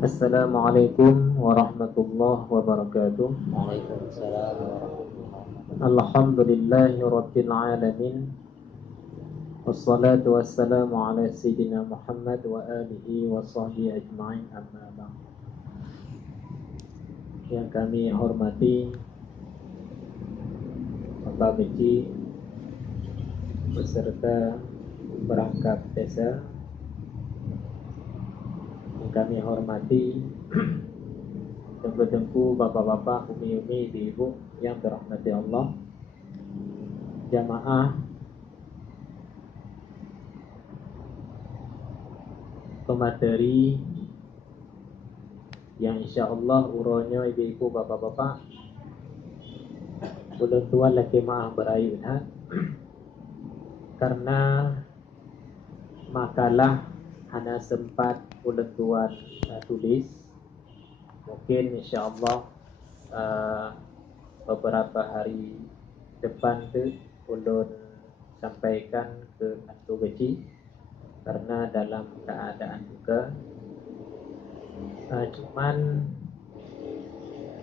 Assalamualaikum warahmatullahi wabarakatuh. Waalaikumsalam warahmatullahi wabarakatuh. Alhamdulillahi rabbil alamin. Wassalatu wassalamu ala sayyidina Muhammad wa alihi wa sahbihi ajma'in, amma ba'd. Yang kami hormati Bapak Beci beserta perangkat desa, yang kami hormati tengku-tengku, bapak-bapak, umi-umi, ibu-ibu yang dirahmati Allah, jamaah pemateri yang insyaallah uronya ibu-ibu, bapak-bapak, ulun tua laki maah berayunhan karena makalah hana sempat ulun tua tulis. Mungkin insyaallah beberapa hari depan tu ulun sampaikan ke Antu Beci karena dalam keadaan duka. Cuman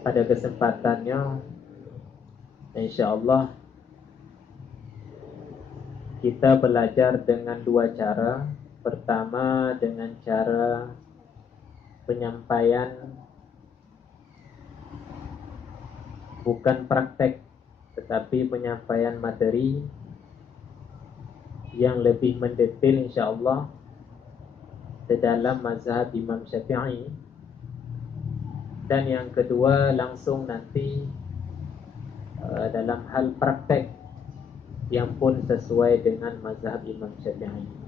pada kesempatannya insyaallah kita belajar dengan dua cara. Pertama dengan cara penyampaian bukan praktek, tetapi penyampaian materi yang lebih mendetail insyaallah di dalam mazhab Imam Syafi'i. Dan yang kedua langsung nanti dalam hal praktek yang pun sesuai dengan mazhab Imam Syafi'i.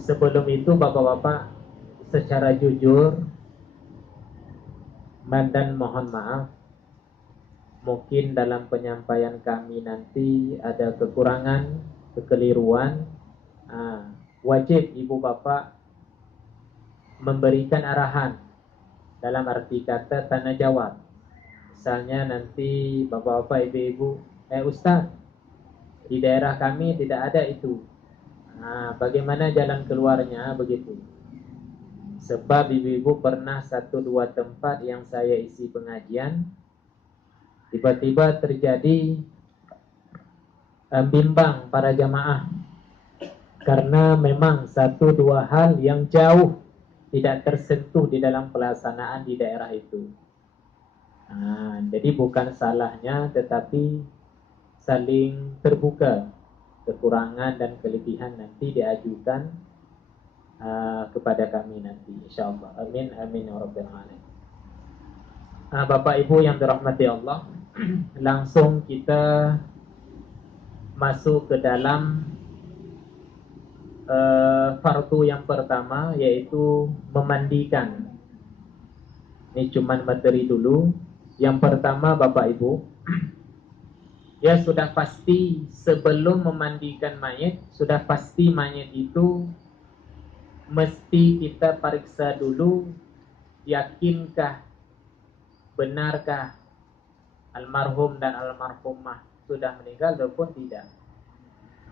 Sebelum itu bapak-bapak, secara jujur dan mohon maaf, mungkin dalam penyampaian kami nanti ada kekurangan, kekeliruan. Wajib ibu bapak memberikan arahan dalam arti kata tanya jawab. Misalnya nanti bapak-bapak, ibu-ibu, Ustaz, di daerah kami tidak ada itu. Bagaimana jalan keluarnya? Begitu. Sebab ibu-ibu pernah 1-2 tempat yang saya isi pengajian, tiba-tiba terjadi bimbang para jamaah karena memang 1-2 hal yang jauh tidak tersentuh di dalam pelaksanaan di daerah itu. Jadi bukan salahnya, tetapi saling terbuka. Kekurangan dan kelebihan nanti diajukan kepada kami nanti insyaallah. Amin amin ya rabbal alamin. Bapak Ibu yang dirahmati Allah, langsung kita masuk ke dalam fardu yang pertama, yaitu memandikan. Ini cuman materi dulu. Yang pertama Bapak Ibu, ya sudah pasti sebelum memandikan mayat, sudah pasti mayat itu mesti kita periksa dulu, yakinkah, benarkah almarhum dan almarhumah sudah meninggal ataupun tidak.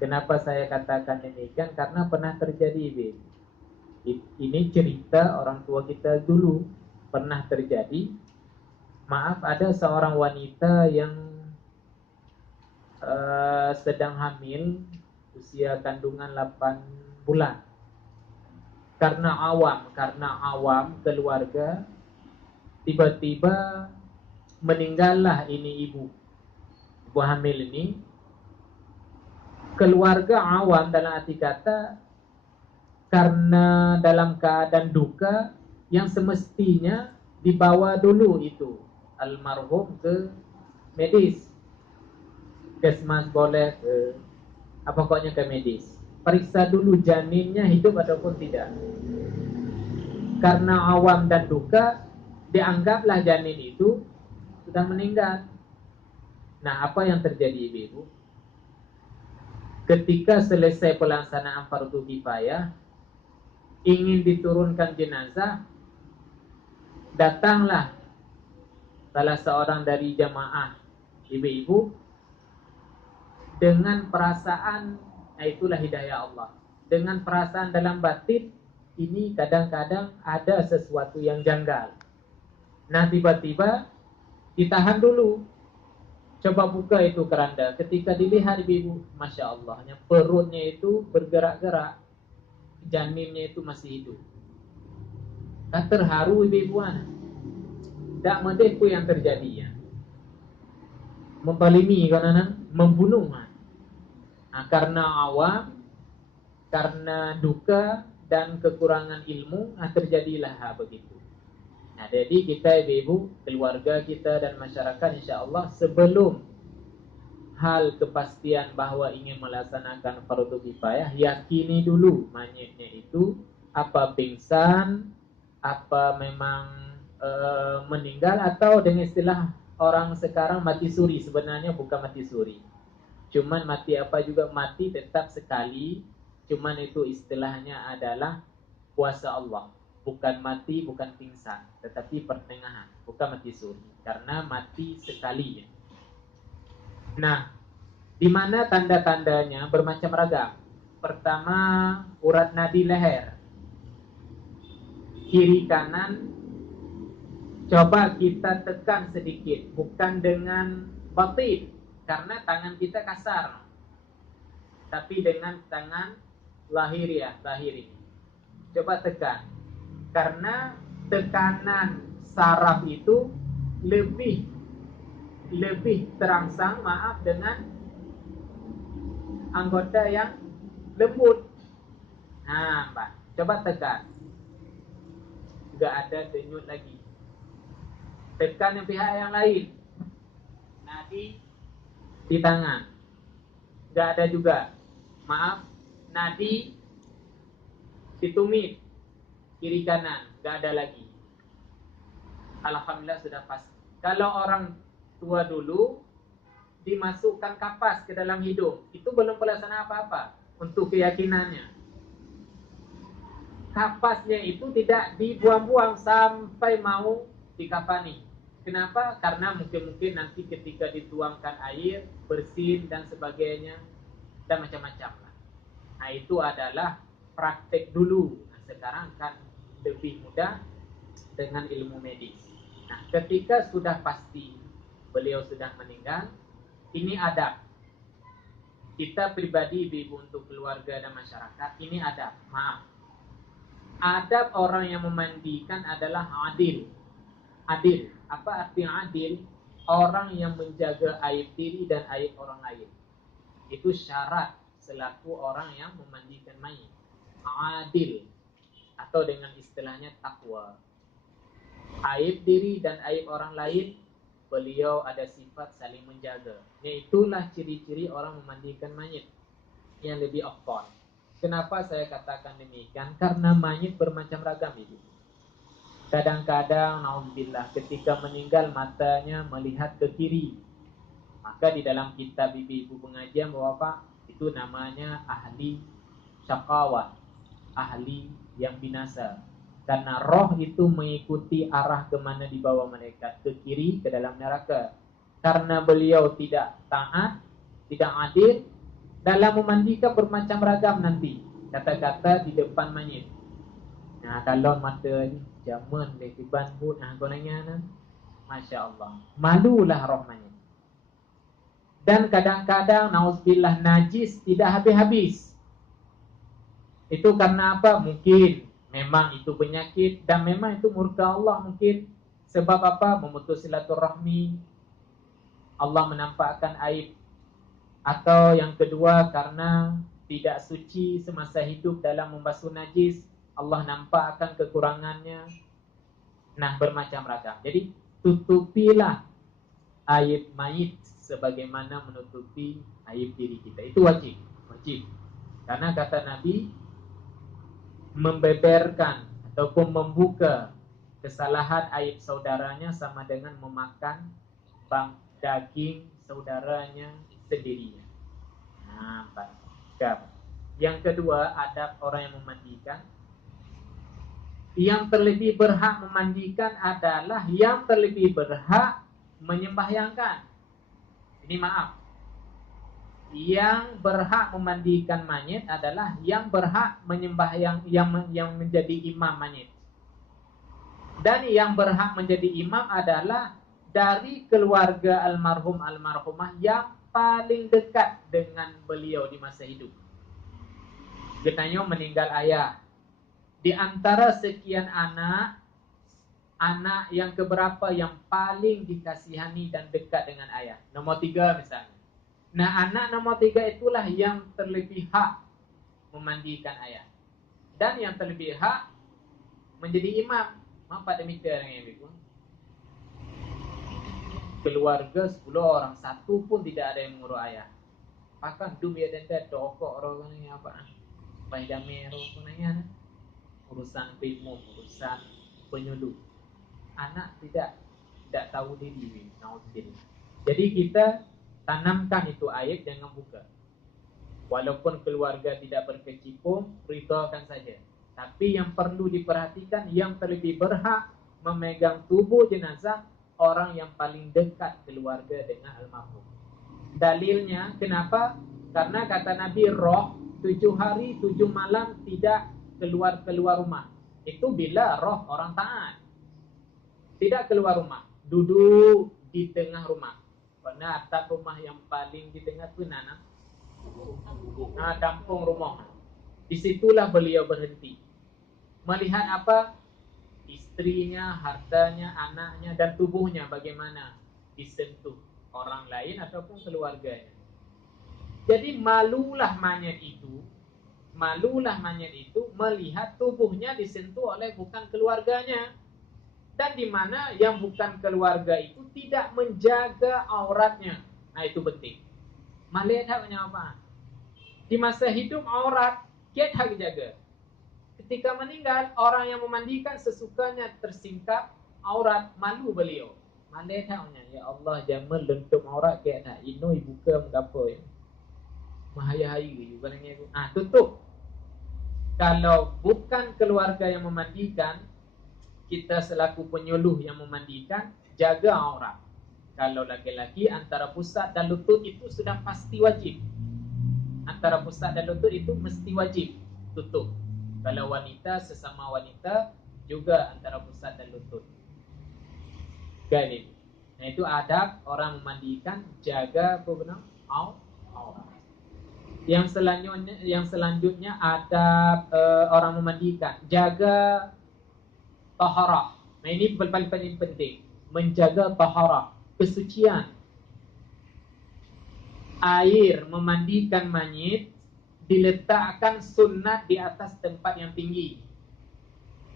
Kenapa saya katakan demikian? Karena pernah terjadi, ini cerita orang tua kita dulu pernah terjadi. Maaf, ada seorang wanita yang sedang hamil, usia kandungan 8 bulan. Karena awam keluarga, tiba-tiba meninggallah ini ibu hamil ini. Keluarga awam dalam arti kata, karena dalam keadaan duka, yang semestinya dibawa dulu itu almarhum ke medis. Kesmas boleh pokoknya ke medis. Periksa dulu janinnya hidup ataupun tidak. Karena awam dan duka, dianggaplah janin itu sudah meninggal. Nah, apa yang terjadi ibu? Ketika selesai pelaksanaan fardu kifayah, ingin diturunkan jenazah, datanglah salah seorang dari jamaah ibu-ibu dengan perasaan, itulah hidayah Allah, dengan perasaan dalam batin ini kadang-kadang ada sesuatu yang janggal. Nah, tiba-tiba ditahan dulu. Coba buka itu keranda. Ketika dilihat ibu, Masya Allahnya, perutnya itu bergerak-gerak, janinnya itu masih hidup. Tak terharu ibu-ibu anak. Tak mendepu yang terjadi ya. Membalimi karena membunuh. Nah, karena awam, karena duka dan kekurangan ilmu, terjadilah begitu. Nah, jadi kita ibu-ibu, keluarga kita dan masyarakat insya Allah sebelum hal kepastian bahwa ingin melaksanakan fardu kifayah, yakini dulu mayitnya itu apa pingsan, apa memang meninggal, atau dengan istilah orang sekarang mati suri. Sebenarnya bukan mati suri, cuman mati apa juga, mati tetap sekali, cuman itu istilahnya adalah kuasa Allah. Bukan mati, bukan pingsan, tetapi pertengahan, bukan mati suri, karena mati sekali. Nah, di mana tanda-tandanya bermacam ragam. Pertama, urat nadi leher, kiri kanan, coba kita tekan sedikit, bukan dengan batin, karena tangan kita kasar, tapi dengan tangan lahiriah, lahiri. Coba tekan, karena tekanan saraf itu lebih terangsang, maaf, dengan anggota yang lembut. Nah, Mbak, coba tekan. Enggak ada denyut lagi. Tekan yang pihak yang lain. Nadi di tangan. Enggak ada juga. Maaf, nadi di tumit, kiri kanan, enggak ada lagi. Alhamdulillah sudah pasti. Kalau orang tua dulu dimasukkan kapas ke dalam hidung, itu belum pelaksanaan apa-apa untuk keyakinannya. Kapasnya itu tidak dibuang-buang sampai mau dikafani. Kenapa? Karena mungkin nanti ketika dituangkan air, bersin dan sebagainya, dan macam-macam. Nah, itu adalah praktek dulu. Nah, sekarang kan lebih mudah dengan ilmu medis. Nah, ketika sudah pasti beliau sudah meninggal, ini adab. Kita pribadi, ibu untuk keluarga dan masyarakat, ini adab. Maaf. Adab orang yang memandikan adalah adil. Adil. Apa arti adil? Orang yang menjaga aib diri dan aib orang lain. Itu syarat selaku orang yang memandikan mayit. Adil. Atau dengan istilahnya takwa. Aib diri dan aib orang lain, beliau ada sifat saling menjaga. Itulah ciri-ciri orang memandikan mayit yang lebih afdal. Kenapa saya katakan demikian? Karena mayit bermacam ragam itu. Kadang-kadang, naudzubillah, ketika meninggal matanya melihat ke kiri. Maka di dalam kitab ibu-ibu pengajian Bapak, itu namanya ahli syaqawah, ahli yang binasa. Karena roh itu mengikuti arah kemana dibawa mereka, ke kiri, ke dalam neraka. Karena beliau tidak taat, tidak adil, dalam memandikan bermacam ragam nanti kata-kata di depan mayit. Nah, kalau mata ni jaman deh tiban but, nah konanya, Masya Allah, malulah roh mayit. Dan kadang-kadang nauzubillah najis tidak habis-habis. Itu karena apa? Mungkin memang itu penyakit dan memang itu murka Allah mungkin. Sebab apa? Memutus silaturahmi, Allah menampakkan aib. Atau yang kedua karena tidak suci semasa hidup dalam membasuh najis, Allah nampakkan kekurangannya. Nah, bermacam ragam. Jadi tutupilah aib mayit sebagaimana menutupi aib diri kita. Itu wajib. Karena kata Nabi, membeberkan ataupun membuka kesalahan aib saudaranya sama dengan memakan daging saudaranya sendirinya. Nah, yang kedua, adab orang yang memandikan. Yang terlebih berhak memandikan adalah yang terlebih berhak menyembahyangkan. Ini maaf, Yang berhak memandikan mayit adalah yang berhak menyembah yang menjadi imam mayit. Dan yang berhak menjadi imam adalah dari keluarga almarhum almarhumah yang paling dekat dengan beliau di masa hidup. Katanya meninggal ayah. Di antara sekian anak, anak yang keberapa yang paling dikasihani dan dekat dengan ayah? Nomor 3 misalnya. Nah, anak nomor 3 itulah yang terlebih hak memandikan ayah. Dan yang terlebih hak menjadi imam. Apa demikian yang ibu? Keluarga 10 orang, satu pun tidak ada yang mengurus ayah. Akan dunia dan tokok orang ni apa? Baik damai orang nanya. Urusan primum, urusan penyuluh. Anak tidak tahu diri. Jadi kita tanamkan itu ayat, jangan buka. Walaupun keluarga tidak berkecimpung, ridhakan saja. Tapi yang perlu diperhatikan, yang terlebih berhak memegang tubuh jenazah orang yang paling dekat keluarga dengan almarhum. Dalilnya kenapa? Karena kata Nabi, roh 7 hari 7 malam tidak keluar rumah. Itu bila roh orang taat. Tidak keluar rumah, duduk di tengah rumah. Karena atap rumah yang paling di tengah itu kampung rumah. Disitulah beliau berhenti. Melihat apa? Istrinya, hartanya, anaknya, dan tubuhnya bagaimana disentuh orang lain ataupun keluarganya. Jadi malulah mayat itu melihat tubuhnya disentuh oleh bukan keluarganya. Dan di mana yang bukan keluarga itu tidak menjaga auratnya. Nah, itu penting. Melihat apa? Di masa hidup aurat kita harus jaga. Ketika meninggal, orang yang memandikan sesukanya tersingkap aurat, malu beliau. Melihatnya, ya Allah, jangan lentuk aurat kita. Ino buka mengapa ya? Mahaya-hayu juga ni. Tutup. Kalau bukan keluarga yang memandikan, kita selaku penyuluh yang memandikan, jaga aurat. Kalau laki-laki, antara pusat dan lutut itu sudah pasti wajib. Antara pusat dan lutut itu mesti wajib tutup. Kalau wanita, sesama wanita juga antara pusat dan lutut. Gini. Nah, itu adab orang memandikan, jaga apa benar? Aurat. Yang selanjutnya adab orang memandikan, jaga taharah. Nah, ini paling penting, menjaga taharah, kesucian. Air memandikan mayit diletakkan sunat di atas tempat yang tinggi,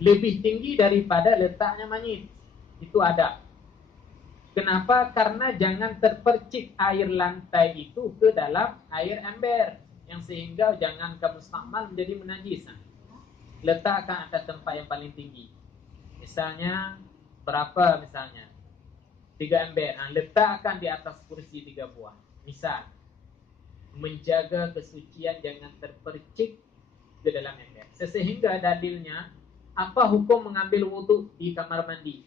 lebih tinggi daripada letaknya mayit. Itu adab. Kenapa? Karena jangan terpercik air lantai itu ke dalam air ember, yang sehingga jangan ke mustakmal menjadi menajis. Letakkan atas tempat yang paling tinggi. Misalnya berapa? Misalnya 3 ember. Letakkan di atas kursi 3 buah. Misal, menjaga kesucian jangan terpercik ke dalam ember. Sehingga dalilnya, apa hukum mengambil wudhu di kamar mandi?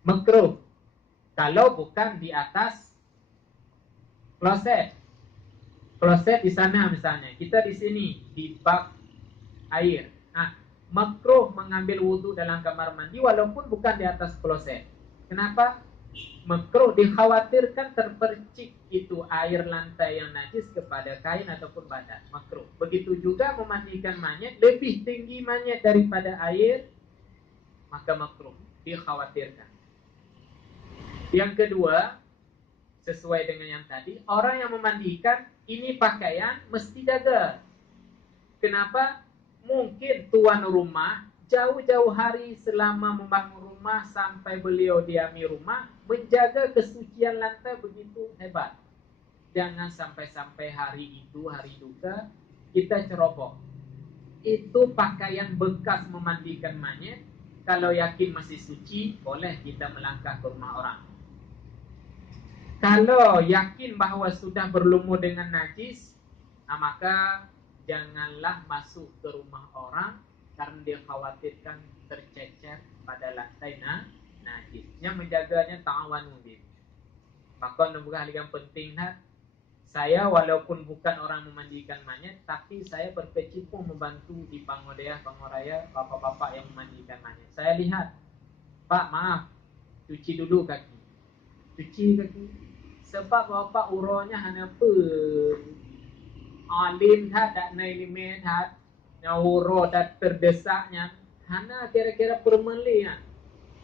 Makruh. Kalau bukan di atas kloset. Kloset di sana misalnya, kita di sini di bak air. Makruh mengambil wudhu dalam kamar mandi walaupun bukan di atas kloset. Kenapa? Makruh, dikhawatirkan terpercik itu air lantai yang najis kepada kain ataupun badan. Makruh. Begitu juga memandikan mayat, lebih tinggi mayat daripada air, maka makruh, dikhawatirkan. Yang kedua, sesuai dengan yang tadi, orang yang memandikan ini pakaian mesti jaga. Kenapa? Mungkin tuan rumah jauh-jauh hari selama membangun rumah sampai beliau diami rumah, menjaga kesucian lantai begitu hebat. Jangan sampai-sampai hari itu, hari duka, kita ceroboh. Itu pakaian bekas memandikan mayat. Kalau yakin masih suci, boleh kita melangkah ke rumah orang. Kalau yakin bahawa sudah berlumur dengan najis, maka janganlah masuk ke rumah orang, karena dia khawatirkan tercecer pada lantai najis. Yang menjaganya ta'awanu. Maka nomor yang penting Saya walaupun bukan orang memandikan mayat, tapi saya berkecimpung membantu di Pangoraya, bapak-bapak yang memandikan mayat. Saya lihat, Pak maaf, cuci dulu kaki. Cuci kaki. Sebab bapak uronya hanya alim had dak nai limit had uro dak terdesaknya hana kira-kira permelian.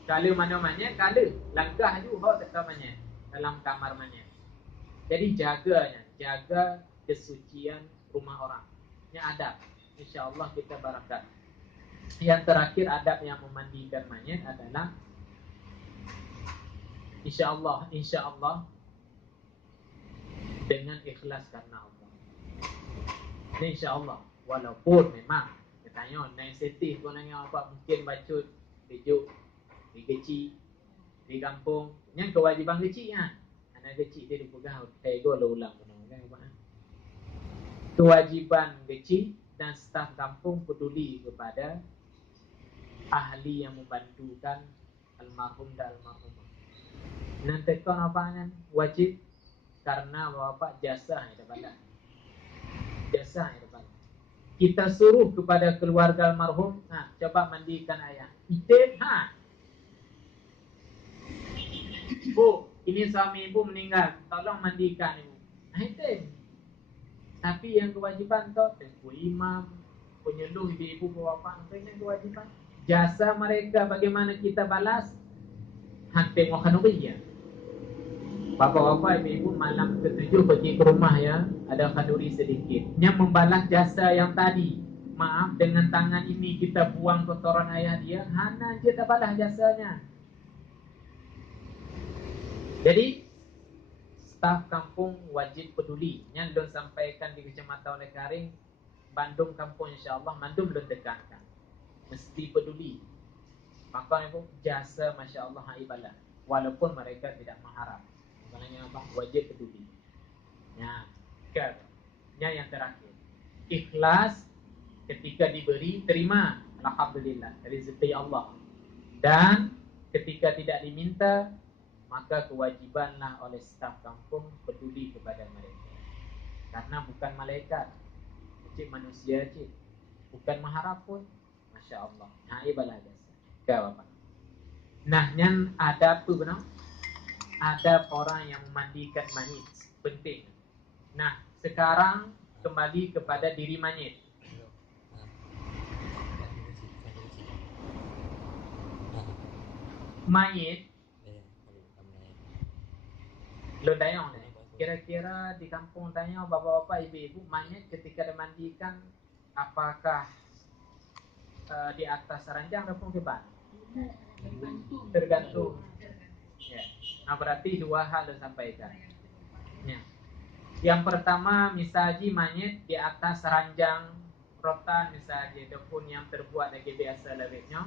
Kalau mana-mana kalau langkah ju hok tekamanya dalam kamar mana. Jadi jaga kesucian rumah orang. Ini adab. Insyaallah kita barakat. Yang terakhir adab yang memandikan mayat adalah insyaallah dengan ikhlas karena Allah. Ini insyaallah walaupun memang katanya naik setih kau nanya apa mungkin bacut dijuk digeci di kampung yang kewajiban gecinya. Anak geci dia dipegang tego ulang kan apa. Kewajiban geci dan staf kampung peduli kepada ahli yang membantukan almarhum dan almarhumah. Nanti kau apa wajib karena bapak jasa yang dapat. Jasa yang dapat. Kita suruh kepada keluarga almarhum, coba mandikan ayah. Item Bu, ini suami ibu meninggal, tolong mandikan ibu. Item. Tapi yang kewajiban tu, imam, penyuluh ibu bapak, apa yang kewajiban? Jasa mereka bagaimana kita balas? Tengok kanuriya. Bapak-bapak, ibu-ibu malam ke-7 pergi ke rumah ya, ada kanduri sedikit. Yang membalas jasa yang tadi. Maaf, dengan tangan ini kita buang kotoran ayah dia, hana je tak balas jasanya. Jadi, staf kampung wajib peduli. Yang belum sampaikan di Kecamatan Oleh-Karing, Bandung kampung insyaAllah, Bandung belum dekatkan. Mesti peduli. Maka ibu, jasa Masya Allah haibalah. Walaupun mereka tidak mengharap. Maknanya apa? Wajib peduli. Ya, yang terakhir. Ikhlas ketika diberi, terima. Alhamdulillah. Rezeki Allah. Dan ketika tidak diminta, maka kewajibanlah oleh staf kampung peduli kepada mereka. Karena bukan malaikat. Cik manusia cik. Bukan mengharap pun. Masya Allah. Haibalah jasa. Bapak. Nah, yang ada tu benar. Ada orang yang memandikan mayit. Penting. Nah, sekarang kembali kepada diri mayit. Mayit lo dayang ni. Kira-kira di kampung dayang bapak-bapak, ibu-ibu, mayit ketika dimandikan apakah di atas ranjang ataupun keban? Tergantung. Ya. Nah, berarti dua hal yang sampaikan. Ya. Yang pertama, misalnya mayit di atas ranjang rotan misalnya, ataupun yang terbuat lagi biasa lewetnya,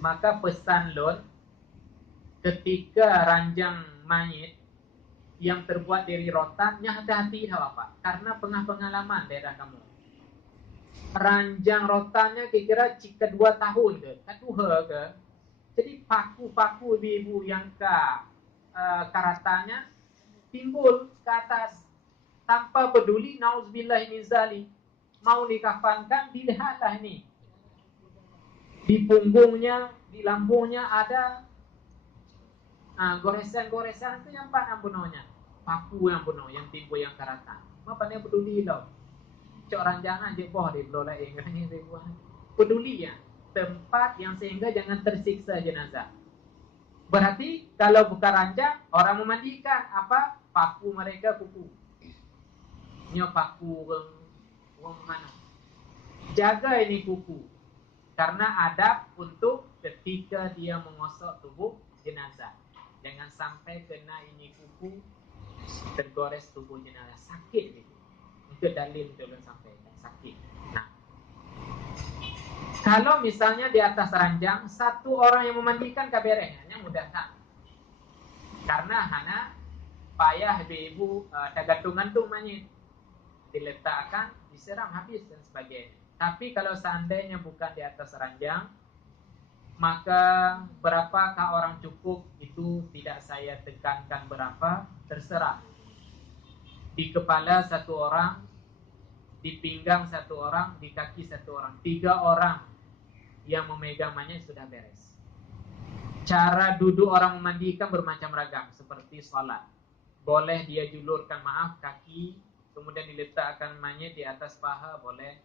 maka pesan lon ketika ranjang mayit yang terbuat dari rotan, yang hati-hati apa? Karena pengalaman daerah kamu. Ranjang rotannya kira-kira jika 2 tahun ke, katuha ke. Jadi paku-paku ibu yang karatanya timbul ke atas tanpa peduli. Nauzubillah min zalik. Mau dikafankan, dilihatlah ini di punggungnya, di lambungnya ada goresan-goresan itu yang apa namanya? Paku yang penuh, yang timbul yang karatan. Apa dia peduli loh? Cok ranjangan je boh di belola engahnya ribuan. Peduli ya tempat yang sehingga jangan tersiksa jenazah. Berarti kalau bukan ranjang, orang memandikan apa? Paku mereka kuku. Nyo paku wong mana? Jaga ini kuku. Karena adab untuk ketika dia mengosok tubuh jenazah. Jangan sampai kena ini kuku tergores tubuh jenazah, sakit gitu. Itu dalil tolong sampaikan, sakit. Nah, kalau misalnya di atas ranjang satu orang yang memandikan kaberenya mudah tak? Karena hana payah ibu gantungan tuh mayit diletakkan, diseram habis dan sebagainya. Tapi kalau seandainya bukan di atas ranjang, maka berapakah orang cukup itu tidak saya tekankan berapa, terserah. Di kepala satu orang, di pinggang satu orang, di kaki satu orang. 3 orang yang memegang mayit sudah beres. Cara duduk orang memandikan bermacam ragam, seperti solat. Boleh dia julurkan kaki, kemudian diletakkan mayit di atas paha, boleh.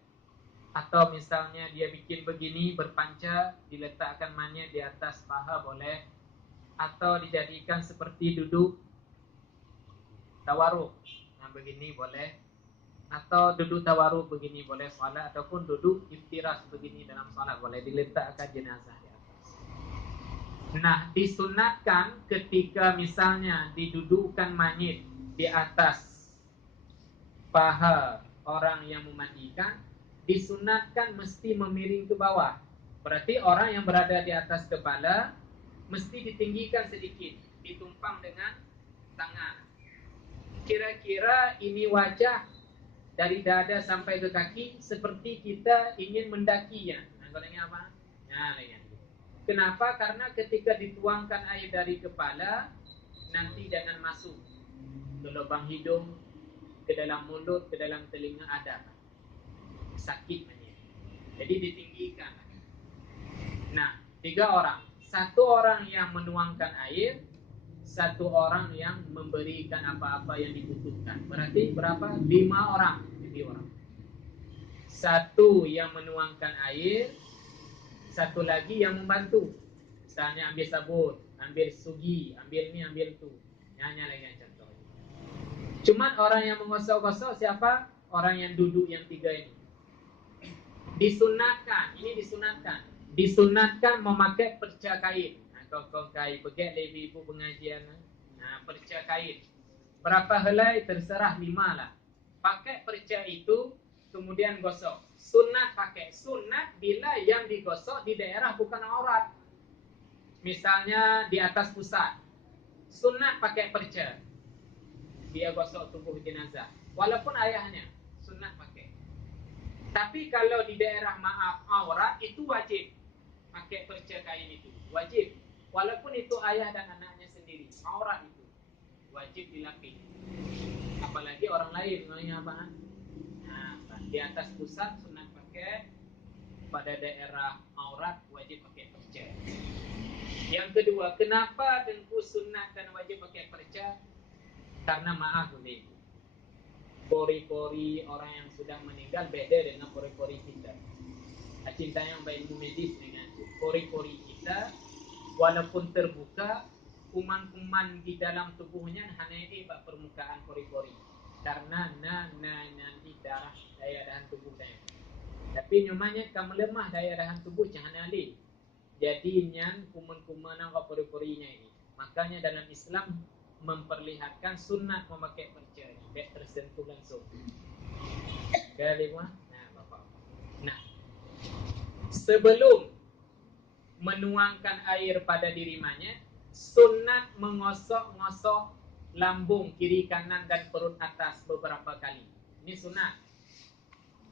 Atau misalnya dia bikin begini, berpanca, diletakkan mayit di atas paha, boleh. Atau dijadikan seperti duduk tawaruk, nah begini boleh. Atau duduk tawaruk begini boleh solat. Ataupun duduk iftiras begini dalam solat boleh, diletakkan jenazah di atas. Nah, disunatkan ketika misalnya didudukkan mayit di atas paha orang yang memandikan, disunatkan mesti memiring ke bawah. Berarti orang yang berada di atas kepala mesti ditinggikan sedikit, ditumpang dengan tangan. Kira-kira ini wajah dari dada sampai ke kaki seperti kita ingin mendakinya. Nah, kalau ini apa? Nah, ini. Kenapa? Karena ketika dituangkan air dari kepala, nanti jangan masuk ke lubang hidung, ke dalam mulut, ke dalam telinga, ada sakit banyak. Jadi ditinggikan. Nah, 3 orang. 1 orang yang menuangkan air, 1 orang yang memberikan apa-apa yang dibutuhkan. Berarti berapa? 5 orang. 5 orang. 1 yang menuangkan air, 1 lagi yang membantu. Misalnya ambil sabun, ambil sugi, ambil ni, ambil tu. Hanya lagi contoh. Cuman orang yang menggosok-gosok siapa? Orang yang duduk yang 3 ini. Disunatkan, ini disunatkan. Disunatkan memakai perca kain. Nah, kau kain pegat lebih ibu pengajian. Nah, perca kain. Berapa helai terserah 5 lah. Pakai perca itu, kemudian gosok. Sunat pakai. Sunat bila yang digosok di daerah bukan aurat. Misalnya di atas pusat. Sunat pakai perca. Dia gosok tubuh jenazah. Walaupun ayahnya, sunat pakai. Tapi kalau di daerah aurat, itu wajib pakai perca kain itu. Wajib. Walaupun itu ayah dan anaknya sendiri. Aurat itu wajib dilapis. Apalagi orang lain, namanya apa? Nah, di atas pusat sunat pakai, pada daerah aurat wajib pakai perca. Yang kedua, kenapa dengku sunat dan wajib pakai perca? Karena maaf boleh. Pori-pori orang yang sudah meninggal beda dengan pori-pori kita. Cinta yang baik ilmu medis dengan pori-pori kita, walaupun terbuka, kuman-kuman di dalam tubuhnya hanya di permukaan pori-pori. Karena nanti darah daya tahan tubuh dia. Tapi nyumanya kamu lemah daya tahan tubuh jangan alih. Jadi nyan kuman-kuman apa pori-porinya ini. Makanya dalam Islam memperlihatkan sunat memakai perca, tidak tersentuh langsung. Kelima. Nah, bapak. Nah, sebelum menuangkan air pada diri mayit, sunat mengosok-ngosok lambung kiri kanan dan perut atas beberapa kali. Ini sunat.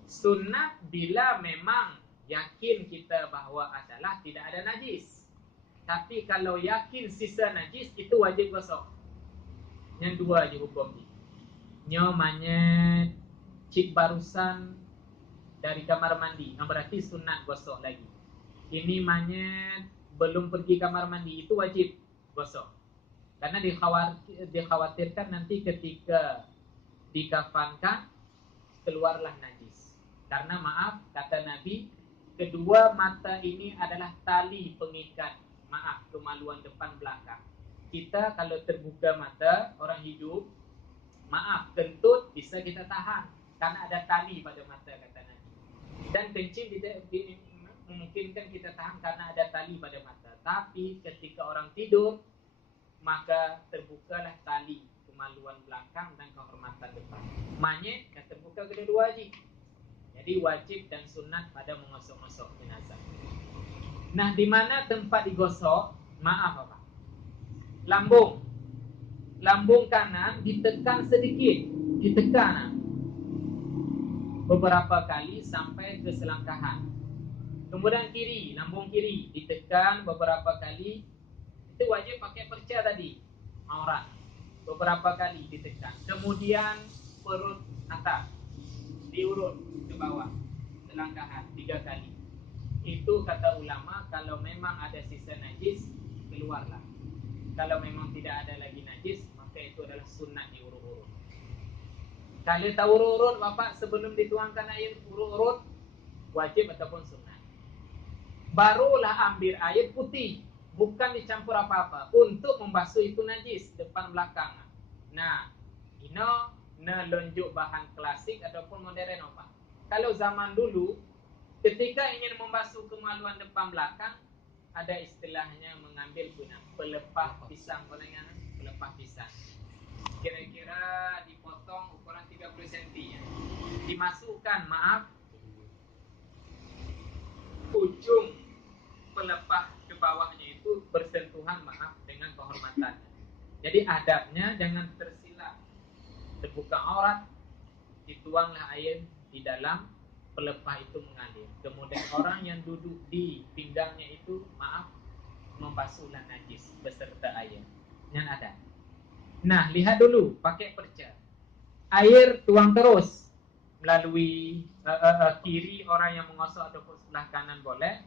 Sunat bila memang yakin kita bahawa adalah tidak ada najis. Tapi kalau yakin sisa najis, itu wajib gosok. Yang 2 je hukum ni. Nyomanya cik barusan dari kamar mandi, berarti sunat gosok lagi. Ini manyet belum pergi kamar mandi, itu wajib gosok. Karena dikhawatirkan nanti ketika dikafankan keluarlah najis. Karena maaf, kata Nabi, kedua mata ini adalah tali pengikat, maaf, kemaluan depan belakang. Kita kalau terbuka mata, orang hidup, maaf, kentut bisa kita tahan. Karena ada tali pada mata, kata Nabi. Dan kencing memungkinkan kita tahan karena ada tali pada mata. Tapi ketika orang tidur, maka terbukalah tali kemaluan belakang dan kehormatan depan. Mayit yang terbuka kedua wajib. Jadi wajib dan sunat pada mengosok-ngosok jenazah. Nah, di mana tempat digosok? Maaf apa? Lambung. Lambung kanan ditekan sedikit, ditekan beberapa kali sampai ke selangkahan. Kemudian kiri, lambung kiri ditekan beberapa kali. Itu wajib pakai perca tadi, aurat. Beberapa kali ditekan. Kemudian perut atas, diurut ke bawah selangkahan 3 kali. Itu kata ulama, kalau memang ada sisa najis, keluarlah. Kalau memang tidak ada lagi najis, maka itu adalah sunat diurut-urut. Kalau tak urut-urut bapak, sebelum dituangkan air urut-urut, wajib ataupun sunat. Barulah ambil air putih, bukan dicampur apa-apa, untuk membasuh itu najis depan belakang. Nah, ini nelunjuk bahan klasik ataupun modern apa? Kalau zaman dulu, ketika ingin membasuh kemaluan depan belakang, ada istilahnya mengambil guna pelepah pisang, pelepah pisang. Kira-kira dipotong ukuran 30 cm ya. Dimasukkan, ujung pelepah ke bawahnya itu bersentuhan dengan kehormatan. Jadi adabnya jangan tersilap, terbuka aurat, dituanglah air di dalam pelepah itu mengalir. Kemudian orang yang duduk di pinggangnya itu membasuhlah najis beserta air yang ada. Nah, lihat dulu pakai perca. Air tuang terus melalui kiri orang yang mengosok ataupun sebelah kanan boleh.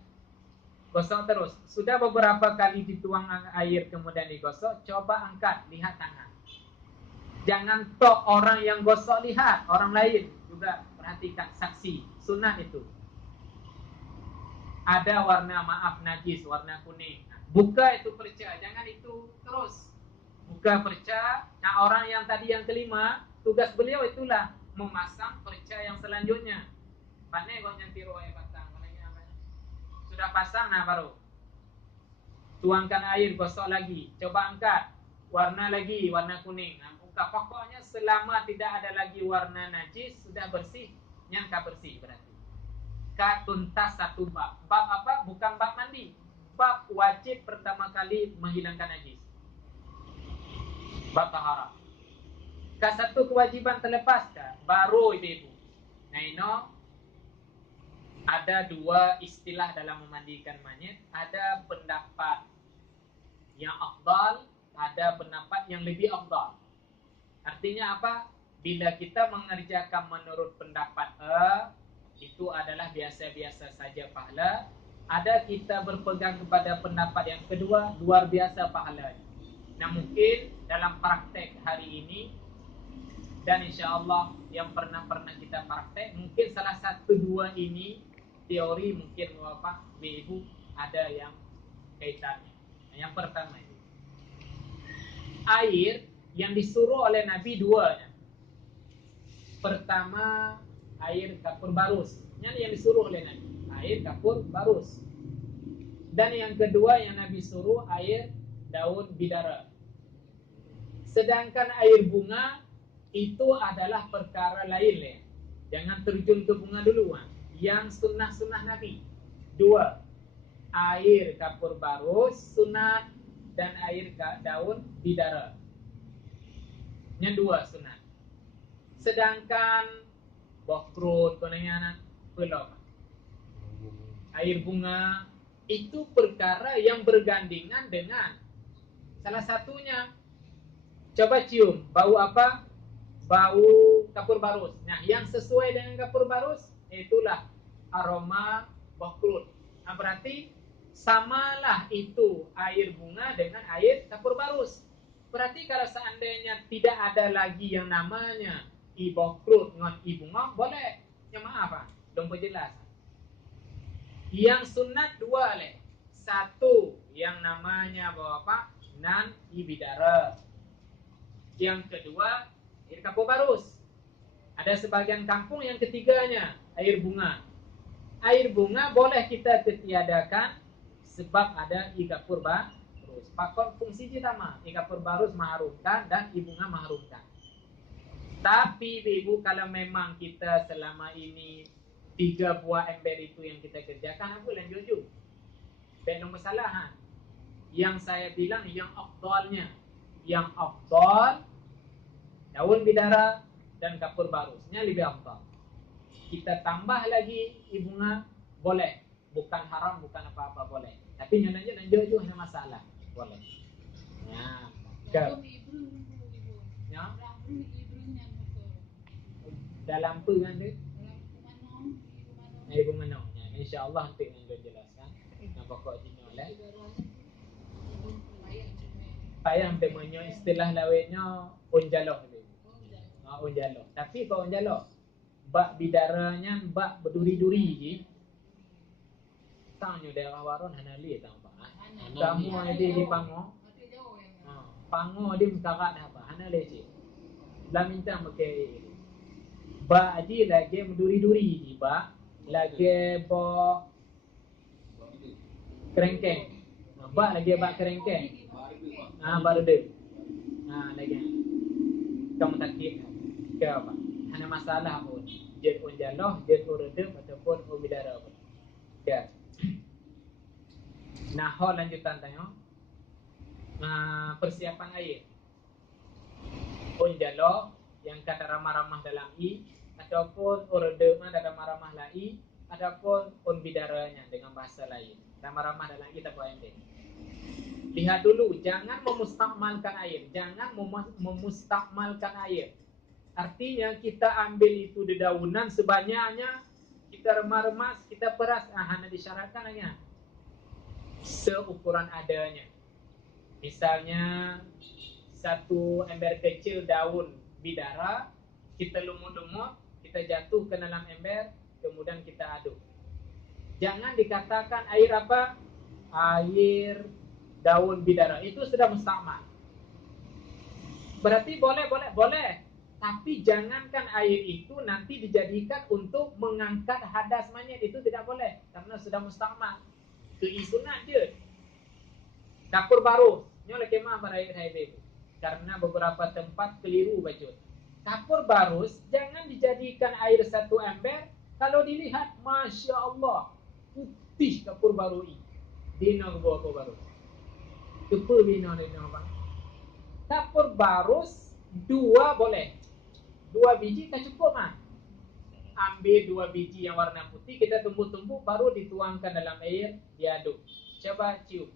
Gosok terus. Sudah beberapa kali dituang air kemudian digosok, coba angkat, lihat tangan. Jangan tok orang yang gosok lihat, orang lain juga perhatikan, saksi. Sunat itu. Ada warna najis, warna kuning. Buka itu perca, jangan itu terus. Buka perca. Nah, orang yang tadi yang kelima, tugas beliau itulah memasang perca yang selanjutnya. Pandai kau nyanti roe batang. Sudah pasang, nah baru tuangkan air, gosok lagi. Coba angkat, warna lagi, warna kuning. Nah, buka. Pokoknya selama tidak ada lagi warna najis, sudah bersih, nyangka bersih berarti. Tuntas satu bab. Bab apa? Bukan bab mandi. Bab wajib pertama kali menghilangkan najis. Bab taharah. Satu kewajiban terlepaskan, baru ibu. Nah, ini ada dua istilah dalam memandikan mayit. Ada pendapat yang afdal, ada pendapat yang lebih afdal. Artinya apa? Bila kita mengerjakan menurut pendapat itu adalah biasa-biasa saja pahala. Ada kita berpegang kepada pendapat yang kedua, luar biasa pahalanya. Nah, mungkin dalam praktek hari ini dan insyaAllah yang pernah kita praktek, mungkin salah satu dua ini teori mungkin Bapak, Ibu ada yang kaitannya. Nah, yang pertama itu air yang disuruh oleh Nabi duanya. Pertama air kapur barus, yang disuruh oleh Nabi, air kapur barus. Dan yang kedua yang Nabi suruh air daun bidara. Sedangkan air bunga itu adalah perkara lain ya. Jangan terjun ke bunga dulu. Yang sunnah-sunnah Nabi dua, air kapur barus sunat dan air daun bidara. Yang dua sunat. Sedangkan bokrut konengan belum. Air bunga itu perkara yang bergandengan dengan salah satunya. Coba cium, bau apa? Bau kapur barus. Nah, yang sesuai dengan kapur barus itulah aroma bokrut. Nah, berarti samalah itu air bunga dengan air kapur barus. Berarti kalau seandainya tidak ada lagi yang namanya bokrut dengan bunga, boleh. Ya maaf, belum jelas. Yang sunat dua leh. Satu yang namanya apa? Nan bidara. Yang kedua air kapur barus. Ada sebagian kampung yang ketiganya air bunga. Air bunga boleh kita ketiadakan sebab ada kapur barus. Pakon fungsi sama. Kapur barus maharumkan dan bunga maharumkan. Tapi ibu, kalau memang kita selama ini 3 buah ember itu yang kita kerjakan, apa lanjut? Tak ada kesalahan. Yang saya bilang yang afdalnya, yang afdal daun bidara dan kapur barusnya lebih afdal. Kita tambah lagi bunga boleh, bukan haram, bukan apa-apa boleh. Tapi nyananya dan jauh ada masalah, boleh. Ya, ke. Ya. dalam apa kan dia? Ibu mana? InsyaAllah nanti yang jelaskan. Yang pokok Cina lah. Payah temannya istilah lawetnya unjaloh tu. Unjaloh. Tapi kalau unjaloh, bak bidaranya bak berduri-duri je. Tangnya daerah Waron hanali tang pak. Kamu ada di Pango. Pango dia mekarat apa? Hanali je. Lah minta pakai bak aji lagi berduri-duri je bak. Lagi bak kerengkeng. Bak lagi bak kerengkeng. Baru dia. Lagi. Kamu takut ke apa? Hanya masalah pun. Jet unjaloh, jet uredep ataupun ubidara pun. Ya. Nah, hal lanjutan tanya. Persiapan air. Unjaloh yang kata ramah-ramah dalam i ataupun uredep dalam ramah lai ataupun unbidaranya dengan bahasa lain. Ramah-ramah dalam i tak boleh. Lihat dulu, jangan memustakmalkan air. Jangan memustakmalkan air. Artinya kita ambil itu dedaunan sebanyaknya, kita remas-remas, kita peras. Hanya disyaratkan hanya seukuran adanya. Misalnya satu ember kecil daun bidara, kita lumut-lumut, kita jatuh ke dalam ember, kemudian kita aduk. Jangan dikatakan air apa? Air daun bidara, itu sudah mustakmal. Berarti boleh. Tapi jangankan air itu nanti dijadikan untuk mengangkat hadas mayit, itu tidak boleh karena sudah mustakmal. Sunat je. Dapur baru, nyolah kemah berair haid. Karena beberapa tempat keliru bajut. Dapur barus jangan dijadikan air satu ember. Kalau dilihat, Masya Allah, putih dapur baru ini. Dina dapur baru. Apa bina bang? Dapur barus 2 boleh. 2 biji tak cukup mah. Ambil 2 biji yang warna putih, kita tumbuk-tumbuk, baru dituangkan dalam air, diaduk. Coba cium.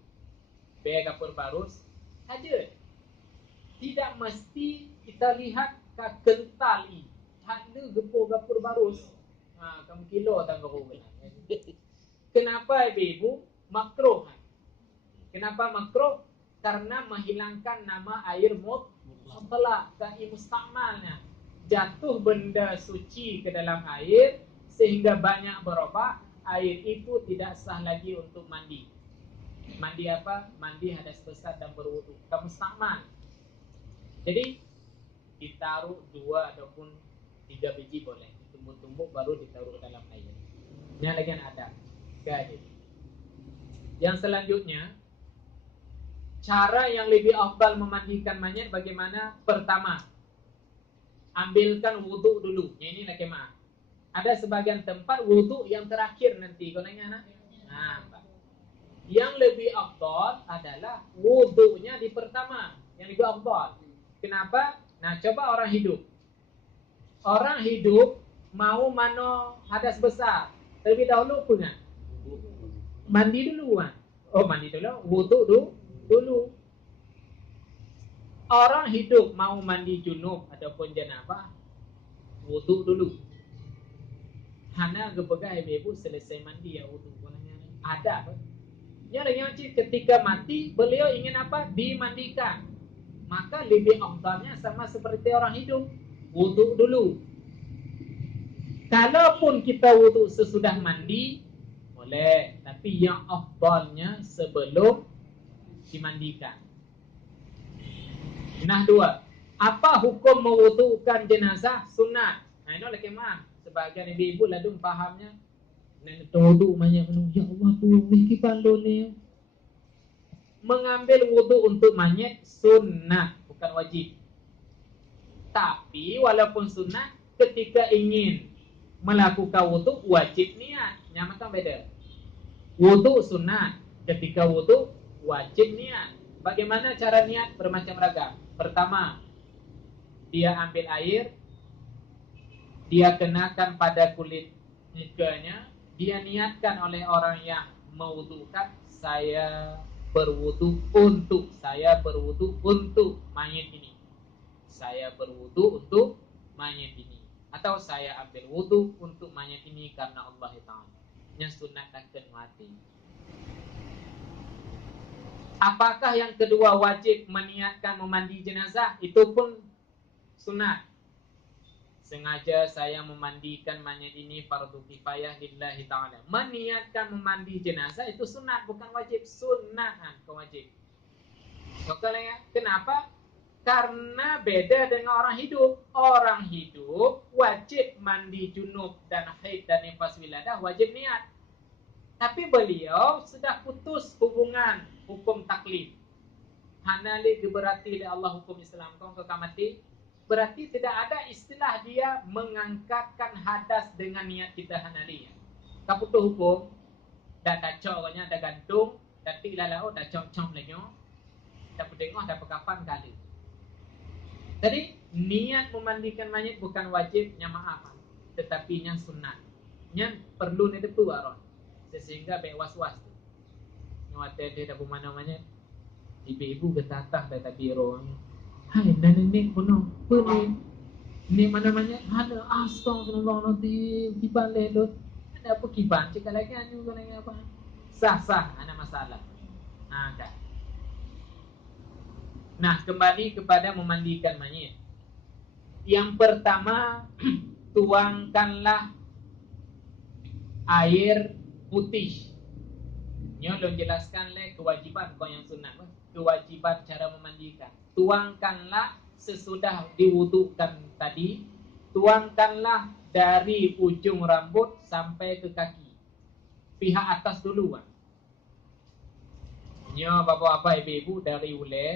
Biar dapur barus aja. Tidak mesti kita lihat kental ini. Ada gepur-gepur barus. Kamu kilo tak kau benar. Kenapa ibu? Makruh. Kenapa makruh? Karena menghilangkan nama air mutlak, mustakmalnya. Jatuh benda suci ke dalam air sehingga banyak berubah, air itu tidak sah lagi untuk mandi. Mandi apa? Mandi hadas besar dan berwudu. Mustakmal. Jadi ditaruh 2 ataupun 3 biji boleh. Tumbuk-tumbuk baru ditaruh ke dalam air. Ini lagi ada. Yang selanjutnya, cara yang lebih afdal memandikan mayat bagaimana? Pertama, ambilkan wudu dulu. Ini nak kemah. Ada sebagian tempat wudu yang terakhir nanti. Kau nanya anak? Yang lebih afdal adalah wudunya di pertama. Yang lebih afdal. Kenapa? Nah, coba orang hidup. Orang hidup mau mano hadas besar. Terlebih dahulu punya. Mandi dulu. Mandi dulu. Wudu dulu. Orang hidup mau mandi junub ataupun janabah, wudu dulu. Hana gebegai ibu selesai mandi ya wudu. Ada. Yang ketika mati beliau ingin apa? Dimandikan. Maka lebih afdalnya sama seperti orang hidup, wudu dulu. Kalaupun kita wudu sesudah mandi boleh, tapi yang afdalnya sebelum dimandikan. Nah, 2. Apa hukum mewudukan jenazah? Sunat. Nah, ini oleh kemah. Sebagian ibu-ibu ladung pahamnya. Nenek wudu banyak penuh. Ya Allah tu, ini pandul ni. Mengambil wudu untuk mayat sunnah, bukan wajib. Tapi walaupun sunnah, ketika ingin melakukan wudu wajib niat. Nyamatan beda. Wudu sunnah, ketika wudu wajib niat. Bagaimana cara niat? Bermacam ragam. Pertama, dia ambil air, dia kenakan pada kulit mukanya, dia niatkan oleh orang yang mewudukan, saya berwudu untuk mayat ini. Saya berwudu untuk mayat ini. Atau saya ambil wudu untuk mayat ini karena Allah Ta'ala. Yang sunat akan mati. Apakah yang kedua wajib meniatkan memandi jenazah? Itu pun sunat. Sengaja saya memandikan mayat ini fardu kifayah lillahi ta'ala. Meniatkan memandi jenazah itu sunat, bukan wajib. Sunat, bukan wajib. Kenapa? Karena beda dengan orang hidup. Orang hidup wajib mandi junub dan haid dan nifas wiladah, wajib niat. Tapi beliau sudah putus hubungan hukum taklif. Hanali berarti oleh Allah hukum Islam kau kekamati. Berarti tidak ada istilah dia mengangkatkan hadas dengan niat kita hanali. Kau putus hukum. Dah coknya dah gantung, dah tilalau dah cok lagi. Dah tengok dah pekafan kali. Jadi niat memandikan mayat bukan wajibnya maaf, tetapi yang sunat. Yang perlu ni depu aron. Sehingga baik was-was tu. Nyawatan dia dah bermana mayat. Ibu-ibu bertatah dah tabiro. Hai, nenek puno, apa ni? Ni mana mayat? Ada astagfirullahaladzim, kiban lelot. Ada apa kiban? Cakap lagi anu kau nanya apa? Sah-sah, ada masalah. Dah. Nah, kembali kepada memandikan mayat. Yang pertama, tuangkanlah air putih. Nyo belum jelaskan kewajiban kau yang sunat. Kewajiban cara memandikan. Tuangkanlah sesudah diwudukan tadi. Tuangkanlah dari ujung rambut sampai ke kaki. Pihak atas dulu. Nyo bapak-bapak ibu-ibu dari ule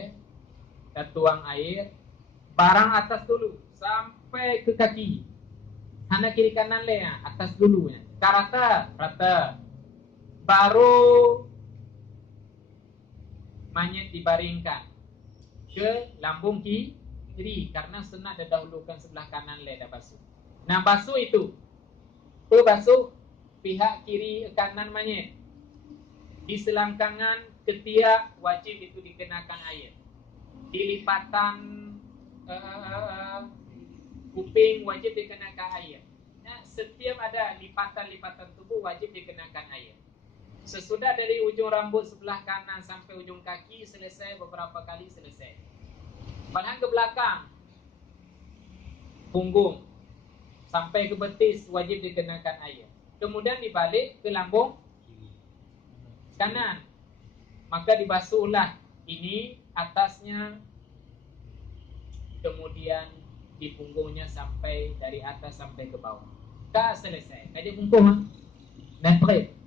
dan tuang air barang atas dulu sampai ke kaki. Hana kiri kanan atas dulu ya. Rata. Baru mayat dibaringkan ke lambung kiri karena sunat dahulukan sebelah kanan dah basuh. Nah, basuh itu. Basuh pihak kiri kanan mayat. Di selangkangan ketiak wajib itu dikenakan air. Di lipatan kuping wajib dikenakan air. Nah, setiap ada lipatan-lipatan tubuh wajib dikenakan air. Sesudah dari ujung rambut sebelah kanan sampai ujung kaki selesai, beberapa kali selesai. Padahal ke belakang punggung sampai ke betis wajib dikenakan air. Kemudian dibalik ke lambung kanan. Maka dibasuhlah ini atasnya, kemudian di punggungnya sampai dari atas sampai ke bawah. Dah selesai. Kaji punggung nepret.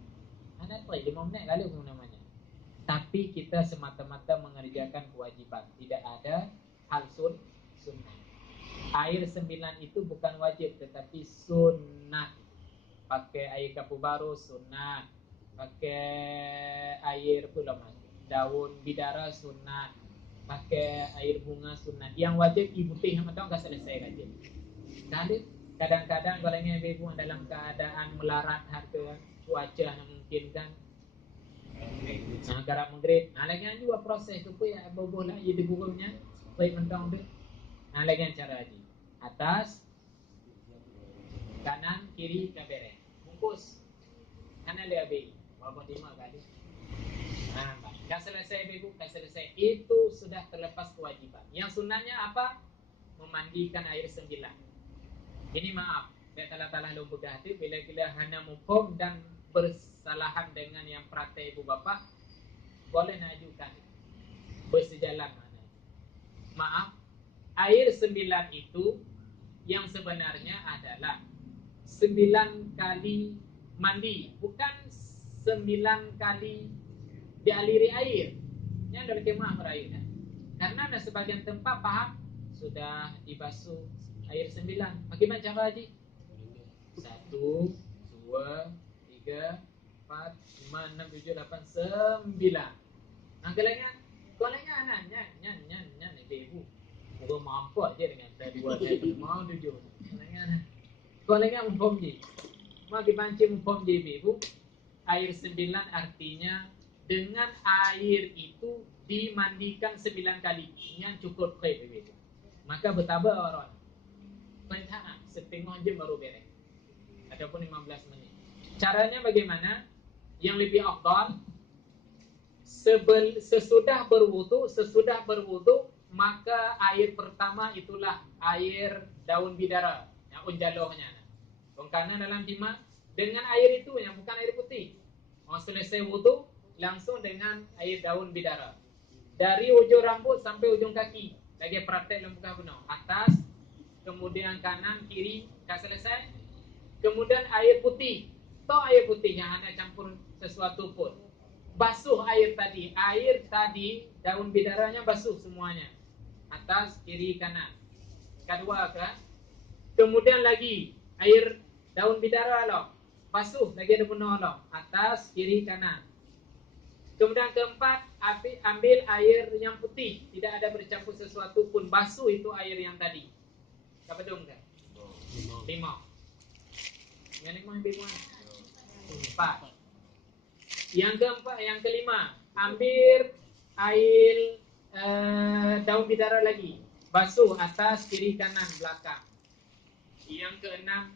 Nepret 5 minit kali pun namanya. Tapi kita semata-mata mengerjakan kewajiban. Tidak ada hal sunnah. Air 9 itu bukan wajib, tetapi sunnah. Pakai air kapur baru sunnah. Pakai air pula daun bidara sunnah. Pakai air bunga sunnah. Yang wajib ibu teh macam enggak selesai kaji. Kadang-kadang kalau ini ibu dalam keadaan melarat harga cuaca yang memungkinkan. Garam maghrib. Lagi juga proses tu pun ya boboh lah ia digurungnya. Baik mentang dia. Lagi cara lagi. Atas, kanan, kiri, kabere. Bungkus. Kanan dia habis. Walaupun 5 kali. Dah selesai ibu, dah selesai. Itu sudah terlepas kewajiban. Yang sunnahnya apa? Memandikan air 9. Ini maaf, saya talah-talah lumpuh hati bila hana mukum dan bersalahan dengan yang praktek ibu bapa, boleh najukan bersejalan mana. Maaf, air 9 itu yang sebenarnya adalah 9 kali mandi, bukan 9 kali dialiri air. Ini adalah kemah berair. Karena ada sebagian tempat paham sudah dibasuh air 9. Bagaimana cara haji? 1, 2, 3, 4, 5, 6, 7, 8, 9. Anggalannya, kolanya anaknya, nyan, ibu. Bukan mampu aja dengan 2, 3, 5, 7. Kolanya mumpum je. Mau dipancing mumpum je ibu. Air 9 artinya dengan air itu dimandikan 9 kali. Yang cukup baik ibu. Maka bertambah orang. setengah jam baru beres. Ataupun 15 menit. Caranya bagaimana? Yang lebih afdal, sesudah berwudu, maka air pertama itulah air daun bidara, yang unjalohnya. Karena dalam jima dengan air itu yang bukan air putih. Selesai wudu langsung dengan air daun bidara. Dari ujung rambut sampai ujung kaki. Lagi praktek lembukan benar. Atas, kemudian kanan, kiri, dah selesai. Kemudian air putih. Tahu air putih yang anda campur sesuatu pun. Basuh air tadi daun bidaranya basuh semuanya. Atas, kiri, kanan. Kedua kan. Kemudian lagi air daun bidara loh. Basuh lagi ada penuh loh. Atas, kiri, kanan. Kemudian keempat, ambil air yang putih, tidak ada bercampur sesuatu pun, basuh itu air yang tadi. Berapa dong kan? 5. Yang 5 ambil 4. Yang kelima, ambil air daun bidara lagi, basuh atas, kiri, kanan, belakang. Yang keenam,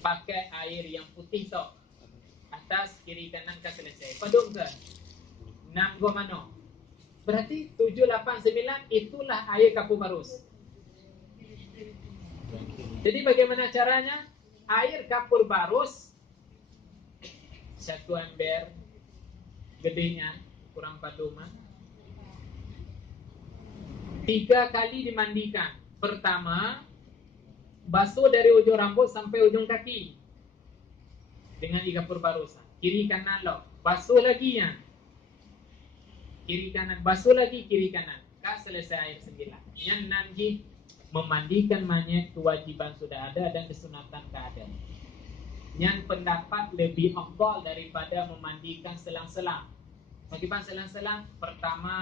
pakai air yang putih toh. Atas, kiri, kanan, kan selesai. Padung ke? 6 gua mano. Berarti 7, 8, 9 itulah air kapur barus. Jadi bagaimana caranya? Air kapur barus satu ember gedenya kurang 4 3 kali dimandikan. Pertama, basuh dari ujung rambut sampai ujung kaki dengan kapur barus. Kiri kanan loh. Basuh lagi ya. Kiri kanan, basuh lagi kiri kanan. Selesai air 9. Yang nanti memandikan mayat kewajiban sudah ada dan kesunatan keadaan. Yang pendapat lebih afdal daripada memandikan selang-selang. Bagaimana selang-selang? Pertama,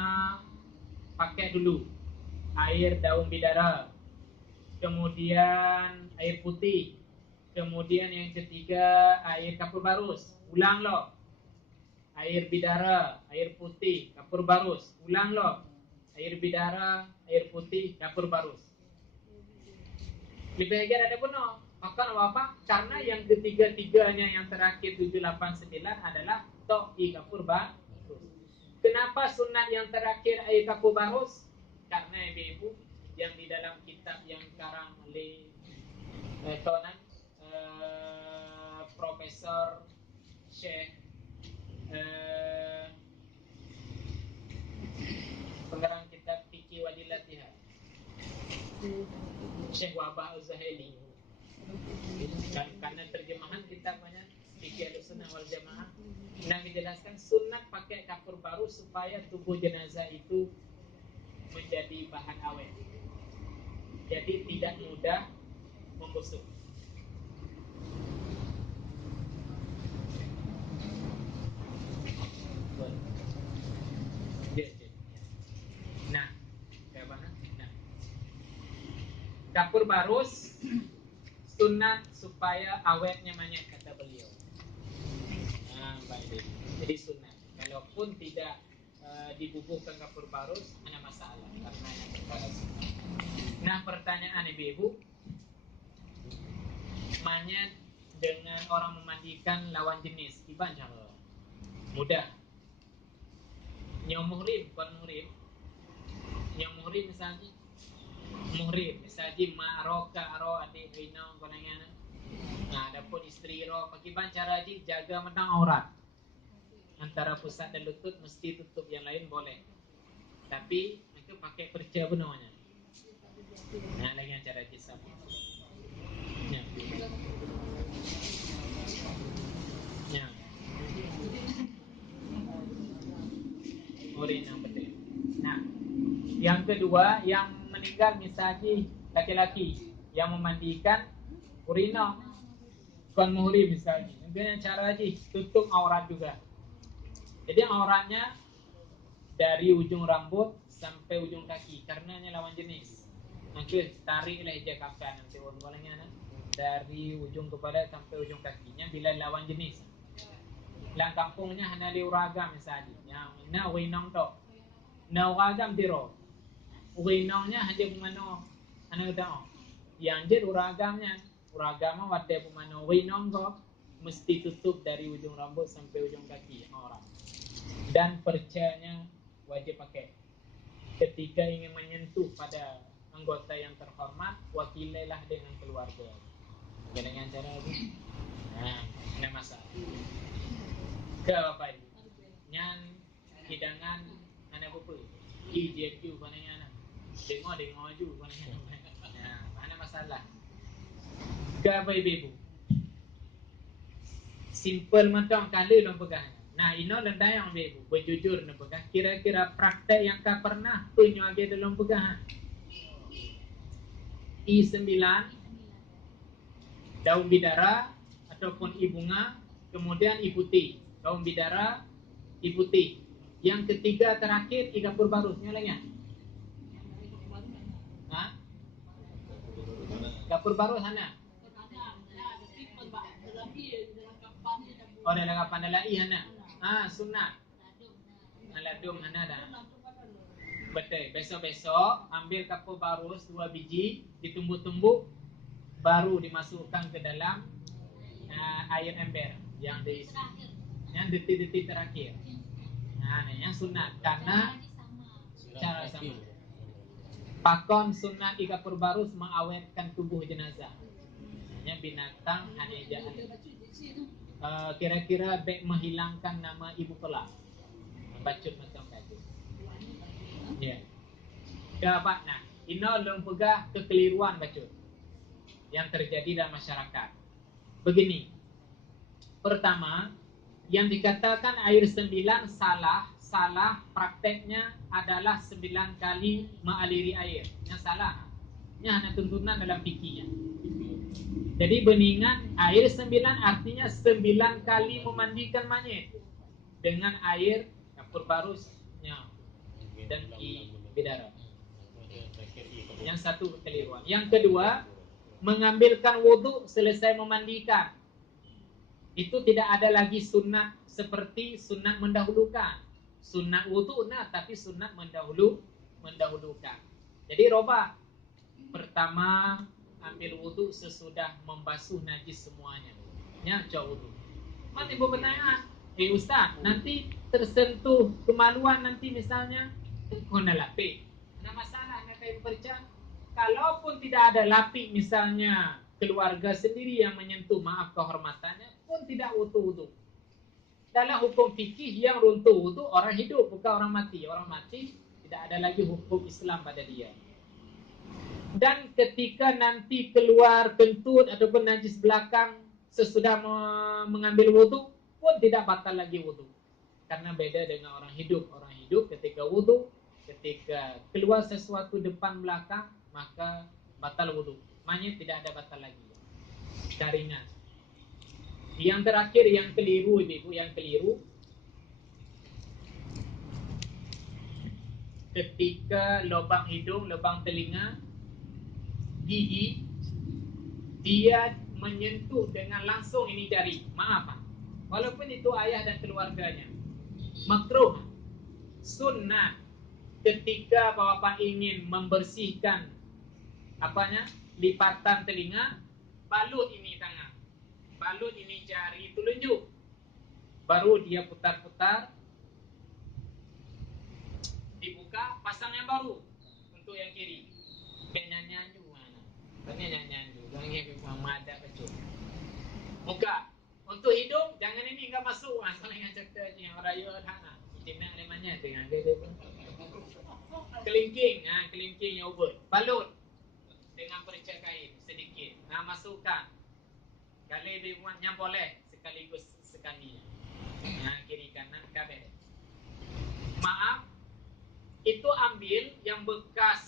pakai dulu air daun bidara, kemudian air putih, kemudian yang ketiga air kapur barus. Ulang loh. Air bidara, air putih, kapur barus. Ulang loh. Air bidara, air putih, kapur barus. Lebih baik ada penuh. Maka apa? Karena yang ketiga-tiganya yang terakhir 7, 8, 9 adalah to'i kapur barus. Kenapa sunat yang terakhir air kapur barus? Karena ibu-ibu yang di dalam kitab yang karang oleh Profesor Syekh pengarang kitab Fikih Wadilatiha Syekh Wabah Az-Zahili. Karena terjemahan kitabnya Fikih Ahlussunnah wal Jamaah, nah dijelaskan sunat pakai kapur barus supaya tubuh jenazah itu menjadi bahan awet, jadi tidak mudah membusuk. Nah, kapur barus sunat supaya awetnya mayat, kata beliau. Baik. Jadi sunat. Kalaupun tidak dibubuhkan kapur barus, hanya masalah karena yang perkara sunat. Nah, pertanyaan ibu-ibu, mayat dengan orang memandikan lawan jenis, ibadah mudah. Yang muhrim, bukan muhrim. Yang muhrim misalnya, ma'roka aro adik winong konangan. Nah, adapun istri ro, bagaimana cara jaga menang aurat? Antara pusat dan lutut mesti tutup, yang lain boleh. Tapi itu pakai perca benarnya. Nah, lagi cara kisah. Ya. Ya. Murid yang penting. Nah, yang kedua, yang meninggal misalnya laki-laki yang memandikan urina, bukan muhrim misalnya. Dengan cara tutup aurat juga. Jadi auratnya dari ujung rambut sampai ujung kaki, karenanya lawan jenis. Nanti tariklah hijab kafan nanti bolehnya dari ujung kepala sampai ujung kakinya bila lawan jenis. Lang kampungnya hanya liuragam misalnya, yang na winong to, na uragam diro, winongnya hanya mano, ano tao, Yang jet uragamnya, uragama wadai pemano winonggo mesti tutup dari ujung rambut sampai ujung kaki orang. Dan percayanya wajib pakai. Ketika ingin menyentuh pada anggota yang terhormat, wakilailah dengan keluarga. Dengan cara itu, ada masalah. Ke apa ini? Nyan hidangan anak buku, IJQ pananya anak. Dengar ju pananya. Nah, mana masalah? Ke apa ibu? Simple macam kali long pegang. Nah, ino lendai yang ibu berjujur nak pegang. Kira-kira praktek yang kau pernah tunjuk lagi dalam pegang. I9 daun bidara ataupun i bunga, kemudian i putih. Daun bidara, i putih. Yang ketiga terakhir i kapur barus. Nyalanya? Hah? Kapur barus sana? Oh, dalam kapan dalam i sana? Sunat. Aladum sana dah. Betul. Besok-besok ambil kapur barus 2 biji, ditumbuk-tumbuk, baru dimasukkan ke dalam air ember yang diisi. Yang detik-detik terakhir. Nah, yang sunat karena cara sama. Pakon sunat i kapur barus mengawetkan tubuh jenazah. Hanya binatang hanya jahat. Kira-kira baik menghilangkan nama ibu kelak. Bacut macam kaji. Ya. Dapat nah, ino lem pegah kekeliruan bacut yang terjadi dalam masyarakat. Begini. Pertama, yang dikatakan air 9 salah prakteknya adalah 9 kali mengaliri air. Yang salah. Ini hanya tuntunan dalam fikihnya. Jadi beningan air 9 artinya 9 kali memandikan mayit dengan air kapur barusnya dan i bidara. Yang satu keliruan. Yang kedua, mengambilkan wudhu selesai memandikan. Itu tidak ada lagi sunat seperti sunat mendahulukan. Sunat wudhu nah, tapi sunat mendahulukan. Jadi robah. Pertama ambil wudhu sesudah membasuh najis semuanya. Ya, coba wudhu. Mati bertanya, Ustaz, nanti tersentuh kemaluan nanti misalnya, kena lapik. Ada masalah nak kain perca. Kalaupun tidak ada lapik misalnya keluarga sendiri yang menyentuh, maaf kehormatannya, pun tidak wudu-wudu. Dalam hukum fikih yang runtuh wudu orang hidup, bukan orang mati. Orang mati tidak ada lagi hukum Islam pada dia. Dan ketika nanti keluar kentut ataupun najis belakang sesudah mengambil wudu pun tidak batal lagi wudu. Karena beda dengan orang hidup. Orang hidup ketika wudu, ketika keluar sesuatu depan belakang, maka batal wudu. Maknanya tidak ada batal lagi. Caringan. Yang terakhir yang keliru ibu, yang keliru ketika lubang hidung, lubang telinga, gigi, dia menyentuh dengan langsung ini jari. Maaf, walaupun itu ayah dan keluarganya, makruh. Sunnah ketika bapak ingin membersihkan apanya, lipatan telinga, balut ini tangan, balut ini jari telunjuk, baru dia putar-putar, dibuka, pasang yang baru untuk yang kiri. Nyanyi mana? Nyanyi juga yang ada kecil. Buka. Untuk hidung jangan ini enggak masuk. Masalah yang ceritanya raya hana. Cina lemanya dengan dia. Kelingking, kelingking yang ubud. Balut dengan perca kain sedikit. Masukkan. Kali dibuat yang boleh sekaligus sekali. Kiri kanan kabel. Maaf, itu ambil yang bekas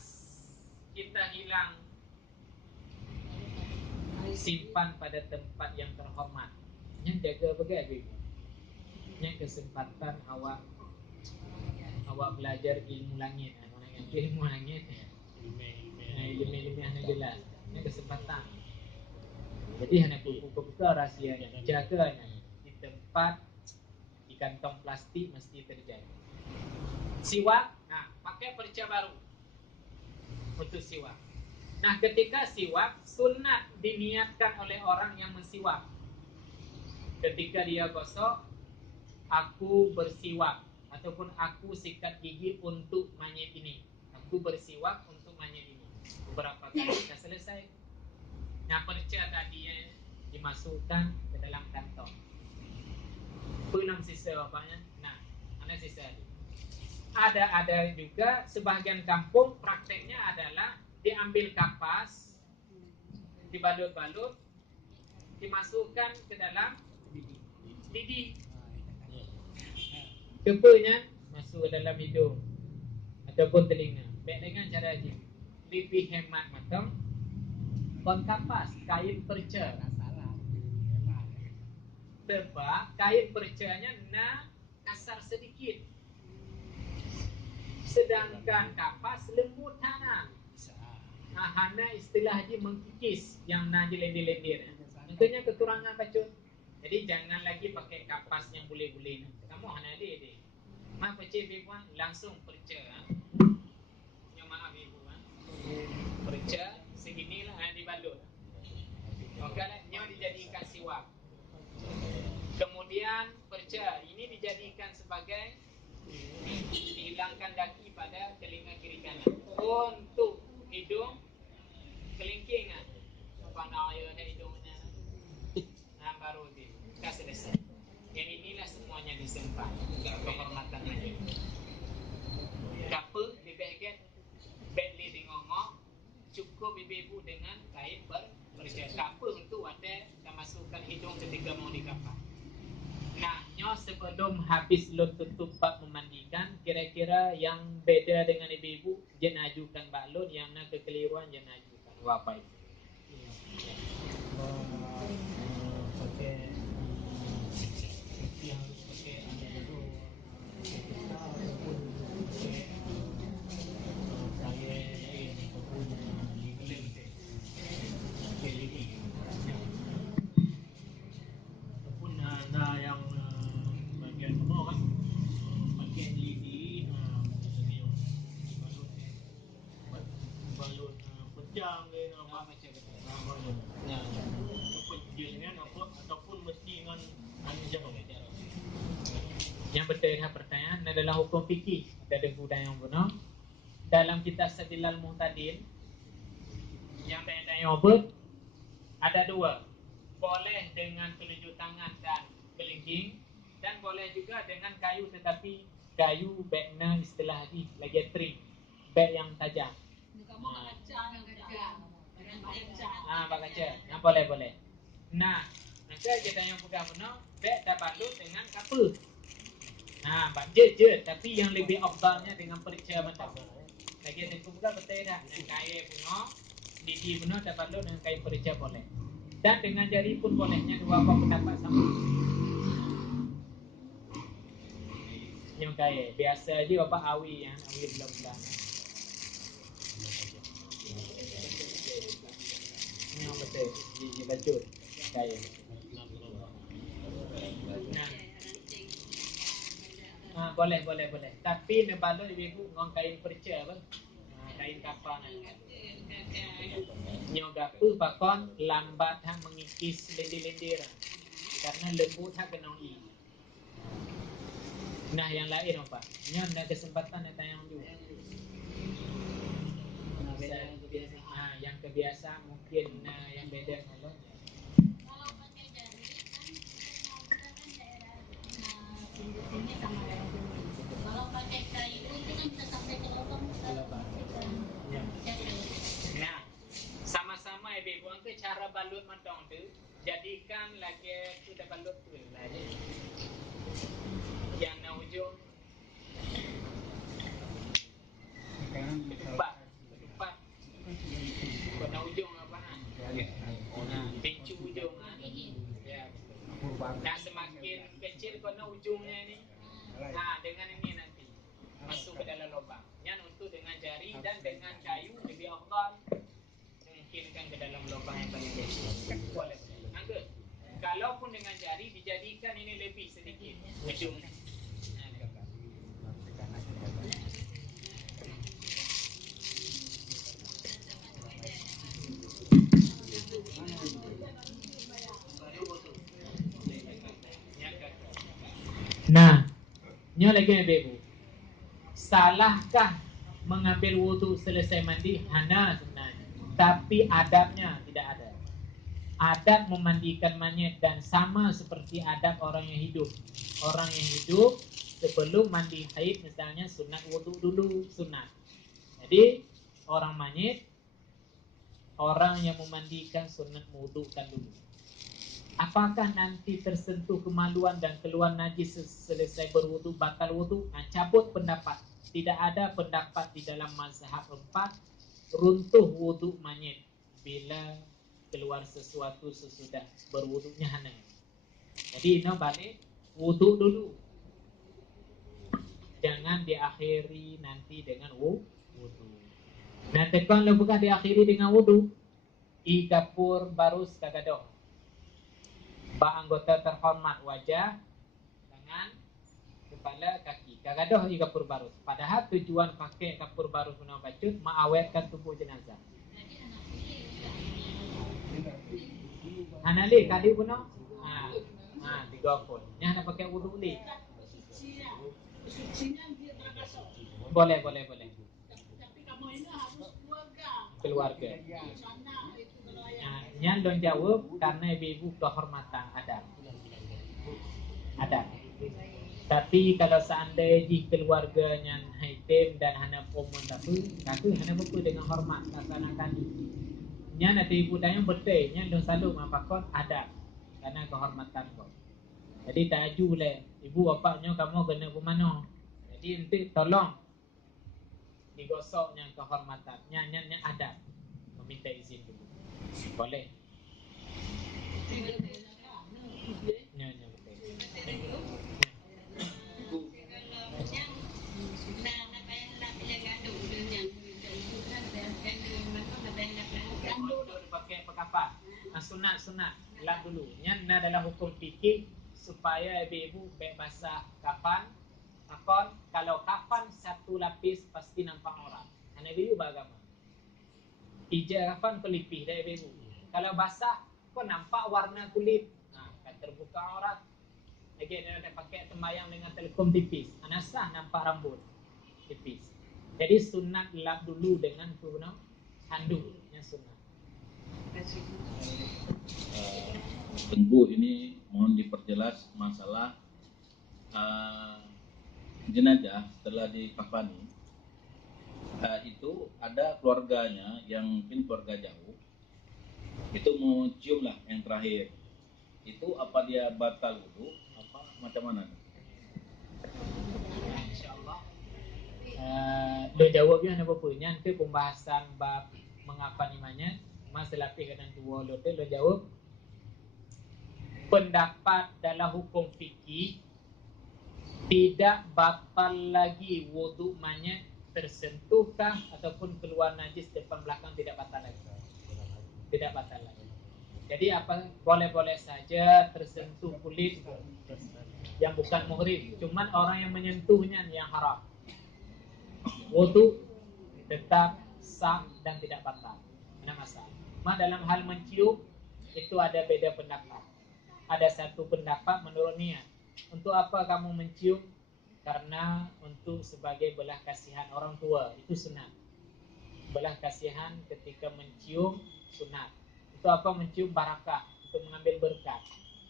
kita hilang, simpan pada tempat yang terhormat. Yang jaga begitu. Yang kesempatan awak belajar ilmu langit. Orang yang ilmu langit, ilmu hanya jelas. Yang kesempatan. Jadi hanya kuku-kuku rahasianya. Jaganya di tempat, di kantong plastik mesti terjaga. Siwak, pakai perca baru untuk siwak. Nah, ketika siwak, sunat diniatkan oleh orang yang mensiwak. Ketika dia gosok, aku bersiwak, ataupun aku sikat gigi untuk monyet ini. Aku bersiwak untuk monyet ini. Beberapa kali dah selesai. Nah, perca tadi dimasukkan ke dalam kantong. Penam sisa bapaknya. Nah, mana sisa tadi? Ada juga sebahagian kampung prakteknya adalah diambil kapas, dibalut-balut, dimasukkan ke dalam lidi. Kepanya masuk ke dalam hidung ataupun telinga. Baik dengan cara ini lebih hemat matang. Kon kapas kain perca. Sebab kain percanya kasar sedikit. Sedangkan kapas lembut tanah. Nah, hana istilah dia mengkikis yang na je lendir-lendir. Tentunya kekurangan bacut. Jadi jangan lagi pakai kapas yang boleh-boleh. Kamu hana dia. Ma percaya ibu langsung perca. Yang maaf ibu perca seginilah dibalut. Okeylah, nyo dijadikan siwak. Kemudian perca ini dijadikan sebagai dihilangkan daki pada telinga kiri kanan. Untuk hidung kelingking apa nak hidungnya. Nah, baru dia dah selesai. Yang inilah semuanya disimpan untuk kehormatan majelis. Kapa dibegit beli di ngongok cukup ibu-ibu dengan kain perca. Kapa untuk ada dan masukkan hidung ketika mau dikapa. Nah, nyo sebelum habis lo tutup bab memandikan, kira-kira yang beda dengan ibu-ibu, jen ajukan baklon, yang nak kekeliruan jen ajukan. Apa itu? Pakai yang harus pakai dulu kita ataupun pakai saya ataupun lidi ataupun ada yang bagian bawah kan pakai lidi balut pecang ke apa macam balut kepejilnya apa ataupun mesti dengan jarum. Yang bertanya pertanyaan adalah hukum fikih dari budaya yang benar. Dalam kitab Sadilal Muhtadin yang tanya obat ada dua. Boleh dengan telunjuk tangan dan kelingking, dan boleh juga dengan kayu, tetapi kayu bekna istilah lagi trim, bek yang tajam. Bak kaca. Nah, boleh. Nah, nanti kita yang pegang benar, bek dah balut dengan kapur. Nah, je, tapi yang lebih afdalnya dengan perca mantap. Lagi ada juga betul dah. Dengan kain puno, lidi puno dah balut dengan kain perca boleh. Dan dengan jari pun bolehnya, dua apa pendapat sama. Yang kain biasa aja bapak awi bulan-bulan. Yang betul, di bacut kain. Nah, boleh. Tapi nebalot ibu ngong kain perca apa? Kain kapan nyogapu pakon lambat mengikis lendir-lendir karena lembut kena i. Nah, yang lain apa? Nyon ada kesempatan nak tanya juga. Yang kebiasa mungkin yang beda kalau pakai jari kan kita kan daerah sini sama daerah sini. Kalau pakai kayu itu kan bisa sampai ke lubang ya. Nah, sama-sama ibu angke cara balut matang tu jadikan lagi tu dah balut tu lagi. Yang na ujung ketupat kena ujung apa pincu ujung ya. Nah, semakin kecil kena ujungnya ini. Nah, dengan ini nanti masuk ke dalam lubang. Yang untuk dengan jari dan dengan kayu lebih afdal mungkinkan ke dalam lubang yang paling kecil. Boleh. Angka. Kalaupun dengan jari dijadikan ini lebih sedikit ujung. Nah, nyo lagi ibu. Salahkah mengambil wudu selesai mandi? Hana sebenarnya. Tapi adabnya tidak ada. Adab memandikan mayit dan sama seperti adab orang yang hidup. Orang yang hidup sebelum mandi haid misalnya sunat wudu dulu, sunat. Jadi orang mayit, orang yang memandikan sunat wudukan dulu. Apakah nanti tersentuh kemaluan dan keluar najis selesai berwudu batal wudu? Cabut pendapat. Tidak ada pendapat di dalam mazhab 4 runtuh wudu mayit bila keluar sesuatu sesudah berwudunya hana. Jadi no balik wudu dulu. Jangan diakhiri nanti dengan wudu. Nah tekan lo bukan diakhiri dengan wudu. I kapur barus kagadoh. Ba anggota terhormat wajah, tangan, kepala, kaki. Kagadoh i kapur barus. Padahal tujuan pakai kapur barus guna bacut mengawetkan tubuh jenazah. Hanali kali guna. Tiga pun. Nya nak pakai wudu ni. Boleh. Tapi kamu ini harus Keluarga. Yang don jawab karena ibu kehormatan ada. Tapi kalau seandainya keluarganya haitim dan hana pomon tapi hana buku dengan hormat laksanakan. Nya nanti ibu tanya betul, nya don selalu mapakon ada karena kehormatan kau. Jadi taju le ibu bapaknya kamu kena ke mana. Jadi nanti tolong digosok yang kehormatan. Nya ada meminta izin dulu. Boleh. Nya betul. Untuk dipakai pekafan. Sunat lap dulu. Nya adalah hukum fikih supaya ibu basah kafan. Akon kalau kafan satu lapis pasti nampak aurat. Hanya ibu beragama. Ija kafan kelipih dari ibu. Kalau basah kau nampak warna kulit. Kan terbuka aurat. Lagi dia ada pakai sembahyang dengan telekom tipis. Anasah nampak rambut tipis. Jadi sunat lap dulu dengan guna handuk yang sunat. Ibu ini mohon diperjelas masalah jenazah setelah dikafani. Itu ada keluarganya yang mungkin keluarga jauh. Itu mau cium lah yang terakhir. Itu apa dia batal wudu? Apa macam mana? InsyaAllah lo jawabnya apa punya nanti pembahasan bab mengapa nimanya masalah dan dua lo jawab pendapat dalam hukum fikih tidak batal lagi wudu mayat tersentuhkah ataupun keluar najis depan belakang tidak batal lagi. Jadi apa boleh-boleh saja tersentuh kulit yang bukan muhrim, cuman orang yang menyentuhnya yang haram. Wudu tetap sah dan tidak batal. Mana masalah. Dalam hal mencium itu ada beda pendapat. Ada satu pendapat menurut niat. Untuk apa kamu mencium? Karena untuk sebagai belah kasihan orang tua, itu sunat. Belah kasihan ketika mencium sunat. Itu apa mencium barakah, untuk mengambil berkat.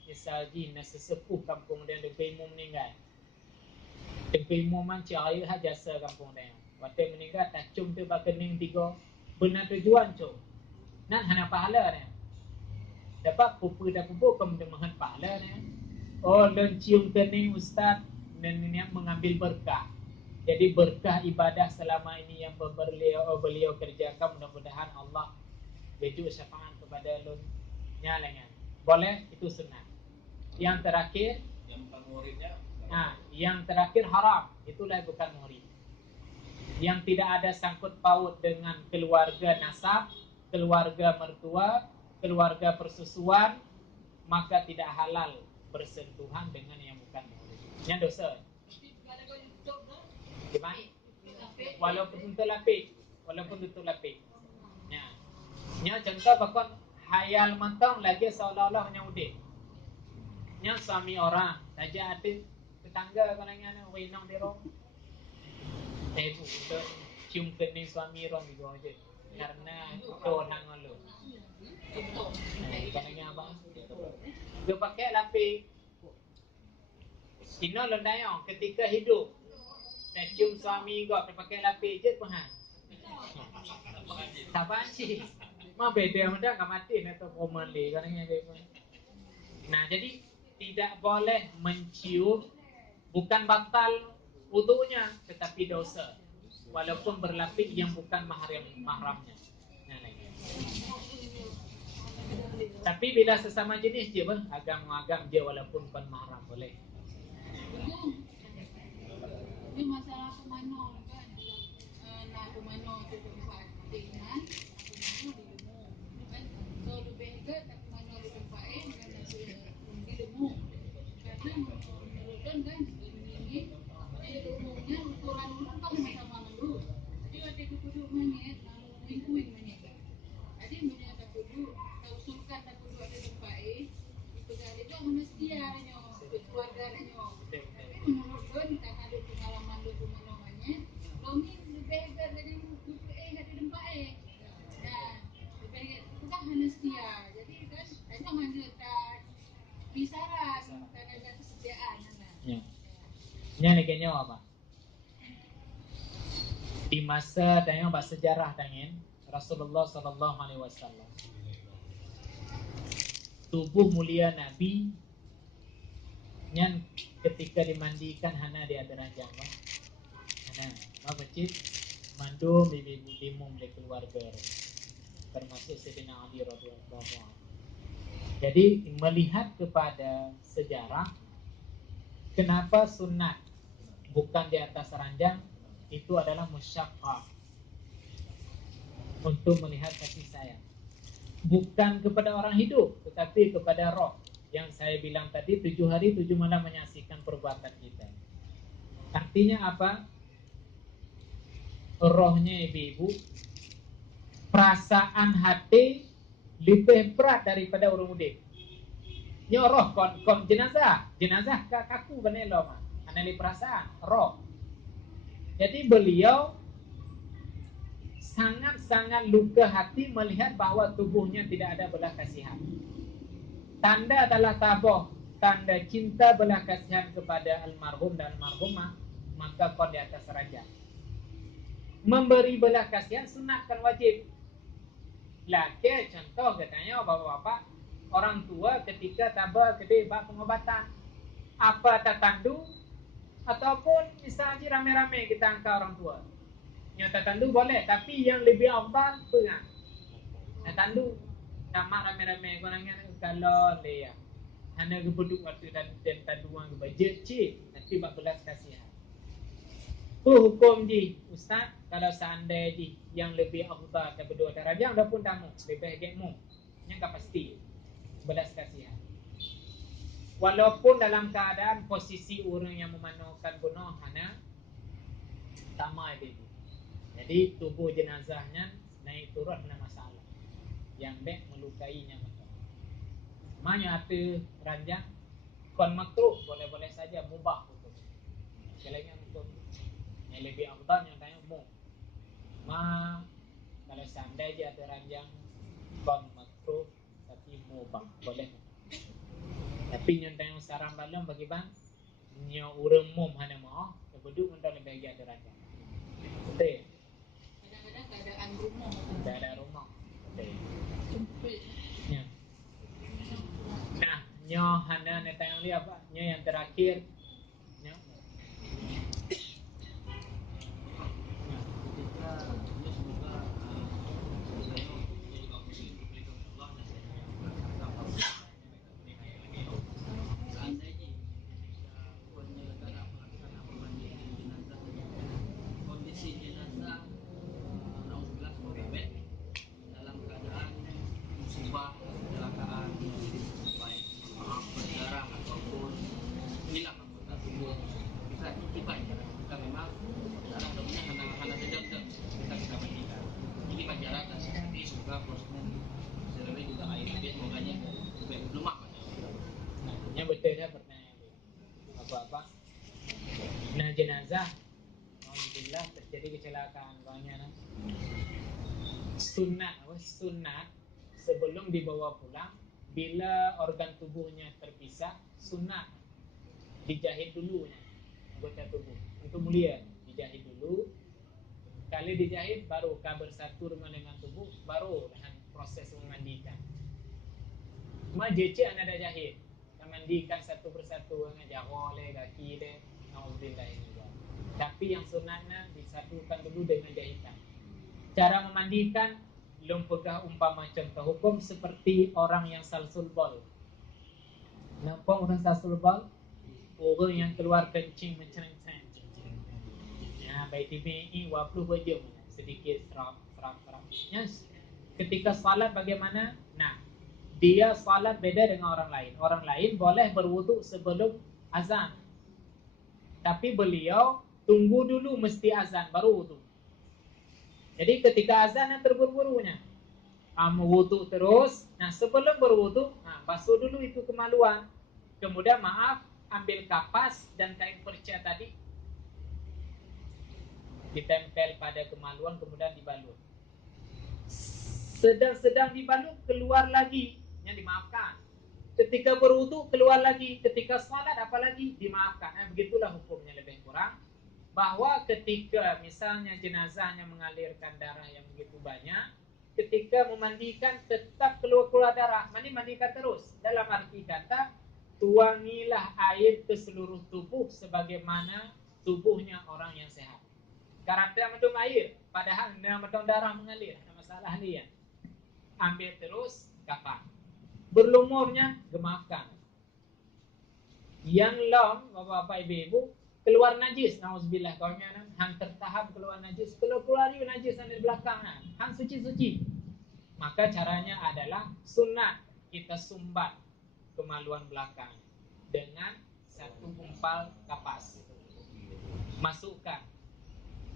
Misalnya sesepuh kampung dia dengkaimu meninggal. Dengkaimu mancai jasa kampung dia. Waktu meninggal tak cium tu bakening 3 benar tujuan cium. Nan hana pahala dia. Dapat pupu dah pupu kemudian mahan pahala dia. Oh, dan cium kening ustaz dan ini mengambil berkah. Jadi berkah ibadah selama ini yang beliau kerjakan, mudah-mudahan Allah beju syafaat kepada lun nyalengan. Boleh, itu sunat. Yang terakhir Yang bukan muridnya. Yang terakhir haram. Itulah bukan murid. Yang tidak ada sangkut paut dengan keluarga nasab, keluarga mertua, keluarga persusuan, maka tidak halal bersentuhan dengan yang bukan murid. Yang dosa. Gimana? Walaupun tutup lapik. Nya contoh bahkan hayal mentang lagi seolah-olah yang udik. Nya suami orang saja ada tetangga kononnya winong diro. Bu, udah cium kening suami rom juga aja. Karena itu nang lo. Kononnya apa? Dia pakai lapis. Sino londayong ketika hidup. Dan cium suami kau pakai lapis je pun han. Tak panci. Mah beda mudah enggak mati atau commonly kononnya gitu. Nah, jadi tidak boleh mencium, bukan batal wudunya, tetapi dosa. Walaupun berlapis yang bukan mahramnya. Nah, tapi bila sesama jenis je agam je walaupun bukan mahram boleh. Ini masalah pemano kan. Nah, pemano tu tempat dengan pemano di demo. Kan so lebih ke tak pemano di tempat dengan di demo. Karena menurut kan ini umumnya ukuran kan sama dulu. Jadi waktu itu kudu monyet, wing-wing monyet. Jadi monyet tak kudu, tak usulkan tak kudu ada tempat itu kali itu mestinya keluarganya. Tapi menurut Don karena ada pengalaman lu namanya, Lomi lebih hebat dari buku ada tempat Nah, lebih itu kan mestinya. Jadi kan hanya menjelaskan bisaran karena ada kesediaan Ya. Nya negenya apa? Di masa tanya bahasa sejarah tanya Rasulullah sallallahu alaihi wasallam. Tubuh mulia Nabi yang ketika dimandikan hana di ada ranjang hana apa cip mandum ibu dimum oleh keluarga termasuk Sayyidina Ali radhiyallahu anhu. Jadi melihat kepada sejarah kenapa sunat bukan di atas ranjang itu adalah musyaqqah untuk melihat kasih sayang. Bukan kepada orang hidup, tetapi kepada roh. Yang saya bilang tadi 7 hari 7 malam menyaksikan perbuatan kita. Artinya apa? Rohnya ibu-ibu, perasaan hati lebih berat daripada orang mudik. Nyoroh kon jenazah kaku benelo mah. Anali perasaan roh. Jadi beliau sangat-sangat luka hati melihat bahwa tubuhnya tidak ada belas kasihan. Tanda adalah tabah, tanda cinta belas kasihan kepada almarhum dan almarhumah, maka kon di atas raja. Memberi belas kasihan sunat kan wajib. Laki contoh katanya bapak-bapak, orang tua ketika tabah gede bak pengobatan, apa tak tandu ataupun misalnya rame-rame kita angkat orang tua. Nyata tandu boleh, tapi yang lebih afdal pengat. Nah tandu sama rame-rame konangnya kalau dia hanya gebeduk waktu dan tanduan ke budget cik nanti 14 kasihan. Hukum di ustaz kalau seandainya di yang lebih afdal dan berdua darajah dah pun tamu lebih gekmu. Yang tak pasti 11 kasihan. Walaupun dalam keadaan posisi orang yang memanokan bunuh hanya sama itu. Jadi tubuh jenazahnya naik turun kena masalah. Yang baik melukainya macam. Maknanya ada ranjang kon makruh boleh-boleh saja mubah hukum. Selainnya hukum yang lebih afdal yang tanya umum. Kalau seandainya ada ranjang kon makruh tapi mubah boleh. Tapi yang tanya sarang dalam bagi bang nyo urang mum hana mau beduk mentang lebih ada ranjang. Betul. Kadang-kadang keadaan rumah. Tak ada rumah. Betul. Sempit. Ya. Nah, nyo hana netang li apa? Nyo yang terakhir. Nyo. Betul dah pertanyaan dia. Apa-apa jenazah, alhamdulillah terjadi kecelakaan banyak. Sunat sebelum dibawa pulang, bila organ tubuhnya terpisah, sunat dijahit dulu anggota tubuh untuk mulia, dijahit dulu. Kali dijahit baru bersatu dengan tubuh, baru dengan proses memandikan. Cuma jecek anda dah jahit, mandikan satu persatu dengan jauh oleh kaki dia, alhamdulillah ini. Tapi yang sunatnya disatukan dulu dengan jahitan. Cara memandikan, belum pegah umpama contoh hukum seperti orang yang salsul bol. Nampak orang salsul bol? Orang yang keluar kencing mencereng-cereng. Baik TBI 20 jam sedikit serap. Yes. Ketika salat bagaimana? Nah, dia salat beda dengan orang lain. Orang lain boleh berwuduk sebelum azan. Tapi beliau tunggu dulu mesti azan baru wuduk. Jadi ketika azan yang terburu-burunya, wuduk terus. Nah, sebelum berwuduk, basuh dulu itu kemaluan. Kemudian ambil kapas dan kain perca tadi, ditempel pada kemaluan, kemudian dibalut. Sedang dibalut, keluar lagi, yang dimaafkan. Ketika berwudu keluar lagi, ketika salat apalagi dimaafkan. Begitulah hukumnya lebih kurang. Bahwa ketika misalnya jenazahnya mengalirkan darah yang begitu banyak, ketika memandikan tetap keluar darah, mandikan terus. Dalam arti kata, tuangilah air ke seluruh tubuh sebagaimana tubuhnya orang yang sehat. Karakter medung air, padahal medung darah mengalir, ada masalah dia. Ambil terus, kapan? Berlumurnya, gemakan. Yang lom, bapak-bapak, ibu-ibu, keluar najis, nauzubillah, kaunya hang tertahap keluar najis, keluar najis di belakang, hang suci. Maka caranya adalah sunat kita sumbat kemaluan belakang dengan satu gumpal kapas, masukkan.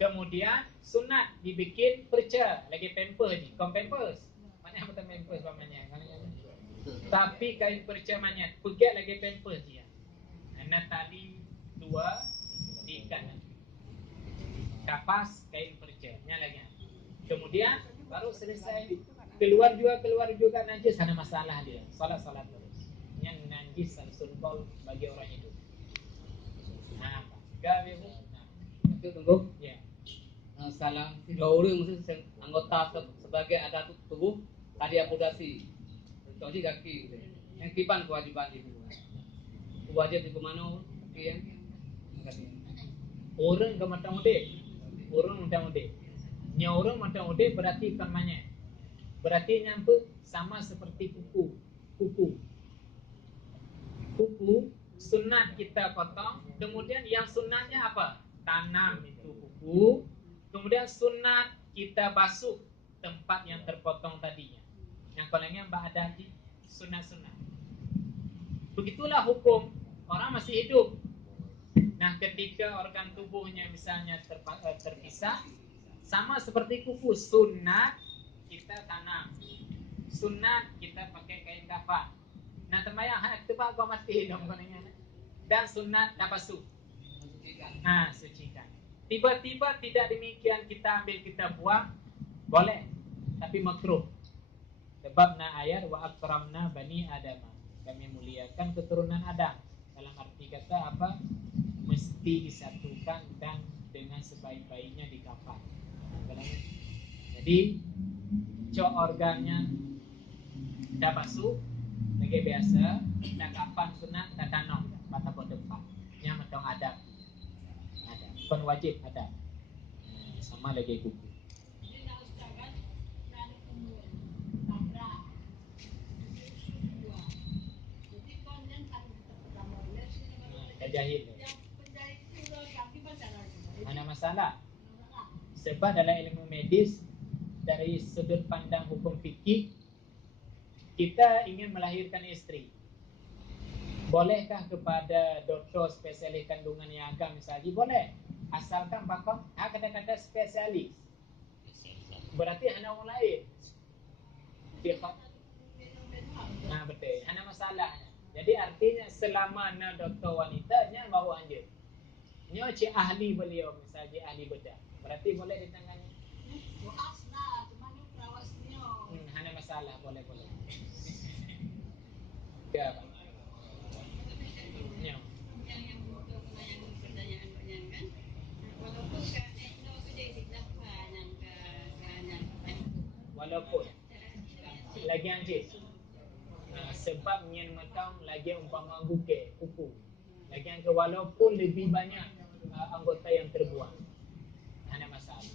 Kemudian sunat dibikin perca, lagi pampers ni, pampers. Mana betul pampers pamannya? Tapi kain perca manyat, pegat lagi pampers dia. Ana tali dua diikat. Kapas kain perca, nya lagi. Kemudian baru selesai, keluar juga najis, ada masalah dia. Salat terus. Yang najis al-sulbal bagi orang hidup. Nah, gawe bu. Itu tunggu. Ya. Salah dua orang mesti anggota sebagai adat tubuh tadi amputasi. Contoh kaki. Yang kipan kewajiban itu. Wajib di mana? Kaki yang orang ke matang udik. Orang matang udik. Nya orang matang udik berarti kamanya. Berarti nyampe sama seperti kuku. Kuku sunat kita potong, kemudian yang sunatnya apa? Tanam itu kuku. Kemudian sunat kita basuh tempat yang terpotong tadinya. Yang kolengnya mbak ada di sunat-sunat. Begitulah hukum orang masih hidup. Nah, ketika organ tubuhnya misalnya terpisah, sama seperti kuku, sunat kita tanam, sunat kita pakai kain kafan. Nah, temayang itu pak gua mati dong kolengnya. Dan sunat dah basuh. Sucikan. Tiba-tiba tidak demikian, kita ambil kita buang, boleh, tapi makruh. Sebab ayat wa akramna bani Adam, kami muliakan keturunan Adam. Dalam arti kata apa? Mesti disatukan dan dengan sebaik-baiknya dikafan. Jadi cok organnya dah basuh lagi biasa, dah kafan sunat, dah tanam mata depan. Yang metong Adam. Bukan wajib ada. Sama lagi kuku. Jahit. Ada masalah. Sebab dalam ilmu medis, dari sudut pandang hukum fikih, kita ingin melahirkan istri. Bolehkah kepada doktor spesialis kandungan yang agam misalnya? Boleh. Asalkan bakal kata-kata spesialis. Berarti hanya orang lain. Betul. Hanya masalahnya. Jadi artinya selama doktor wanitanya baru anjir. Nyo cik ahli beliau, misalnya cik ahli bedah. Berarti boleh ditangani. Doa senang, cuma ni perawat senior. Hanya masalah, boleh. Ya, Pak. Nyo. Yang buka yang pertanyaan banyak kan, walaupun kat Indo tu dia kenapa yang ke Walaupun lagi anjing. Sebab nyen metang lagi umpama kuku. Lagi yang ke walaupun lebih banyak anggota yang terbuang. Hanya masalah.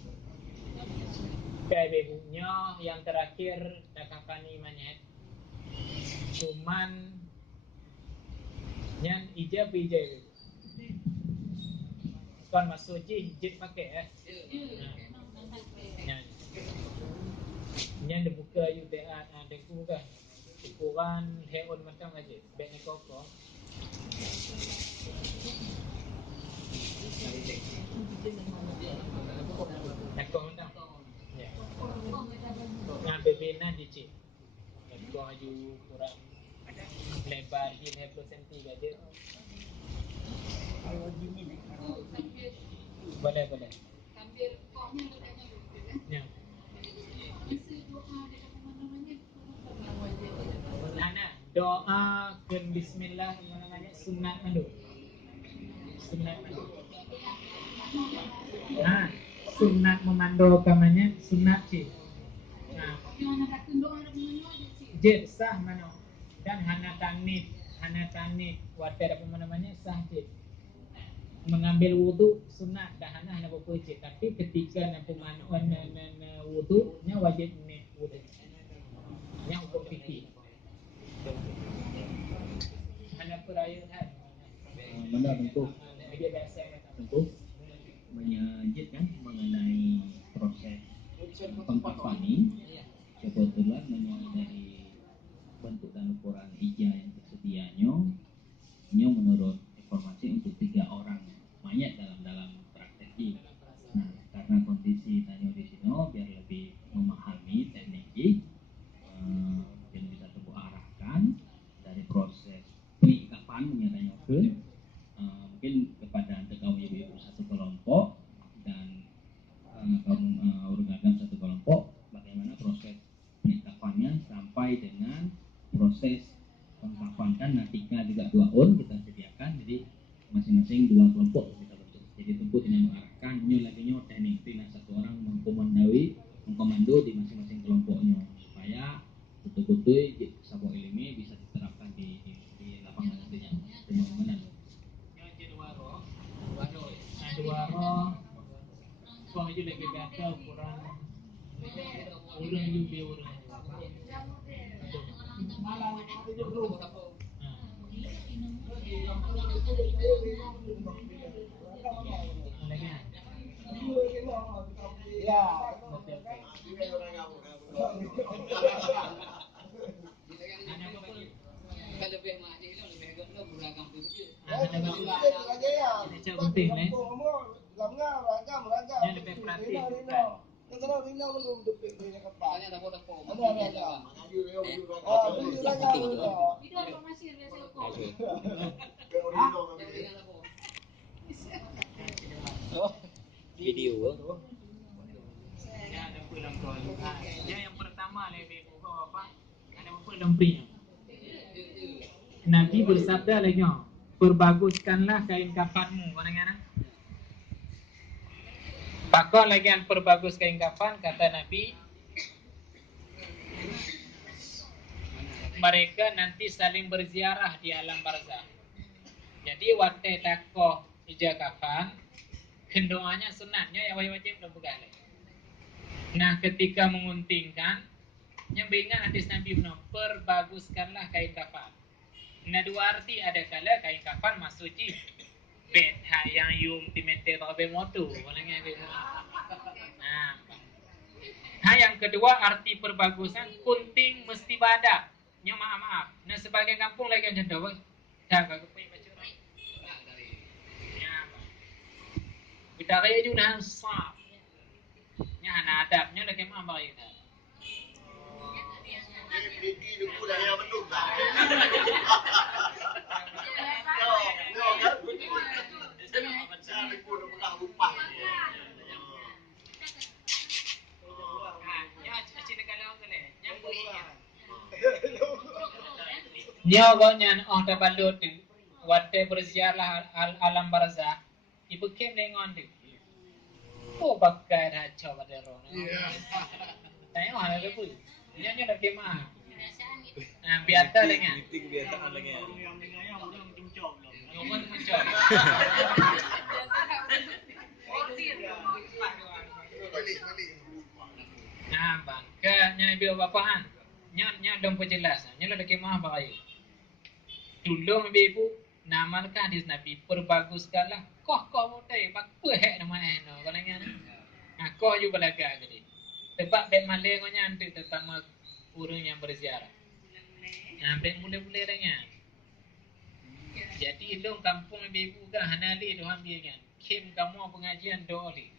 Kayak ibunya yang terakhir dakapani manyet. Cuman nyan ijab. Kon masuk ijab pakai Nyan dibuka UTA dengku kan. Ukuran heon macam aja. Beg ni koko. Nakong mentang. Ya. Ngambil bina dicik. Nakong aju kurang lebar 20 cm aja. Boleh. Sambil koknya letaknya begitu kan. Ya. Masa doa dekat mana-mana wajib. Nana doa ke bismillah namanya sunat mandu. Sunat memandu kamanya sunat cik. Yang nak doa nak mana je. Jid sah mana. Dan hana tanit water apa namanya sah cik. Mengambil wudu sunat dah hana apa cik. Tapi ketika nak pemandu wudu nya wajib ni wudu. Nya hukum fikih. Hana perayaan. Benda tentu Tentu menyajitkan mengenai proses pengkafani. Kebetulan dari bentuk dan ukuran ija yang tersedianya, menurut informasi untuk 3 orang mayat dalam praktek ini. Nah, karena kondisi tanya di sini biar lebih memahami teknik mungkin bisa coba arahkan dari proses pengikapan menyertanya mungkin kepada kaum ibu-ibu satu kelompok dan kaum uragam satu kelompok, bagaimana proses penikapannya sampai dengan proses pengkapan. Kan natika juga 2 on kita sediakan, jadi masing-masing 2 kelompok kita bentuk. Jadi tentu dengan mengarahkan lagi teknik tina satu orang mengkomando di masing-masing kelompoknya supaya betul-betul sabuk ilmi bisa diterapkan di lapangan nantinya. Teman-teman. dua roh kau aja lagi gatal kurang orang juga orang Kan lebih makni itu lebih agak beragam tu je. Ini penting ni. Yang lebih perhatian. Makanya tak boleh pom. Video informasi dari Selko. Video. Ya ada pulang kau. Ya yang pertama lebih kau apa? Ada apa lempinya? Nabi bersabda lagi, perbaguskanlah kain kafanmu, mana? Pakau lagi yang perbagus kain kafan, kata Nabi. Mereka nanti saling berziarah di alam barzah. Jadi waktu takoh ija kafan, kendoanya sunatnya yang wajib dan bukan. Nah ketika menguntingkan, yang beringat hadis Nabi benar, perbaguskanlah kain kafan. Nah 2 arti ada kala kain kafan masuk ci bed yang yum timete robe motu orangnya gitu. Nah yang kedua arti perbagusan kunting mesti badak. Nya maaf. Nah sebagai kampung lagi yang jendol dah kagak punya baca orang. Kita kaya juga sah. Nya ana adabnya lagi mama itu. Ini pula yang bendung tak? Nyogonyan on tabalut wate berziarah alam barzah ibu kem lengon tu. Oh bagai raja pada roh. Tanya mana tu pun. Nyonya dah kemah. Biasa dengan. Meeting kebiasaan lagi. Nyoman mencop. Bang. Ke nya ibu bapahan. Nya dong perjelas. Nya dah kemah bagai. Tolong ibu namalkan hadis Nabi perbaguskanlah koh mutai pak pehek nama eno kalanya koh ju belaga gede tebak bet maleng nya antu terutama urang yang berziarah bet mule-mule lanya jadi dong kampung ibu kan hanali doang dia kan kim kamu pengajian doli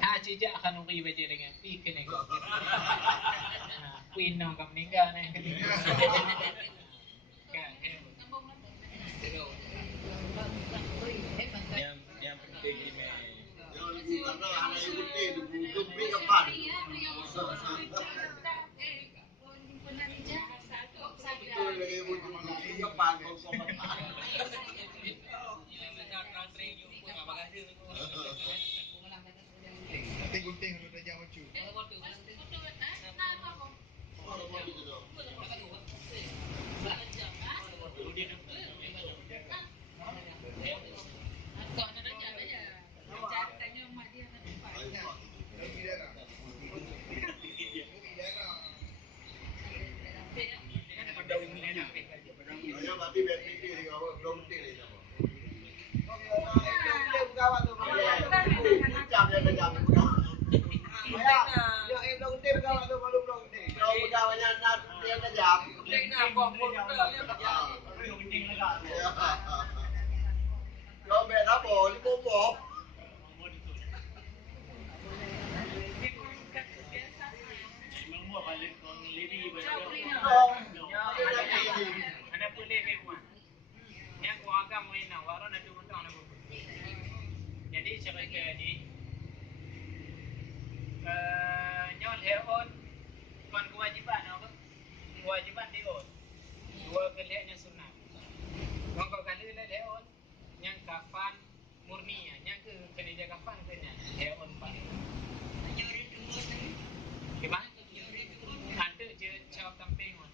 haji ja akan uri baca dengan pi kene kau pinong kam meninggal nih Yang penting ini karena anak ibu itu lebih depan. Itu lagi ibu cuma lebih depan Nanti gunting kalau dah jauh cu. Saya mati BPD ni kalau belum tinggal ni sama. Anak boleh memang. Yang keluarga mereka waran ada utang nak buat. Jadi cerita ni, nyon heon kon kewajiban apa? Kewajiban dion. Dua kalinya sunat. Mongko kali le heon yang kafan murni yang ke kena jaga kafan kena heon pak. Gimana? Ada je cakap camping on.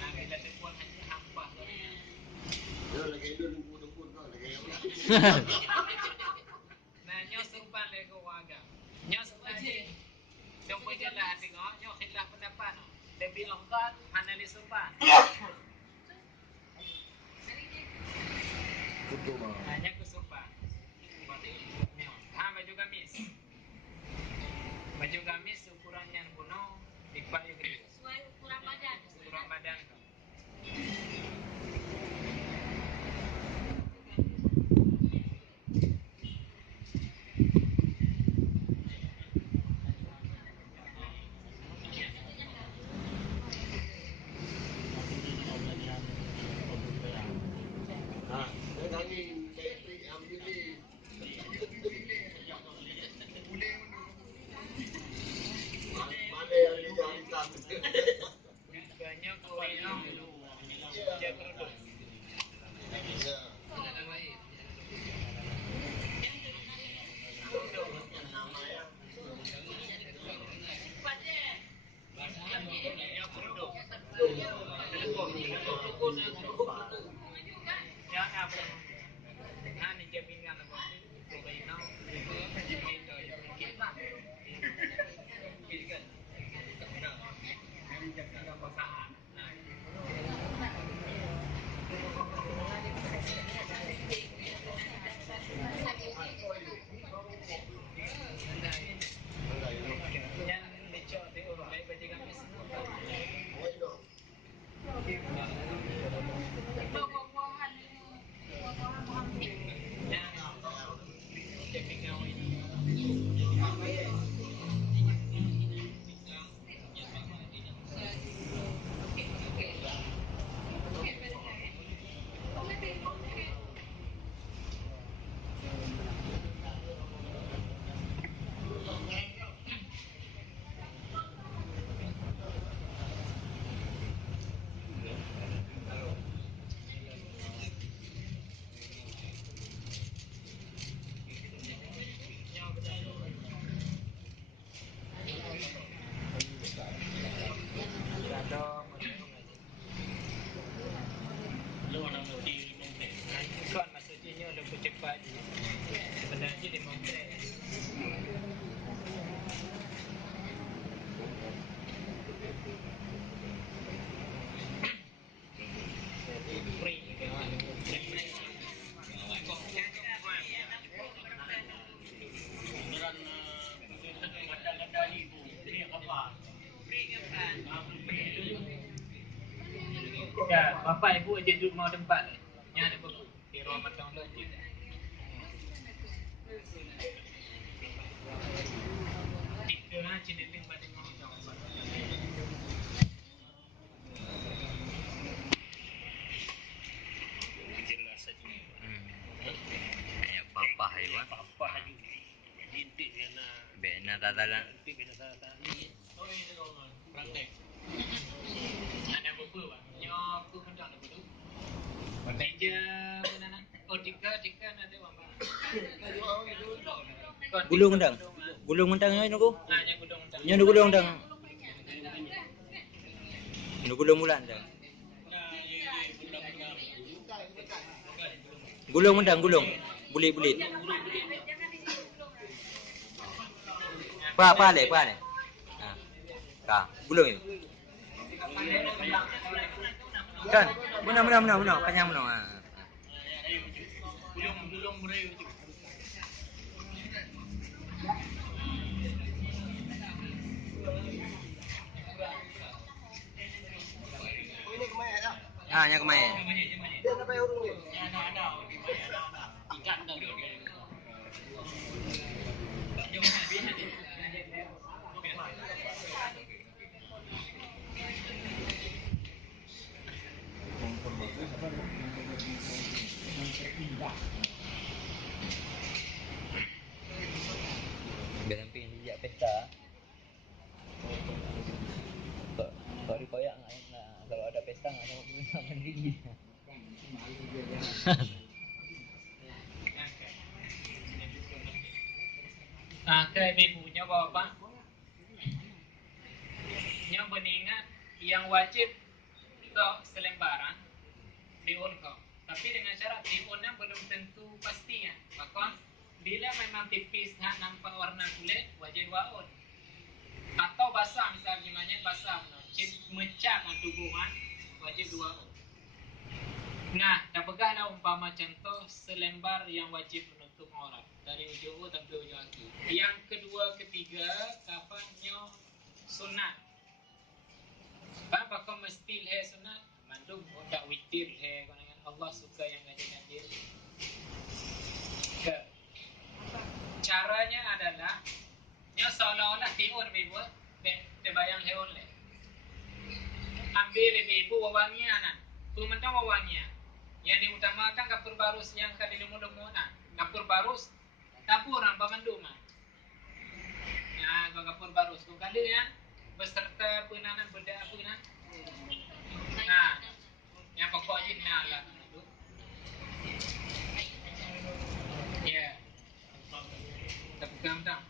Bila tepuan hanya hampa katanya. Yo lagi itu tunggu lagi. Nah, nyo serupan le ke warga. Nyo serupan. Dong berjalan tengok nyo khilaf pendapat no. Lebih afdal analis serupan. Hanya ke serupan. Baju gamis. Baju gamis ukurannya kuno, dipaknya gede. Sesuai ukuran badan. Ukuran badan tu. Mana yang dijadikan? Banyak orang dia kerudung. ibu je duduk mau tempat. Nya ada bebu. Di ruang matang lo je. Tiga cineling pada mau jauh. Jelas saja. Kayak papa hewan. Apa haju? Intik kena. Bena tatalan. Intik kena salah. Oh ini dong praktek. Ada bebu bang. Nyo aku hendak ada bebu. Tiga mana? Oh tiga nanti bang. Gulung undang. Gulung undang nyo nuku. Nah, yang gudang. Nyo gulung undang. Nyo gulung bulan dah. Gulung undang gulung. Bulit. Pa le. Ha. Gulung itu. Kan. Menang. Kanyang menang. Ha. Gulung beri itu. Ini kemana dah? Ha, nya kemain. Dia sampai hurung ni. Ada. Ikan dah. Biar sampai dia pesta. Kalau dikoyak enggak kalau ada pesta enggak sama mandiri. Ke ibunya bapak. Yang beningat yang wajib ke selembaran diun kau. Tapi dengan syarat diunnya belum tentu pastinya. Bahkan bila memang tipis nak nampak warna kulit wajib 2 un. Atau basah misalnya gimana basah mecah dengan tubuhan wajib 2 un. Nah, dah pegahlah umpama contoh selembar yang wajib menutup aurat dari ujung sampai ujung kaki. Yang kedua, ketiga, kafannya sunat. Bakal mesti le sunat, mandum tak witir le dengan Allah suka yang ganjil-ganjil. Caranya adalah nya seolah-olah tiun ibu terbayang heon le. Ambil ibu wawangian. Pementang wawangian. Yang diutamakan kapur barus yang kali lemu-lemuan. Kapur barus tabur apa manduma. Ya, kapur barus tu kali ya beserta penanan bedak penan. Nah, yang pokoknya lah itu. Ya. Tepegang tak?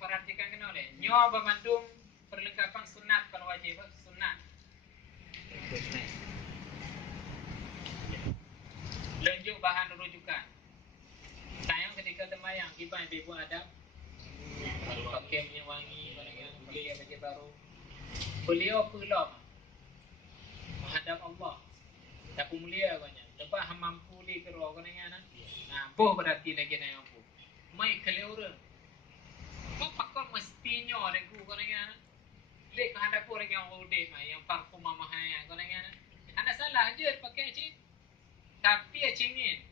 Perhatikan kena oleh nyo memandung perlengkapan sunat kalau wajib sunat. Lenjuk bahan rujukan. Sayang ketika temayang iban ibu adab pakai minyak wangi beli baju baru. Beliau pelom menghadap Allah. Tak mulia banyak. Sebab mampu li kero konanya. Nah, boh berarti lagi nak mampu. Mai keleureun. Pakon mestinya aku konanya. Lek hadap orang yang udah yang parfum mahal konanya. Anda salah je pakai cik. Tapi cingin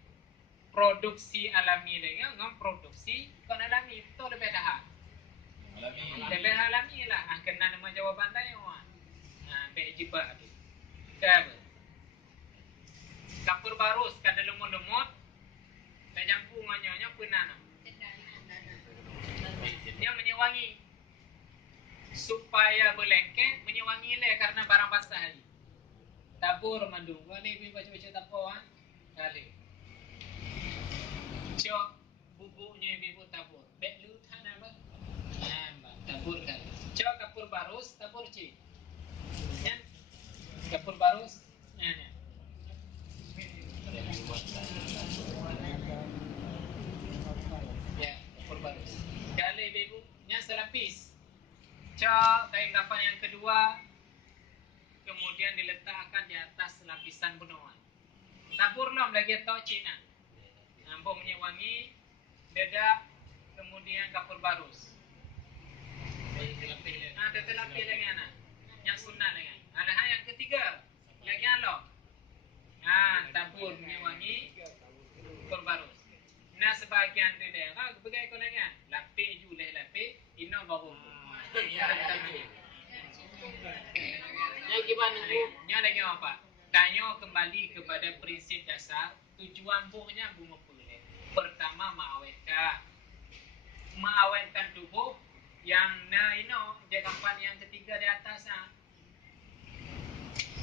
produksi alami dengan produksi kon alami itu lebih dah. Lebih alami lah. Kena nama jawaban dah yang nah, bejibat. Kab. Kapur barus kada lemut-lemut. Tak jampu nganyonya punana. Dia menyewangi supaya berlengket menyewangi le karena barang basah lagi. Tabur mandung. Ni baca-baca tapuan kali. Cok bubuknya ibu tabur. Dapur barus. Ya, ya. Ya, dapur barus. Kalau ibu nya selapis. Cak kain kafan yang kedua kemudian diletakkan di atas lapisan benua. Tabur lom lagi tok Cina. Nampak minyak wangi, dedak, kemudian kapur barus. Ada telapih lagi anak. Yang sunnah lagi. Ada yang ketiga lagi alok. Tabur minyak wangi, kapur barus. Nah sebagian tu dia, begai kau lagi. Lapih juleh lapih, ino baru. Yang gimana tu? Yang lagi apa? Tanya kembali kepada prinsip dasar. Tujuan buhnya bunga pulih. Pertama mengawetkan tubuh. Yang jagapan yang ketiga di atas.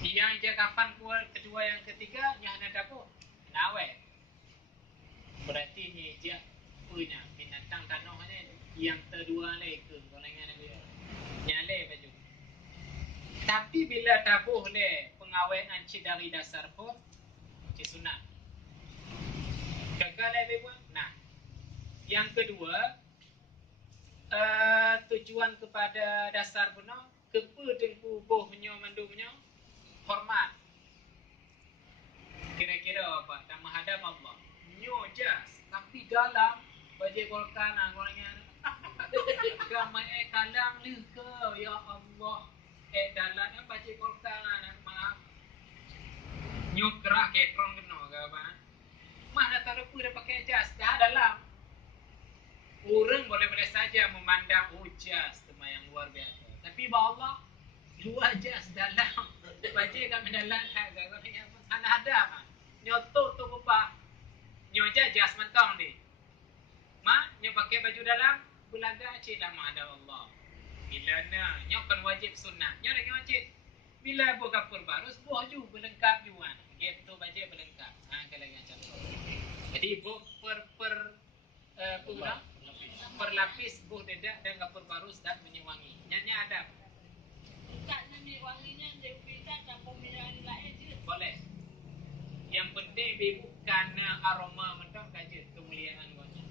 Yang jagapan kedua yang ketiga yang ada dapur. Awet. Berarti ni dia punya binatang tanah ni. Yang kedua leka. Kau dengar ni. Nyale baju. Tapi bila tabuh le pengawetan cik dari dasar pun cik sunat. Gagal le buat. Nah. Yang kedua tujuan kepada dasar benar kepa dengku boh menyo mandu menyo hormat. Kira-kira apa? Tak menghadap Allah. Nyo jas tapi dalam baju golkan orangnya. Gamai kalang ni ke ya Allah. Dalam baju golkan maaf. Nyo kerah kekrong kena ke apa? Mana tahu pun dah pakai jas dah dalam. Orang boleh-boleh saja memandang jas tema yang luar biasa. Tapi bahawa Allah luar jas dalam. Baca kat dalam anak ada kan. Nyoto tu apa? Nyoja jas mentong ni. Nyo pakai baju dalam belaga cik dah ada Allah. Bila nyo kan wajib sunnah. Nyo lagi wajib. Bila buka perbarus buah ju berlengkap juan. Gitu baca berlengkap. Kalau lagi macam tu. Jadi berlapis buh dedak dan kapur barus dan menyewangi. Nyanya ada. Tak ni wanginya dia bisa tak pemilihan lain je. Boleh. Yang penting ibu karena aroma mentok kaje kemuliaan wangi.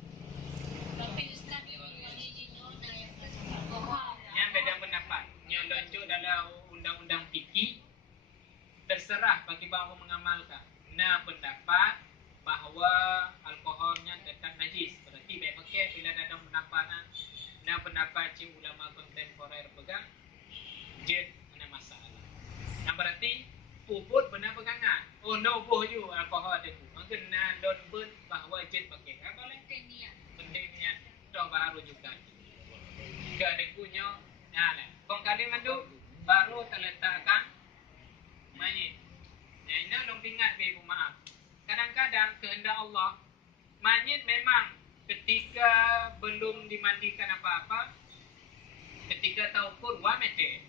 Tapi Ustaz wangi jinyo dah yang Yang beda pendapat. Yang lonjok dalam undang-undang fikih terserah bagi bahawa mengamalkan. Nah pendapat bahawa alkoholnya tetap najis. Berarti baik pakai bila ada pendapatan. Nah pendapat cik ulama kontemporer pegang jet ada masalah. Nah berarti ubud benar pegangan. Oh no boh you alkohol ada tu. Maka nah don burn bahawa jet pakai. Boleh pentingnya dah baru juga. Ke ada punya. Nah lah. Kong kali mandu baru terletakkan mayit. Nah ini dong ingat ibu maaf. Kadang-kadang kehendak Allah mayit memang ketika belum dimandikan apa-apa, ketika tahu kurwa mete.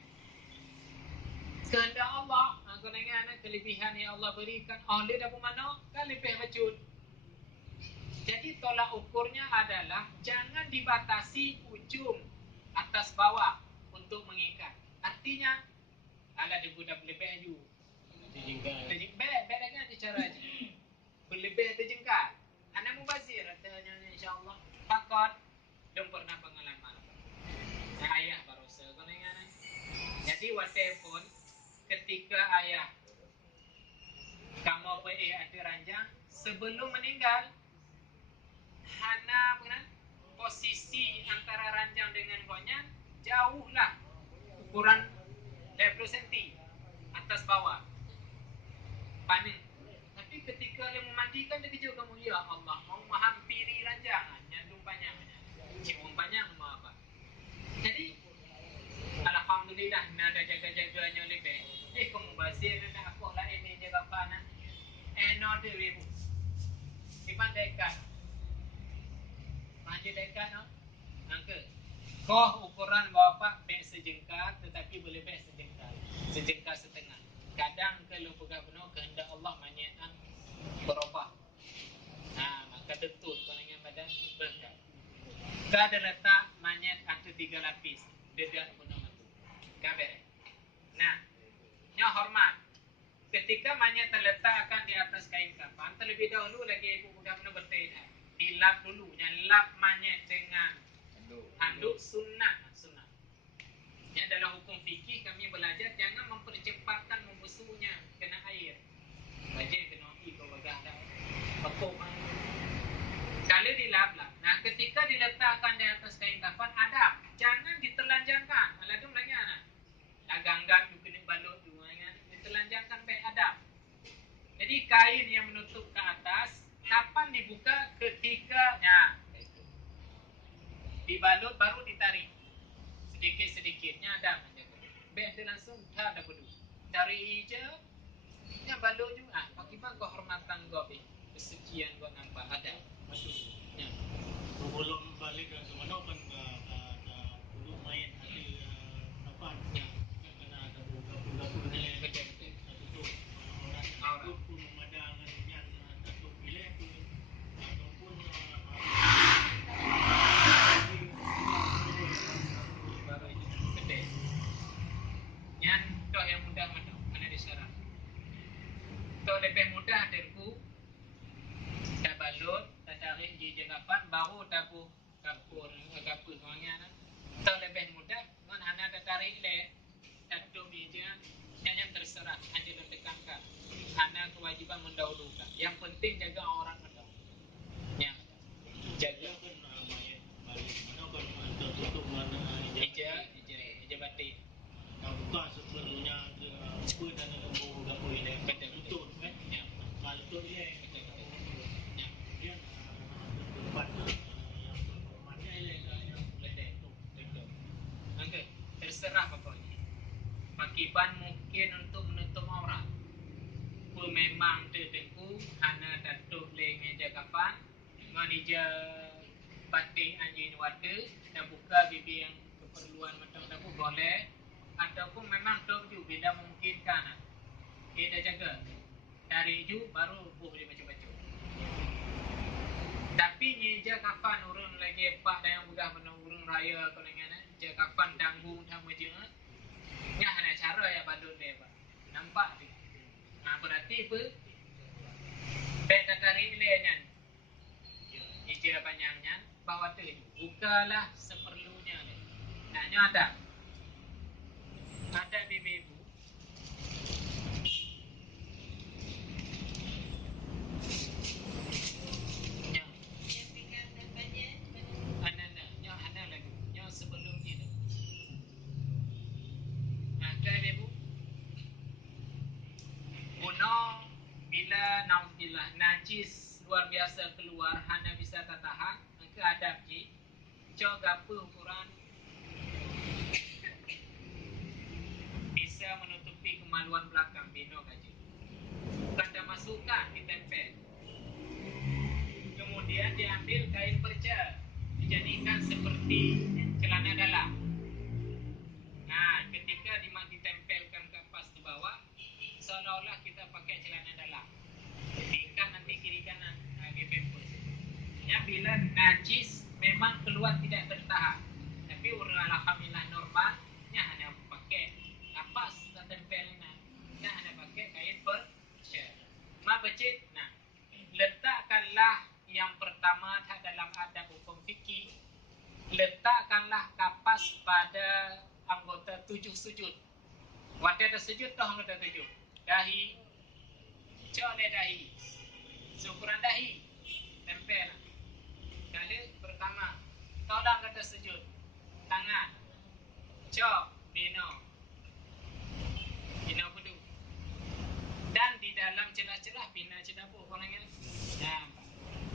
Kehendak Allah, aku dengar kelebihan yang Allah berikan. Dia dapat mana? Kan lebih bacut. Jadi tolak ukurnya adalah jangan dibatasi ujung atas bawah untuk mengikat. Artinya, ala dia budak lebih aju. Terjengkal lagi ada cara aja. Berlebih terjengkal. Anak mubazir katanya insya-Allah. Takut belum pernah pengalaman. Ayah barusan kau dengar. Jadi whatever ketika ayah kamu pergi ada ranjang sebelum meninggal hana posisi antara ranjang dengan gonya jauhlah ukuran 20 cm atas bawah panen. Tapi ketika dia memandikan dia kejauh kamu ya Allah mau menghampiri ranjang nyandung banyak cium banyak mau apa. Jadi alhamdulillah nada jaga-jaganya lebih. Kamu bazir nak aku lah ini jaga panah. No de ibu. Dipandaikan. Dekat no. Angka. Kau ukuran bapak beg sejengkal tetapi berlebih sejengkal. Sejengkal setengah. Kadang kalau pegang penuh kehendak Allah manyakan berubah. Maka detut palingnya badan berkat. Kada letak manyat ada 3 lapis. Dedak penuh itu. Kabar. Nah, nyo hormat. ketika mayat terletakkan di atas kain kafan, terlebih dahulu lagi ibu budak mana betul dah. Dilap dulu, lap mayat dengan handuk sunnah. Ya, dalam hukum fikih kami belajar jangan mempercepatkan membusuknya kena air. Baca kena api kau bagah dah. Pokok kalau dilap-lap. Nah, ketika diletakkan di atas kain kafan adab, jangan ditelanjangkan. Aladum lagi anak. Agak-agak tu kena balut tu kan. Ditelanjangkan baik adab. Jadi kain yang menutup ke atas kapan dibuka ketikanya dibalut baru ditarik. Sedikit-sedikitnya ada menjaga. Baik dia langsung dah perlu. Tarik je yang balut juga. Bagaimana kehormatan kau ni? Kesucian kau nampak ada. Ya. Sebelum balik ke mana kan dulu main ada apa? Ya. Kena ada buka-buka ni. Betul. Tutup orang pun memadang yang tutup bilik tu ataupun baru itu gede. Yang tu yang mudah mana? Mana disyarat? Tu lebih mudah dengku. Dah balut, dah tarik je kapan, baru tabuh kapur orangnya. Tu lebih mudah. Kan hana dah tarik le, tatuk meja, yang terserah. Hanya tekankan. Hana kewajiban mendahulukan. Yang penting jaga orang ada. Ya. Jaga kan main balik mana kan tertutup mana Ija batik. buka sepenuhnya apa dan lembu dapur ini tutup kan Ya. kalau tutup ini Ya. kemudian tempat yang terhormatnya yang Betul. Betul. Okey, terserah pokoknya. Pakiban mungkin untuk menutup aurat. Pun memang tertengku hana datuk le meja kapan, manija batik anjing water dan buka bibi yang keperluan macam tu boleh ataupun memang tu bila memungkinkan. Kita jaga. Dari ju baru boleh baca-baca. Tapi meja kapan urun lagi pak dan yang mudah menurun raya kalau dengan je kapan tanggung sama je. Nya hanya cara ya badut dia pak. Nampak tu. Nah berarti apa? Beta tarik lenya. Ija panjangnya bawa tu. Bukalah seperlunya. Nah nya ada. Ada bibi ibu. Nya. Ana lagi. Nya sebelum ini. Ada ibu. Uno bila naudillah najis luar biasa keluar hanya bisa tertahan ke adab ji coba apa ukuran bisa menutupi kemaluan belakang bino gaji bukan dah masukkan ditempel kemudian diambil kain perca dijadikan seperti celana dalam. Nah ketika ditempelkan kapas di bawah seolah-olah kita pakai celana dalam. Tingkat nanti kiri kanan dia pempes. Ya bila najis memang keluar tidak tertahan. Tapi orang alhamdulillah normalnya hanya pakai kapas dan tempelnya. Kita hanya pakai kain perca. Ma becit. Nah, letakkanlah yang pertama dalam adab hukum fikih. Letakkanlah kapas pada anggota 7 sujud. Waktu ada sujud toh anggota 7. Dahi, colek dahi, seukuran dahi, tempel. Kali pertama, tolak kata sujud, tangan, cok, bino kudu. Dan di dalam celah-celah bina cedapu, orangnya. Nah,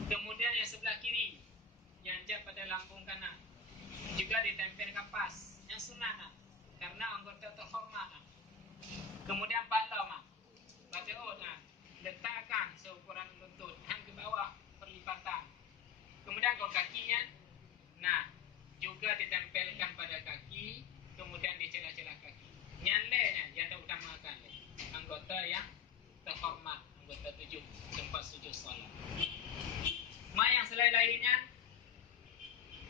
kemudian yang sebelah kiri, yang jatuh pada lambung kanan, juga ditempel kapas, yang sunnah, karena anggota terhormat. Kemudian palau baca letakkan seukuran lutut hang ke bawah perlipatan. Kemudian kau kakinya, nah juga ditempelkan pada kaki, kemudian di celah-celah kaki. Nyalenya yang utamakan anggota yang terhormat, anggota 7 tempat sujud solat. Yang selain-lainnya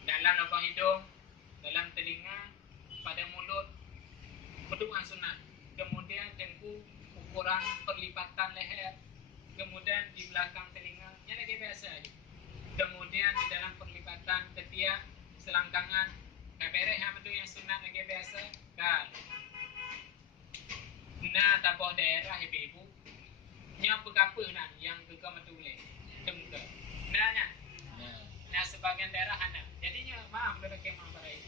dalam lubang hidung, dalam telinga, pada mulut, pedoman sunnah. ukuran perlipatan leher, kemudian di belakang telinga, yang lagi biasa aja. Kemudian di dalam perlipatan ketiak, selangkangan, kabereh yang sunat lagi biasa kan. Nah, tabah daerah ibu-ibu, nya apa nak yang ke matuleh, temga. Nah, sebagian daerah ada. Jadinya maaf kalau kemah barai.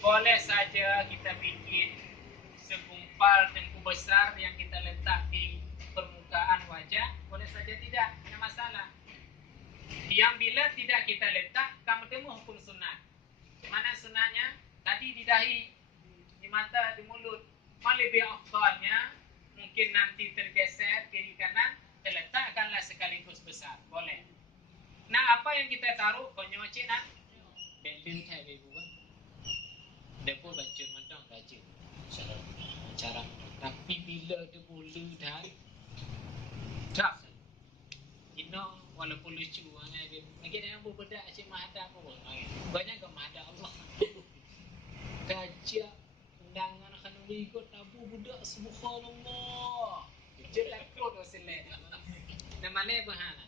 Boleh saja kita bikin segumpal tengku besar yang kita letak di permukaan wajah, boleh saja tidak, ada masalah. Yang bila tidak kita letak, kamu temu hukum sunat. Mana sunatnya? Tadi di dahi, di mata, di mulut. Lebih afdalnya, mungkin nanti tergeser kiri kanan, terletakkanlah sekaligus besar, boleh. Nah, apa yang kita taruh? Konyocin nak? Belin tak ibu kan? Depo baca mandang baca. Cara. Tapi bila dia bulu dah, tak. Ino walaupun lucu, lagi yang berbeda asyik mahadap pun. Banyak ke mahadap Allah. Gajah undangan akan ikut tabu budak subhanallah. Jelek pun selek. Nama ni apa hana?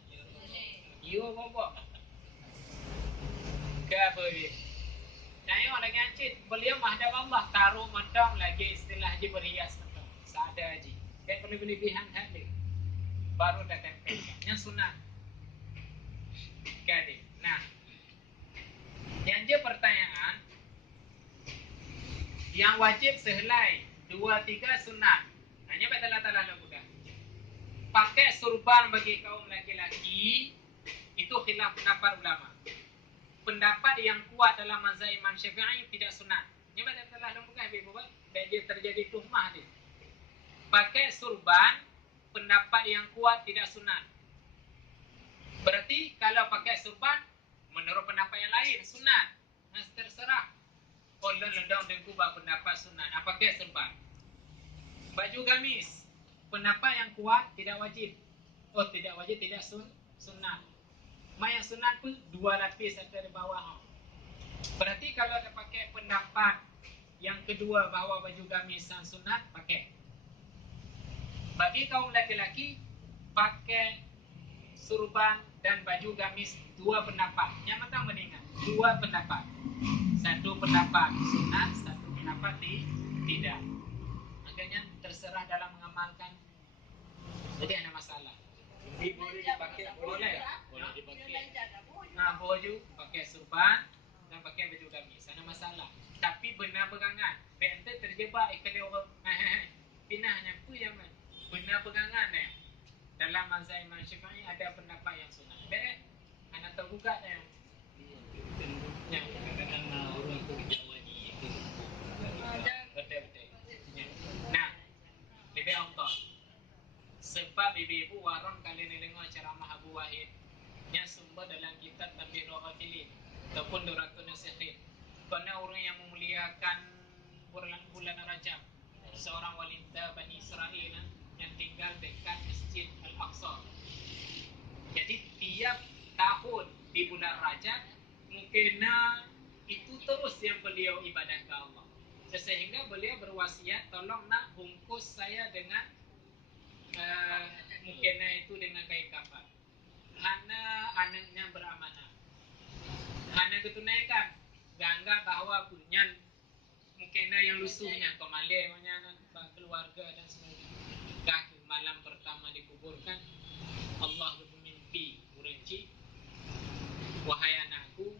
Yo bobo. Apa dia? Tanya orang ngancit, beliau mahadap Allah taruh mandang lagi istilah je berhias mandang. Sada je. Kayak berlebihan hati. Baru dah tempelkan. Yang sunat. Gadi. Nah, yang je pertanyaan, yang wajib sehelai 2-3 sunat. Hanya batalah-talah mudah. Pakai surban bagi kaum laki-laki itu khilaf pendapat ulama. Pendapat yang kuat dalam mazhab Imam Syafi'i tidak sunat. Ini batalah mudah ibu-ibu. Dan dia terjadi tuhmah dia. Pakai surban pendapat yang kuat tidak sunat. Berarti kalau pakai surban menurut pendapat yang lain sunat. Nah, terserah. Kalau ledang dan kubah pendapat sunat, apa pakai surban. Baju gamis pendapat yang kuat tidak wajib. Oh, tidak wajib, tidak sunat. Yang sunat pun 2 lapis atau di bawah. Berarti kalau ada pakai pendapat yang kedua bahawa baju gamis yang sunat, pakai. Bagi kaum laki-laki, pakai surban dan baju gamis 2 pendapat. Yang matang mendengar 2 pendapat. 1 pendapat sunat, 1 pendapat tidak. Makanya terserah dalam mengamalkan. Jadi ada masalah. Boleh dipakai, boleh dipakai. Nah, baju pakai surban dan pakai baju gamis. Ada masalah. Tapi benar pegangan. Bente terjebak kalau orang pinahnya pun yang benar pegangan ya. Dalam mazhab Imam Syafi'i ada pendapat yang sunat. Beres. Anak terbuka ya. Yang kadang-kadang orang tu Jawa ni itu. Betul-betul. Nah, lebih amtal. Sebab ibu-ibu warang kali ni dengar ceramah Abu Wahid yang sumber dalam kitab Tanbih Ghafilin ataupun Duratul Nasihin. Kerana orang yang memuliakan bulan Rajab, seorang wanita Bani Israel yang tinggal dekat Masjid Al-Aqsa. Jadi tiap tahun di bulan Rajab mungkin itu terus yang beliau ibadah ke Allah. Sehingga beliau berwasiat, tolong nak bungkus saya dengan mungkin itu dengan kain kafan. Hana anaknya beramanah. Hana ketunaikan. Gangga bahawa punya mungkin yang lusuhnya kemalai keluarga dan sebagainya. Malam pertama dikuburkan, Allah bermimpi berenci, wahai anakku,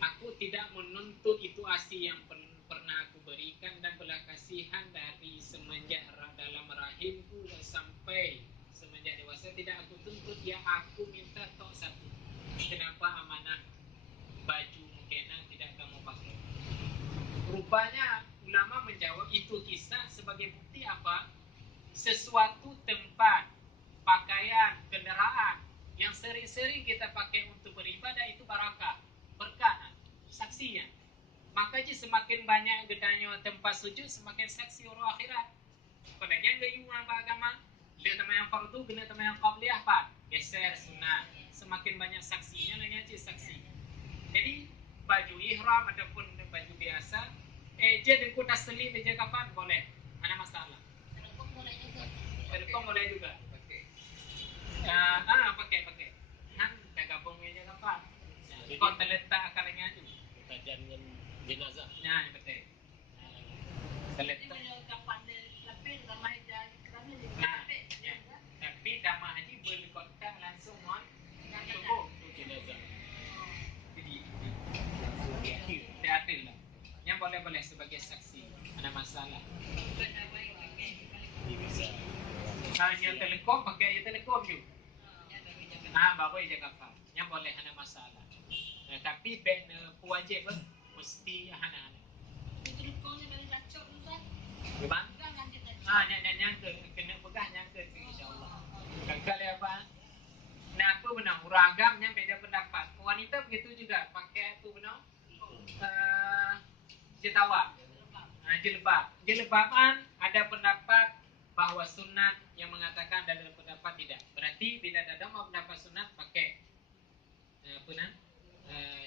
aku tidak menuntut itu asi yang pernah aku berikan dan belas kasihan dari semenjak dalam rahimku sampai semenjak dewasa, tidak aku tuntut. Yang aku minta tok satu, kenapa amanah baju mukena tidak kamu pakai? Rupanya ulama menjawab itu kisah sebagai bukti apa? Sesuatu tempat, pakaian, kenderaan yang sering-sering kita pakai untuk beribadah itu barakah, berkah, saksinya. Maka semakin banyak gedanya tempat sujud, semakin saksi orang akhirat. Padahal gayungan agama, dia teman yang fardu, kena teman yang qabliyah apa? Geser sunnah. Semakin banyak saksinya, lagi saksi. Jadi baju ihram ataupun baju biasa, je dengku taslim je kapan boleh, mana masalah. Telkom boleh juga. Pakai. Pakai. Han dah gabung meja kapal. Kau terletak kalangan tu. Kajian dengan jenazah. Nah, betul. Terletak. Tapi damah haji berkontak langsung dengan tubuh Jenazah. jadi dia lah. Yang boleh sebagai saksi. Ada masalah. Bisa. Hanya telekom pakai telekom je. Baru je kapal. Yang boleh ada masalah. Tapi bank wajib mesti ada. Gimana? Yang kena pegang yang ke insya-Allah. Kalau apa? Nah, apa benar? Ragamnya beda pendapat. Wanita begitu juga pakai apa benar? Jilbab. Jilbaban ada pendapat bahawa sunat yang mengatakan dan ada pendapat tidak. Berarti bila ada pendapat sunat pakai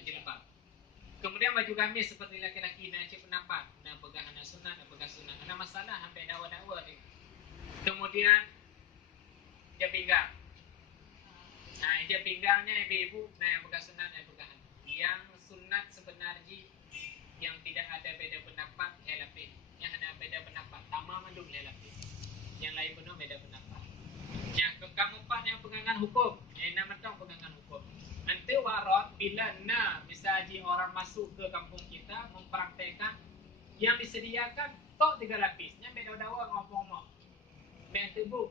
jilbab. Kemudian baju gamis seperti laki-laki nak cek pendapat, nak pegang anak sunat, nak pegang sunat. Ada masalah sampai dawa-dawa ni. Kemudian dia pinggang. Dia pinggangnya ibu-ibu, yang pegang sunat, yang pegang. Yang sunat sebenarnya yang tidak ada beda pendapat, lapis. Yang ada beda pendapat, tamam mandum lapis. Yang lain penuh beda pendapat. Yang keempat yang pegangan hukum, yang enam mentang pegangan hukum. Nanti warat bila misalnya orang masuk ke kampung kita mempraktekkan yang disediakan tok 3 lapis. Yang beda dawa ngomong-ngomong. Ben tubuh.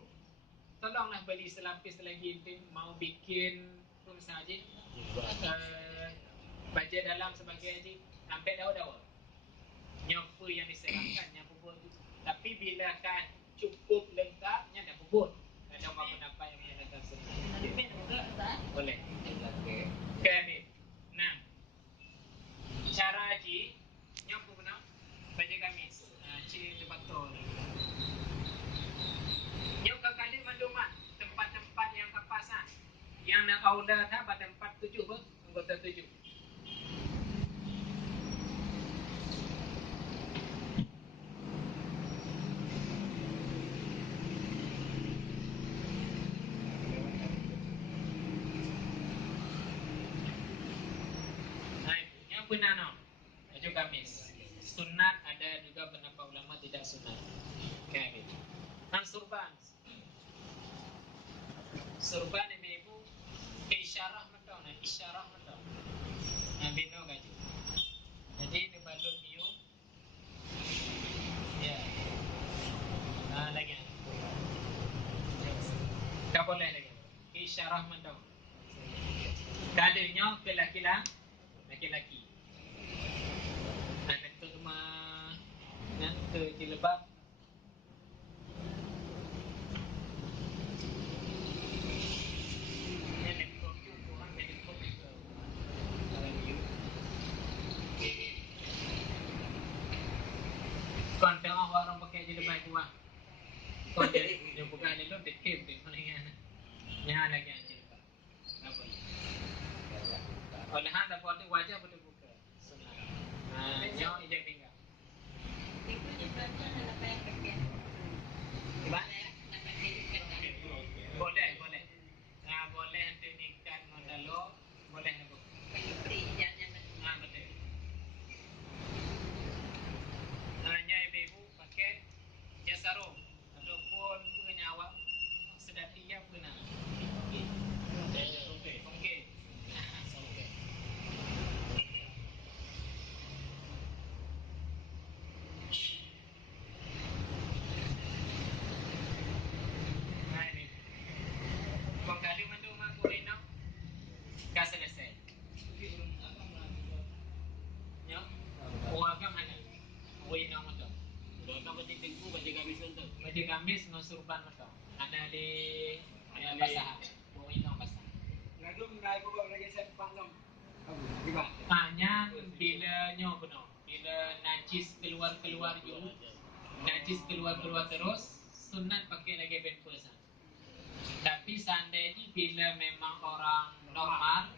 Tolonglah beli selapis lagi mau bikin apa misalnya bajet dalam sebagai haji sampai dawa-dawa. Nyopo yang diserahkan yang bubur tu. Tapi bila kan cukup lengkapnya dah bubur. Ada apa pendapat yang menyatakan sunat? Boleh. Okey. Nah. Cara haji nyopo benar? Baju gamis. Cik betul. Nyok kali manduman tempat-tempat yang kapasan. Yang nak aula dah pada tempat 7 anggota 7. Yang benar no. Baju gamis. Sunat ada juga pendapat ulama tidak sunat. Okey. Surban. Surban ibu isyarah betul, isyarah betul. Bino gaji. Jadi di balut biu. Ya. Lagi. Tak boleh lagi. Isyarah betul. Kadanya ke laki-laki. Anak tu mah yang ke jilbab. Kon tengok orang pakai jilbab kuah. Kon dia bukan dia tu dekem dia palingan. Nya lagi jilbab. Apa? Oleh hang dapat tu wajah boleh buka. Sunat. Nyo ije pinggang. Itu juga ada apa yang pakai. Boleh. Boleh untuk ikat modalo, boleh nak buka. Betul. Hanya ibu pakai jasarum ataupun penyawak sedati yang benar. Okey. Kali mandung aku reno dah selesai. Ya. Warga mana? Reno betul. Kalau baju tengku, baju gamis betul. Baju gamis dengan surban betul. Ada di basah. Reno basah. Lalu menaik bawa lagi saya panjang. Hanya bila nyo benar. Bila najis keluar juga. Najis keluar terus sunat pakai lagi pampers. Tapi seandainya bila memang orang normal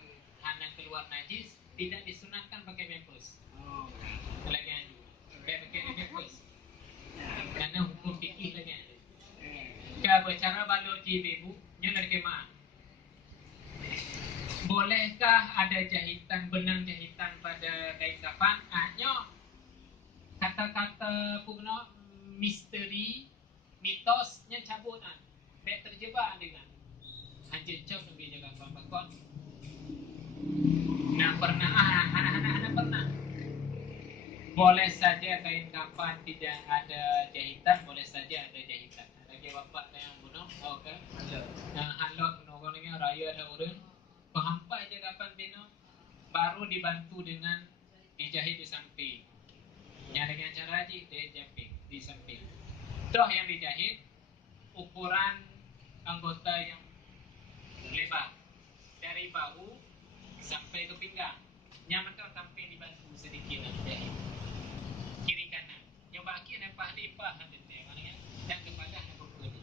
hanya keluar najis tidak disunatkan pakai pampers. Lagi anu. Pakai pampers. Karena hukum fikih lagi. Kenapa Ji Ibu, nya dari kemah. Bolehkah ada jahitan, benang jahitan pada kain kafan? Hanya kata-kata pugno misteri, mitosnya cabutan. Baik terjebak dengan anjir cok lebih jaga kafan. Nah pernah, anak-anak pernah. Boleh saja kain kafan tidak ada jahitan, boleh saja ada jahitan. Lagi bapak yang bunuh, okey. Nah, halot nongolnya raya ada orang. Pahampai je kafan bina baru dibantu dengan dijahit di samping. Yang dengan cara dijahit di samping. Toh yang dijahit ukuran anggota yang lebar dari bahu sampai ke pinggang. Nyaman sampai dibantu sedikit jahit. Kiri kanan. Yang baki ada pah dan kepada ada berkulit.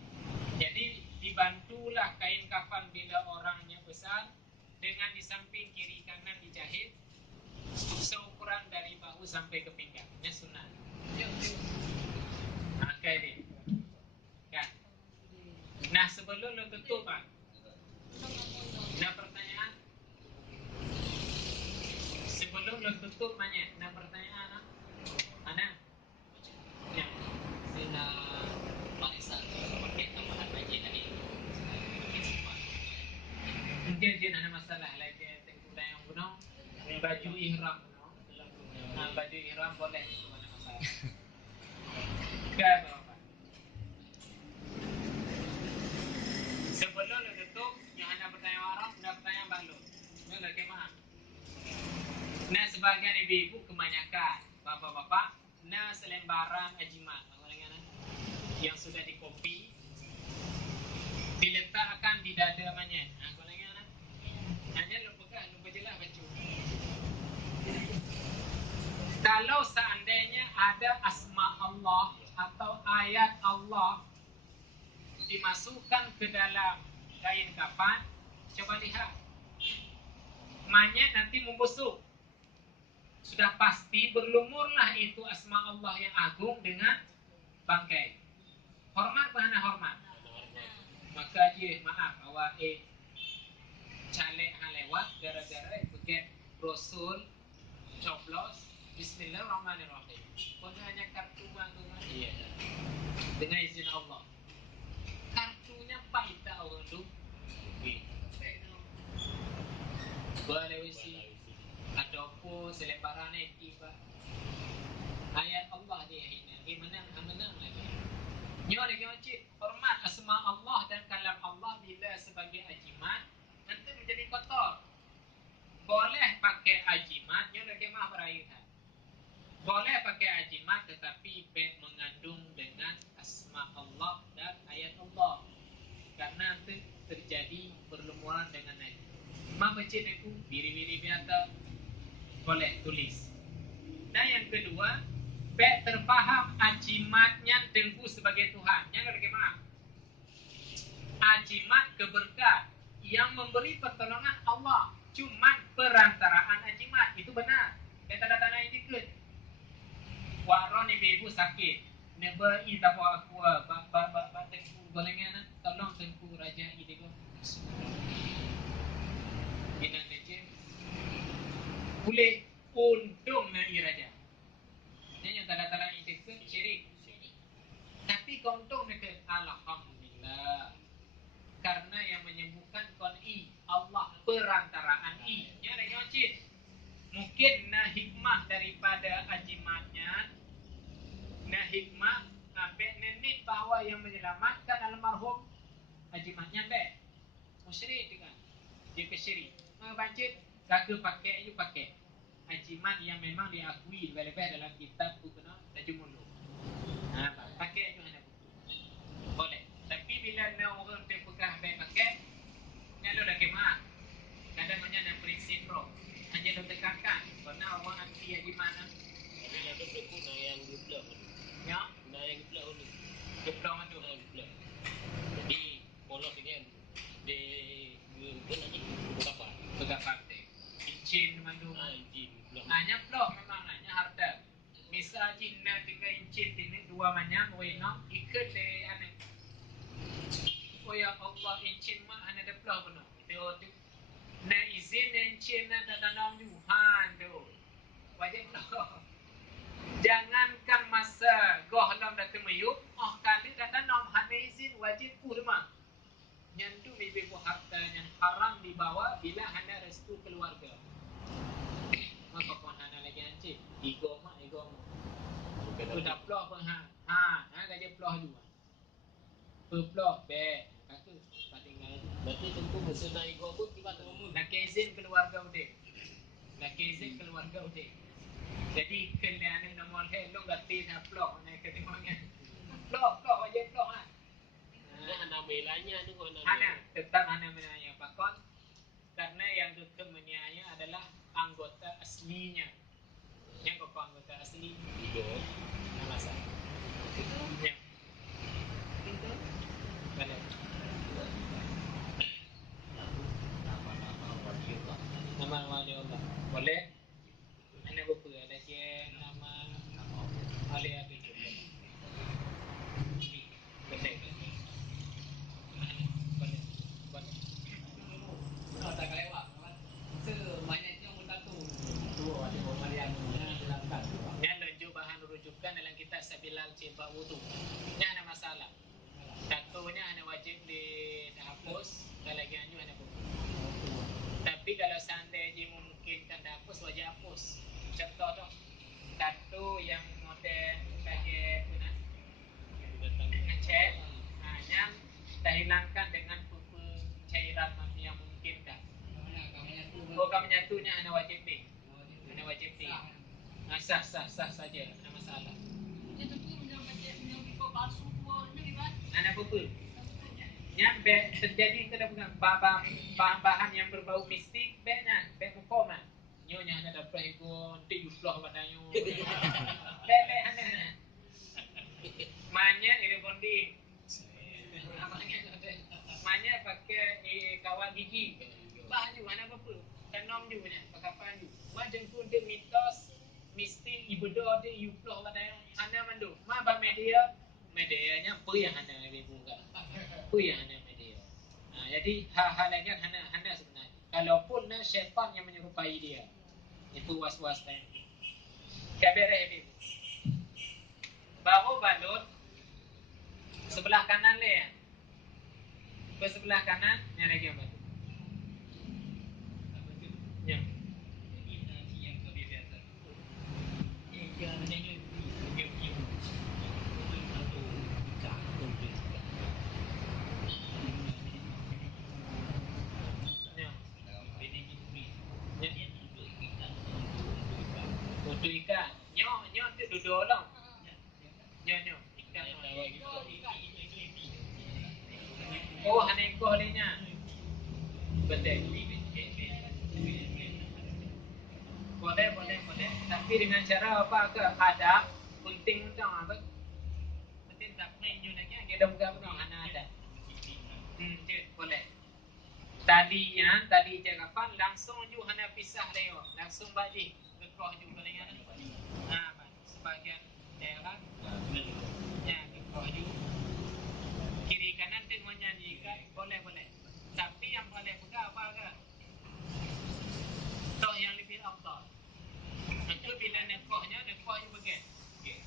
Jadi dibantulah kain kafan bila orangnya besar dengan di samping kiri kanan dijahit seukuran dari bahu sampai ke pinggang. Ini sunnah. Okey deh. Kan. Nah sebelum lo tutup kan. Nah pertanyaan. Sebelum lo tutup banyak. Nah pertanyaan. Ana. Ya. Sina barisan pakai tambahan lagi tadi. Mungkin dia ada masalah lagi tengkuda yang gunung baju ihram. Nah, baju ihram boleh itu ada masalah. Enggak apa-apa. Sebelum lo tutup, yang ada pertanyaan orang, ada pertanyaan balu. Ini lagi mana? Nah, sebagian ibu-ibu kebanyakan bapak-bapak, nah selembaran ajimat, yang sudah dikopi, diletakkan di dada manya. Nah, hanya lo pegang, lo berjelas baju. Kalau seandainya ada asma Allah atau ayat Allah dimasukkan ke dalam kain kafan, coba lihat. Manya nanti membusuk. Sudah pasti berlumurlah itu asma Allah yang agung dengan bangkai. Hormat bahana hormat. Maka je maaf awak calek halewat gara-gara pakai Rasul coblos Bismillahirrahmanirrahim. Pokoknya hanya kartu tu. Iya. Dengan izin Allah. Kartunya paita orang tu. Boleh wisi. Ataupun selembaran tiba. Ayat Allah dia ini menang lagi. Nyo lagi wajib hormat asma Allah dan kalam Allah bila sebagai ajimat nanti menjadi kotor. Boleh pakai ajimat, nyo lagi mah peraihan. Boleh pakai ajimat tetapi mengandung dengan asma Allah dan ayat Allah. Karena nanti terjadi perlumuran dengan ayat. Mak baca itu biri-biri biasa boleh tulis. Dan yang kedua, terfaham ajimatnya dengku sebagai Tuhan. Yang lagi mana? Ajimat keberkat yang memberi pertolongan Allah. Cuman perantaraan ajimat itu benar. Dan tanda-tanda ini good. Waron ibu sakit. Never eat apa aku bak tengku golongan tolong tengku raja ini go. Ini saja. Boleh untung nak raja. Ini yang tanda-tanda ini good syirik. Tapi untung nak alhamdulillah. Karena yang menyembuhkan kon'i Allah perantaraan i-nya ada wajib. Mungkin hikmah daripada ajimatnya, hikmah nenek bahawa yang menyelamatkan almarhum ajimatnya musyrik kan, dia kesyirik. Wajib kagak pakai you pakai ajimat yang memang diakui lebih-lebih dalam kitab buku Najmul. Pakai itu hanya boleh. Tapi bila orang terpegah pakai, kalau dah kemak, kadang banyak prinsip roh. Hanya lo tekankan, karena orang anti di mana? Bila tu berlaku nak yang geblak. Ya, Nak yang geblak dulu. geblong tu. Geblak. Jadi polos ini kan di geblak lagi berapa? Berapa teh? Incin mandu. Incin geblak. Hanya blok memang hanya harta. Misal jinna tinggal incin ini dua banyak, wena ikut le ane. supaya Allah incin mak hana deplah benar. Itu na izin incin na tanam Tuhan tu. Wajib lah. Jangankan masa gohlam dah temuyuk, kali dah tanam hana izin wajib ulama. Yang tu bibi bu harta yang haram dibawa bila hana restu keluarga. Maka kon hana lagi ancin. Ego mak. Dah ploh pun gaji ploh juga. Ploh be. Kata tinggal tu. Berarti tentu masa nak ego pun tiba tu umur. Nak izin keluarga udik. Jadi kalian nomor hello gati dah ploh nak ketimanya. Ploh wajib ploh ah. Hana belanya tu kau nak. Tetap hana menanya pakon. Karena yang tutup menanya adalah anggota aslinya. Yang kau anggota asli itu masa. Ya. Nama wali Allah. Boleh? Anda buku ada je nama wali apa itu? Boleh. Tak kelewat. Sebanyaknya mutatu. Dua wali pemalian dilakukan. Yang lanjut bahan rujukan dalam kitab Sabilal Cibak Wudu. Ini ada masalah. Satunya ada wajib dihapus, kalau lagi anju ada buku. Tapi kalau seandainya memungkinkan dihapus, wajib hapus. Contoh tu, satu yang model bagi punah ngecat, yang dihilangkan dengan cairan yang memungkinkan. Program menyatunya ada wajib di. Sah saja, ada masalah. Anak apa? Yang terjadi dalam bahan-bahan yang berbau mistik, baiknya, baik mukoman. Nyonya ada dapat ego, nanti yuslah badannya. Baik anda. Manya ini bonding. Manya pakai kawat gigi. Bahan juga anak apa? Tanam juga nya, pakapan juga. Macam tu dia mitos mistik ibadah dia yuslah badannya. Anda mandu. Ma bah medianya apa yang anda buka? Apa yang anda media? Jadi hal-hal lagi anda sebenarnya. Kalaupun syaitan yang menyerupai dia, itu was-was kan. Kabere ibu. Baru balut sebelah kanan le ya. Ke sebelah kanan yang lagi apa tu? Ya. Yang lebih biasa. Yang menengok. Foto ikan. Nyo tu duduk lah. Nyo ikan. Oh, hanya ekor dia. Betul. Boleh. Tapi dengan cara apa ke? Ada penting tentang apa? Penting tak main nyo lagi. Kita buka benar hanya ada. Boleh. Tadi cakapan langsung ju hanya pisah dia. Langsung bagi kekoh ju palingan. Sebagian daerah kekoh ju. Kiri kanan tu menyanyikan boleh. Tapi yang boleh buka apa ke? Toh yang lebih afdal. Itu bila nekohnya bagian. Okey.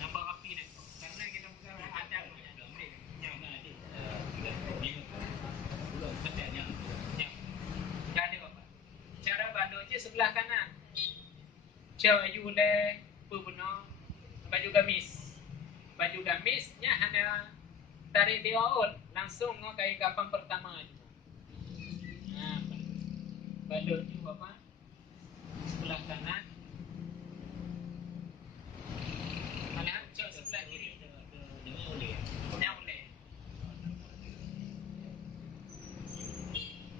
Nampak rapi nekoh. Karena kita buka ada cara bandu je sebelah kanan. Baju le pubuna baju gamis. Baju gamisnya hanya tarik diaul langsung kai kapan pertama tu. Bandu tu apa? Sebelah kanan. Mana sebelah kiri. Boleh.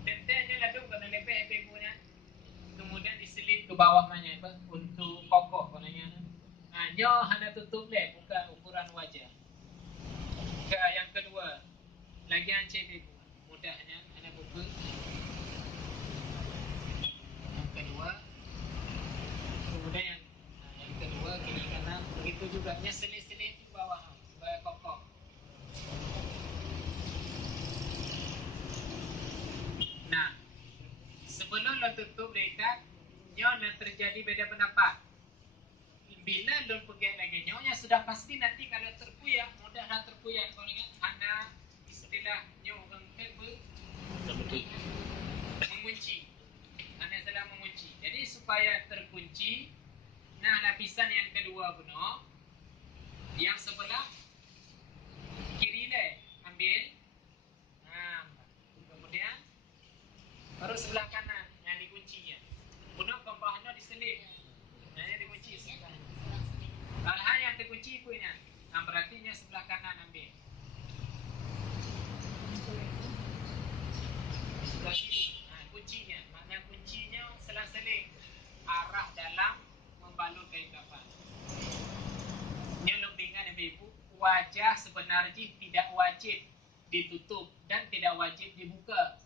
Detailnya lalu kena lebih punya. Kemudian diselip ke bawah mana apa untuk kokoh konanya. Nyo hanya tutup le bukan ukuran wajah. Yang kedua, lagi ancik mudahnya hanya buku. Yang kedua, kemudian yang kedua kiri kanan begitu juga. Nya selip ke bawah supaya kokoh. terjadi beda pendapat. Bila lun pergi lagi nyonya sudah pasti nanti kalau terpuyak, mudahlah terpuyak. Kalau ingat ada istilahnya orang tebel mengunci. Ada istilah mengunci. Jadi supaya terkunci, nah lapisan yang kedua benar, yang sebelah kiri deh ambil. Nah, kemudian baru sebelah kanan yang dikuncinya. Benar kompahnya diselip. Yang dikunci sebelah. Hal-hal yang terkunci punya. Nah, berarti sebelah kanan ambil. Sebelah kiri. Nah, kuncinya. Makna kuncinya selang-seling. Arah dalam membalut kain kafan. Yang lebih ingat ibu, wajah sebenarnya tidak wajib ditutup dan tidak wajib dibuka.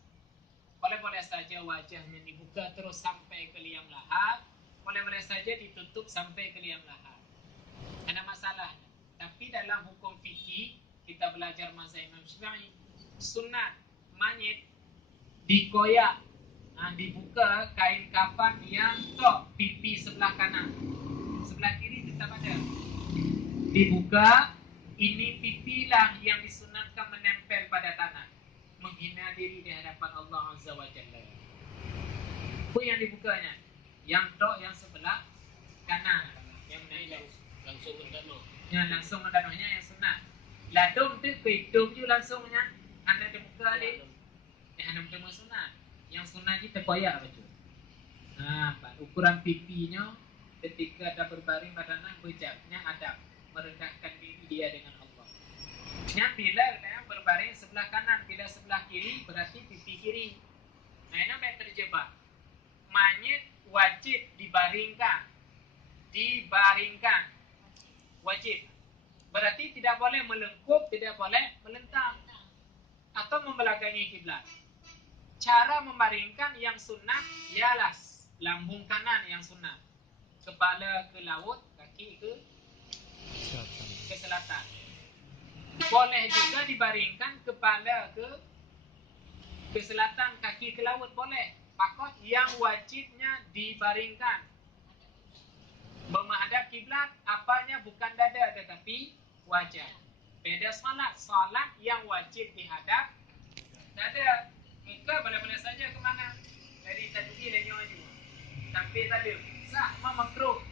Boleh-boleh saja wajahnya dibuka terus sampai ke liang lahat. Boleh-boleh saja ditutup sampai ke liang lahat. Ada masalah. Tapi dalam hukum fikih kita belajar mazhab Imam Syafi'i, sunat mayit dikoyak, dibuka kain kafan yang tok pipi sebelah kanan, sebelah kiri tetap ada. Dibuka, ini pipi lah yang disunatkan menempel pada tanah, menghina diri di hadapan Allah Azza wa Jalla. Itu yang dibukanya, yang tok yang sebelah kanan, yang menempel. Langsung mendano. Ya, langsung mendanonya yang sunat. Ladung tu ke hidung je langsungnya. Anda dibuka dia. Anda bertemu sunat. Yang sunat je terkoyak betul. Ukuran pipinya ketika ada berbaring badanah berjabnya adab. Merendahkan diri dia dengan Allah. Yang bila yang berbaring sebelah kanan, bila sebelah kiri berarti pipi kiri. Nah, ini yang terjebak. Mayit wajib dibaringkan. Dibaringkan. Wajib. Berarti tidak boleh melengkup, tidak boleh melentang atau membelakangi kiblat. Cara membaringkan yang sunat ialah lambung kanan yang sunat, kepala ke laut, kaki ke selatan. Boleh juga dibaringkan kepala ke selatan, kaki ke laut boleh. Pakot yang wajibnya dibaringkan menghadap kiblat, apanya bukan dada tetapi wajah. Beda salat yang wajib dihadap dada. Muka boleh-boleh saja ke mana? Dari tadi dan nyawa juga. Tapi tadi sah makruh.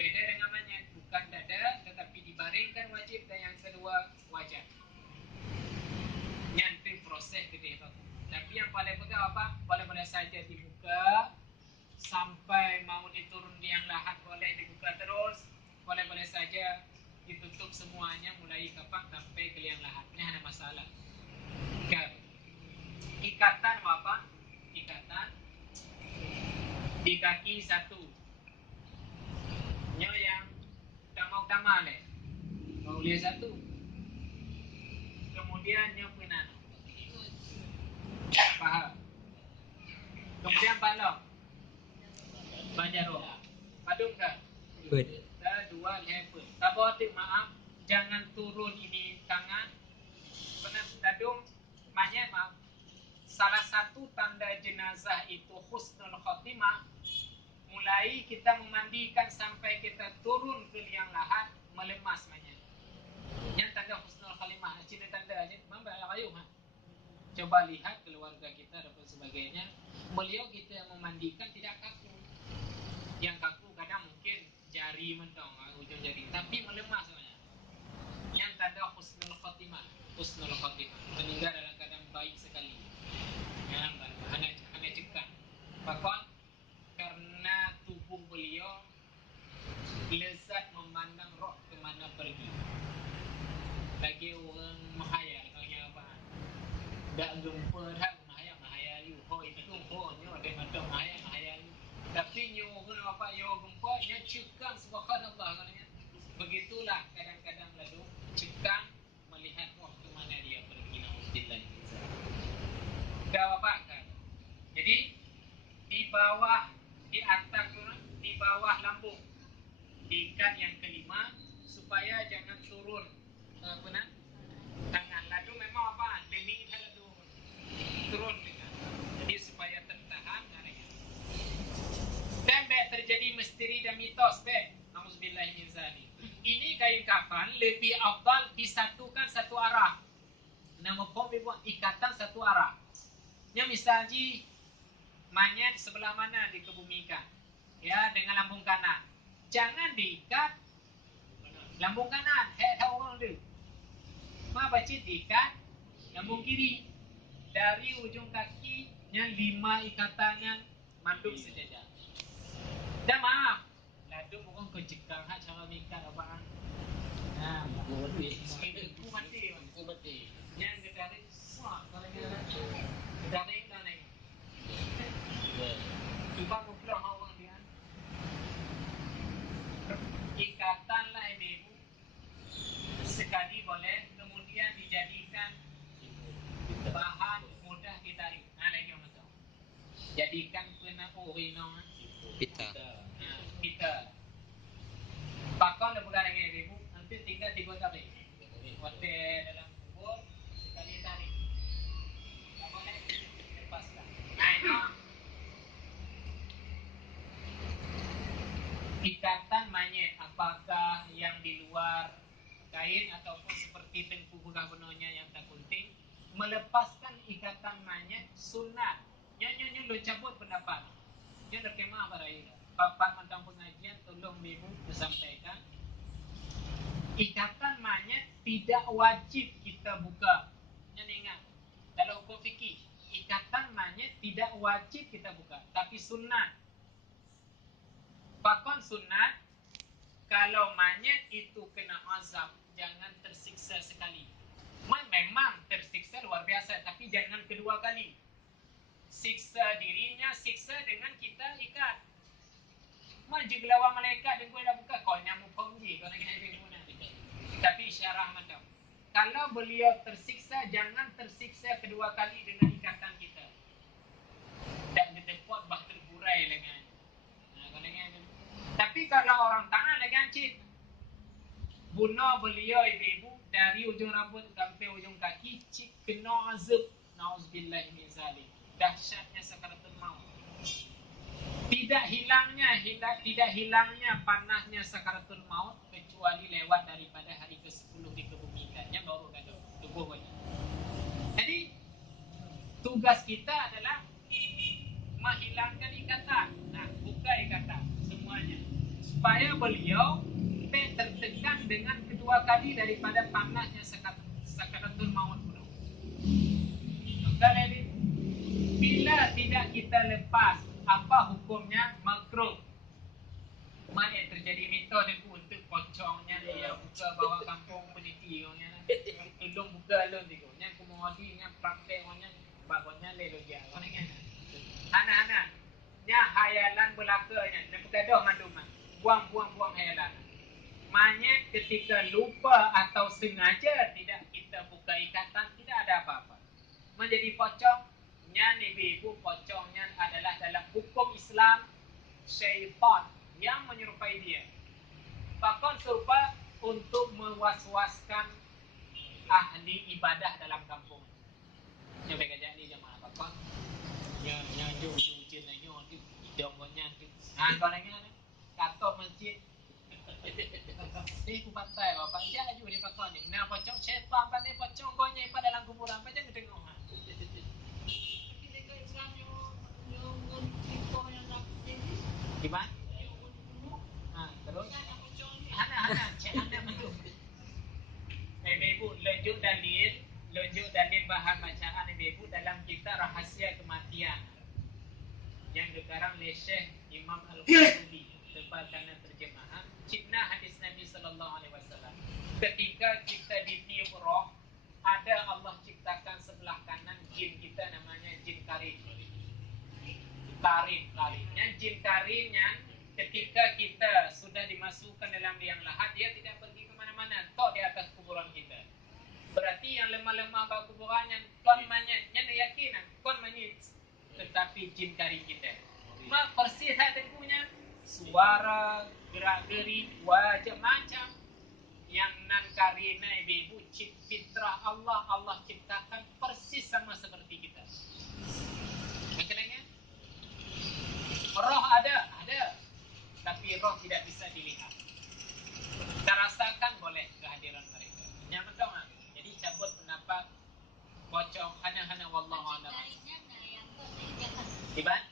Beda dengan mayat, bukan dada tetapi dibaringkan wajib, dan yang kedua wajah. Nyantai proses gede tu. Tapi yang paling pegang apa? Boleh-boleh saja dibuka sampai mau diturun liang lahat, boleh dibuka terus. Boleh-boleh saja ditutup semuanya mulai kapak sampai ke liang lahat. Ini ada masalah. Ikatan apa? Ikatan di kaki satu. Nyo yang utama leh. Mau lihat satu. Kemudian nyo pinan. Faham? Kemudian balok. Banjaro. Padung kan? Dua level. Tapi maaf, jangan turun ini tangan. Benar dadung mayat maaf. Salah satu tanda jenazah itu husnul khotimah. Mulai kita memandikan sampai kita turun ke liang lahat, melemas mayat. Yang tanda husnul khotimah, cina tanda aja. Mamba ayu ha. Coba lihat keluarga kita dan sebagainya. Beliau kita yang memandikan tidak kaku. Yang kaku kadang mungkin jari mentong, ujung jari, tapi melemah sebenarnya. Yang tanda husnul khotimah, meninggal dalam keadaan baik sekali. Yang hanya cekak. Bahkan karena tubuh beliau lezat memandang roh kemana pergi. Lagi orang mahayal, katanya apa? Tak jumpa dah mahayal you. Oh itu nyo ada mata mahayal. Tapi nyo apa yo gempa nya cekang subhanallah katanya. Begitulah kadang-kadang lalu cekang melihat roh ke mana dia pergi, naudzubillah. Dah apa kan? Jadi di bawah, di atas, di bawah lambung diikat yang kelima supaya jangan turun benar tangan. Lalu memang apa? Demi lalu turun dengan. Jadi supaya tertahan area. Dan baik terjadi misteri dan mitos baik. Nauzubillah min zalik. Ini kain kafan lebih afdal disatukan satu arah. Nama pom dibuat ikatan satu arah. Yang misalnya manyet sebelah mana dikebumikan, ya, dengan lambung kanan. Jangan diikat lambung kanan, head orang tu. Baca diikat lambung kiri. Dari ujung kaki yang 5 ikatan yang manduk sejajar. Dan maaf, laduk orang kau cekang hak cara mikat apaan. Nah, aku mati. Yang kedarik sak kalau kedarik dah naik. Cuba ngobrol orang dia. Ikatanlah ibu sekali boleh, kemudian dijadikan bahan mudah ditarik. Nah, lagi orang tahu. Jadikan kena urino Pita. Pita. Pakon dah pegang dengan ibu, nanti tinggal 3 tarik. Hotel dalam kubur sekali tarik. Tak boleh lepaskan. Nah, itu ikatan manyet, apakah yang di luar kain ataupun seperti tengku benar-benarnya yang tak gunting. Melepaskan ikatan manyet sunat. Nyonya lo cabut pendapat. Dia nak kemah pada ini. Bapak mentang pengajian tolong ibu disampaikan. Ikatan manyet tidak wajib kita buka. Jangan ingat. Dalam hukum fikih, ikatan manyet tidak wajib kita buka, tapi sunat. Bahkan sunat, kalau manyet itu kena azab, jangan tersiksa sekali. Memang tersiksa luar biasa, tapi jangan kedua kali. Siksa dirinya, siksa dengan kita ikat. Majib lawan malaikat dan kau dah buka, kau nyamuk penggi, kau nak kena guna. Tapi syarah macam, kalau beliau tersiksa, jangan tersiksa kedua kali dengan ikatan kita. Dan ditepot bah terburai dengan. Tapi kalau orang tangan dengan cik, bunuh beliau ibu dari ujung rambut sampai ujung kaki, cik kena azab. Nauzubillah min zalik. Dahsyatnya sakaratul maut. Tidak hilangnya panasnya sakaratul maut kecuali lewat daripada hari ke-10 dikebumikannya baru gaduh tubuhnya. Jadi tugas kita adalah menghilangkan ikatan. Nah, buka ikatan semuanya supaya beliau tertekan dengan kedua kali daripada panasnya sakaratul maut. Maka bila tidak kita lepas, apa hukumnya? Makruh. Mana terjadi mitos dengan untuk pocongnya dia buka bawah kampung peniti orangnya. Tolong buka lo tigo. Yang kemudiannya praktek orangnya bagusnya lelo dia. Orangnya. Anak-anak, nya hayalan belakanya, nya bergaduh manduman. Buang hayalan. Manya ketika lupa atau sengaja tidak kita buka ikatan, tidak ada apa-apa. Menjadi pocong, nya ibu pocongnya adalah dalam hukum Islam syaitan yang menyerupai dia. Bahkan serupa untuk mewaswaskan ahli ibadah dalam kampung. Nya baik aja ni jemaah bahkan nya ujian nya di jonggonya di. Nah, kalau nya kata masjid ni ku pantai bapak dia juga di pakon ni. Nah, pocong syaitan kan ni pocong gonya pada dalam kuburan apa jangan tengok. Gimana? Terus? Hana betul. Ibu lanjut dalil bahan bacaan ibu dalam kitab Rahasia Kematian yang dikarang oleh Syekh Imam Al-Qurtubi sebagai terjemahan cipna hadis Nabi sallallahu alaihi wasallam. Ketika kita ditiup roh, ada Allah ciptakan sebelah kanan jin kita namanya jin karin. Karinnya jin karinnya ketika kita sudah dimasukkan dalam liang lahat, dia tidak pergi ke mana-mana, tok di atas kuburan kita. Berarti yang lemah-lemah bau kuburannya kon manyet, nya yakin kon manyet, tetapi jin karin kita. Mak persis hati punya suara, gerak-geri, wajah macam yang nan karina ibu fitrah Allah ciptakan persis sama seperti kita. Masalahnya roh ada ada, tapi roh tidak bisa dilihat. Terasakan boleh kehadiran mereka. Yang betul. Jadi cabut pendapat pocong hana-hana wallahu a'lam. Iban?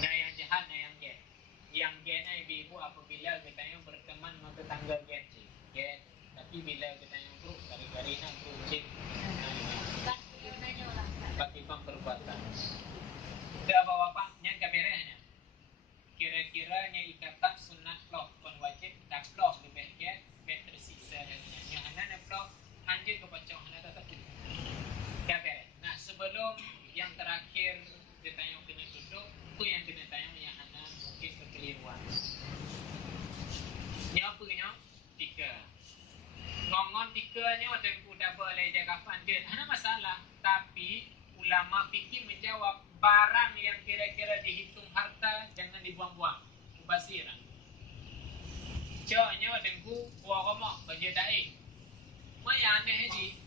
Nah yang jahat, nah yang gen. Yang gennya ibu apabila kita yang berteman sama tetangga gen. Gen. Tapi bila kita yang bro, dari-dari nak bro, cik. Pakai pang perbuatan. Ke bapak-bapaknya kameranya. Kira-kiranya ikatan sunat loh pun wajib tak loh lebih gen, lebih tersiksa dan yang hana loh anjir ke pocong hana tak tu. Kamer. Nah sebelum yang terakhir kita yang kena duduk, tu yang kena tanya yang hana mungkin kekeliruan. Ni apa ni? Tiga. Ngongon tikanya ada udah boleh jaga pandai. Hana masalah. Tapi ulama fikih menjawab barang yang kira-kira dihitung harta jangan dibuang-buang. Mubasiran. Coknya dengku buah romak bagi da'i. Maya aneh ni.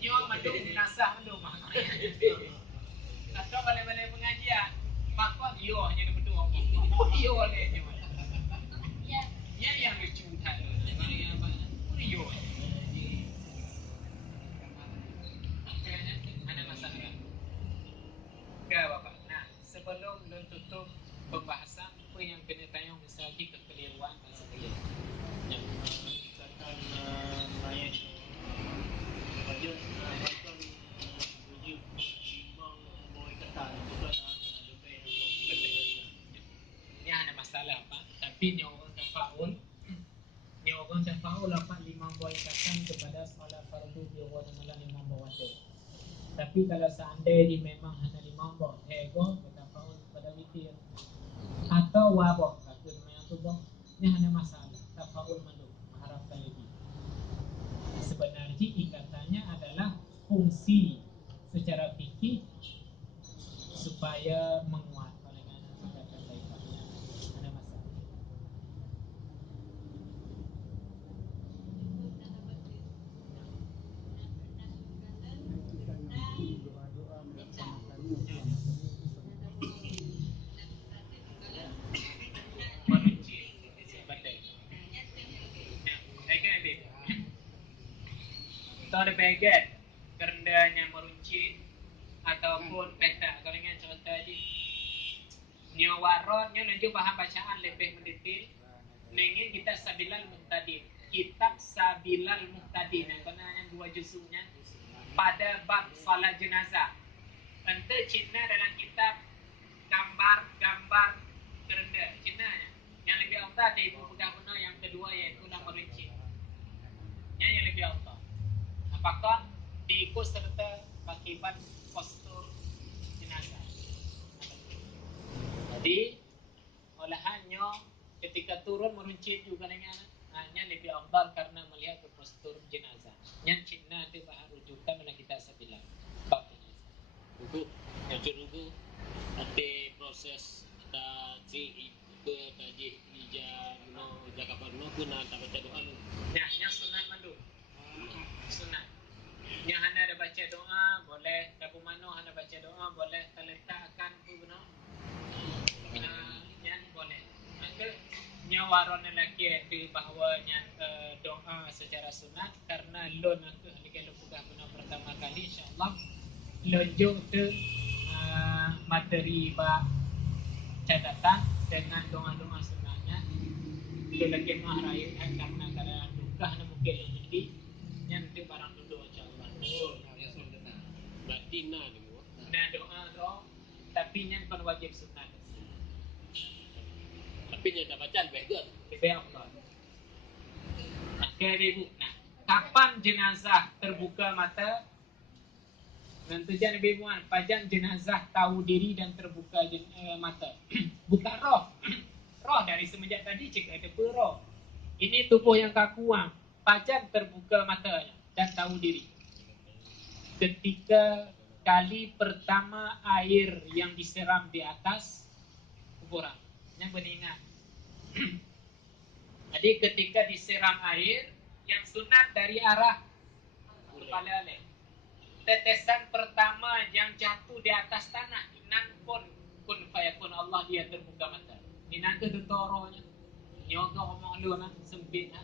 Nyo mandung binasa mandung mah. Atau balik-balik pengajian. Makon yo hanya ada berdua. Yo le ni. Ya yang lucu tak tu. Yang apa? Yo. Ada masalah. Ke bapak. Nah, sebelum lun tutup pembahasan, apa yang kena tanya misalnya kekeliruan dan sebagainya. Ikatan mayat bagian bunyi timbang bawa ikatan bukan lebih ini ada masalah pak. Tapi ni orang tafaul apa lima buah ikatan kepada solat fardu di awal malam lima buah waktu. Tapi kalau seandainya memang hanya lima buah ego tafaul pada witir atau wabah aku yang tu boh ni hanya masalah tafaul mandu mengharapkan lebih. Sebenarnya ikatannya adalah fungsi secara fikih supaya menguat. Oleh kerana ikatan ikatnya ada masalah. Atau ada bagian kerendanya meruncit ataupun peta. Kalau ingat cerita tadi nyawarotnya nunjuk bahan bacaan lebih mendetail. Ingin kita Sabilal Muhtadin. Kitab Sabilal Muhtadin yang benarnya 2 juzuknya pada bab salat jenazah. Ente Cina dalam kitab gambar kerenda Cina yang lebih afdal dari buku pegang yang kedua iaitu nama merincit. Yang lebih afdal. Apakah diikut serta akibat postur jenazah. Jadi olahannya ketika turun meruncit juga dengan hanya lebih afdal karena melihat ke postur jenazah. Yang Cina itu bahan rujukan adalah kita Sabilal bab jenazah. Buku ada proses taji taji ija no jaga parno guna tak baca doa. Nah, yang sunat mandu. Sunat. Yang hana ada baca doa boleh, dapu mano hana baca doa boleh, terletakkan tu benar. Yang boleh. Maka nyawaran lelaki itu bahawa doa secara sunat karena lon aku kalau buka benar pertama kali insya-Allah lonjong tu materi catatan dengan doa-doa sunatnya itu lagi mah raya karena keadaan duka mungkin lebih yang itu barang duduk insya-Allah. Berarti nah ni Nah doa roh tapi yang pun wajib sunat. tapi dia dah baca lebih afdal. Nah, ibu. Nah, kapan jenazah terbuka mata? Tentunya ibu pajang jenazah tahu diri dan terbuka mata. Bukan roh. Roh dari semenjak tadi cek ada roh. Ini tubuh yang kakuang. Pajang terbuka matanya dan tahu diri. Ketika kali pertama air yang disiram di atas kuburan. Yang beringat. Jadi ketika disiram air yang sunat dari arah kepala tetesan pertama yang jatuh di atas tanah nan pun kun fayakun Allah dia terbuka mata. Ni naga detoronya. Nyoga omong lu nak sempit ha.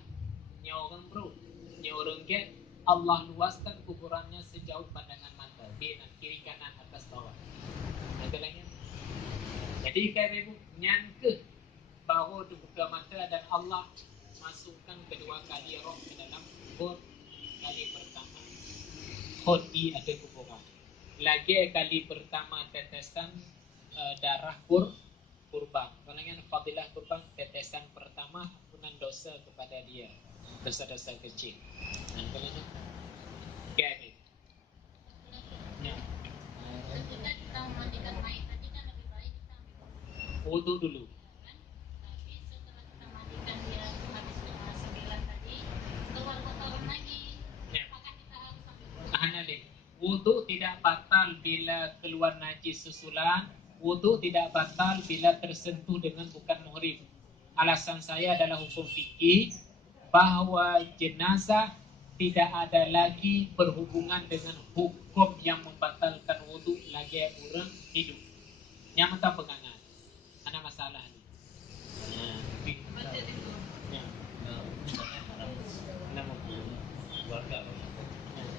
Nyorang bro. Nyorang get Allah luaskan kuburannya sejauh pandangan mata. Dia kiri kanan atas bawah. Naga lainnya. Jadi kayak ibu nyangka bahawa dibuka mata dan Allah masukkan kedua kali roh ke dalam kubur. Kali pertama khodi ada kuburan. Lagi kali pertama tetesan darah kurban. Kalau fadilah kurban tetesan pertama ampunan dosa kepada dia. Dosa-dosa kecil. Nah, kalau ni okay. Ya. Ketika kita memandikan mayat tadi kan lebih baik kita ambil Wudu dulu. tapi setelah kita mandikan dia habis 9 tadi keluar kotoran lagi, Ya. maka kita harus ambil Hanali. Wudu tidak batal bila keluar najis susulan. Wudu tidak batal bila tersentuh dengan bukan muhrim. Alasan saya adalah hukum fikih bahawa jenazah tidak ada lagi berhubungan dengan hukum yang membatalkan wudu lagi orang hidup. Yang mentah pegangan. Ada masalah ni. Ya. Ada Keluarga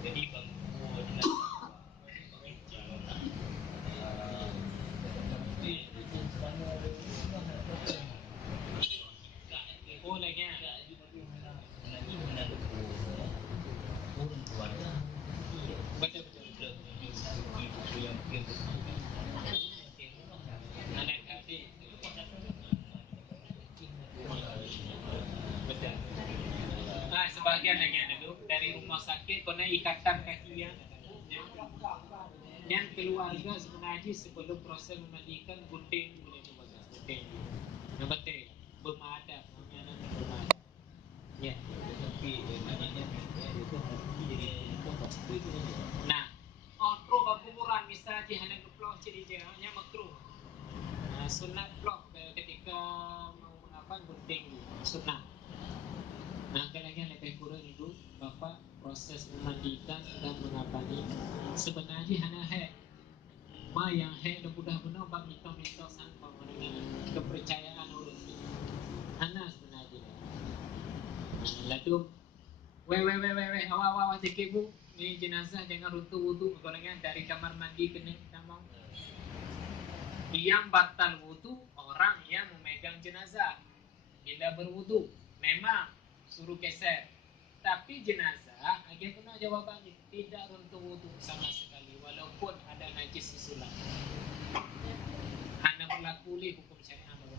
jadi boleh kan? Betul-betul. Anak adik. Betul. Sebagian lagi dulu dari rumah sakit kena ikatan kaki yang keluarga sebenarnya sebelum proses memandikan gunting boleh juga gunting. Yang penting bermadab namanya bermadab. Ya. Nah, outro kuburan misalnya hanya keplok jadi jangannya makruh. Sunat blok ketika mau apa gunting sunat. Nah, kadang-kadang lebih kurang itu Bapak proses memandikan dan mengapani sebenarnya hanya hek. Ma yang hek mudah benar bang mito sangka mengenai kepercayaan orang. Hana sebenarnya. Lalu awak cekik bu, ni jenazah jangan runtuh wudu. Kadang-kadang dari kamar mandi kena namang. Yang batal wudu orang yang memegang jenazah bila berwudu memang suruh geser. Tapi jenazah agak kena jawapan tidak runtuh wudu sama sekali walaupun ada najis susulan. Hanya berlaku oleh hukum syariat baru.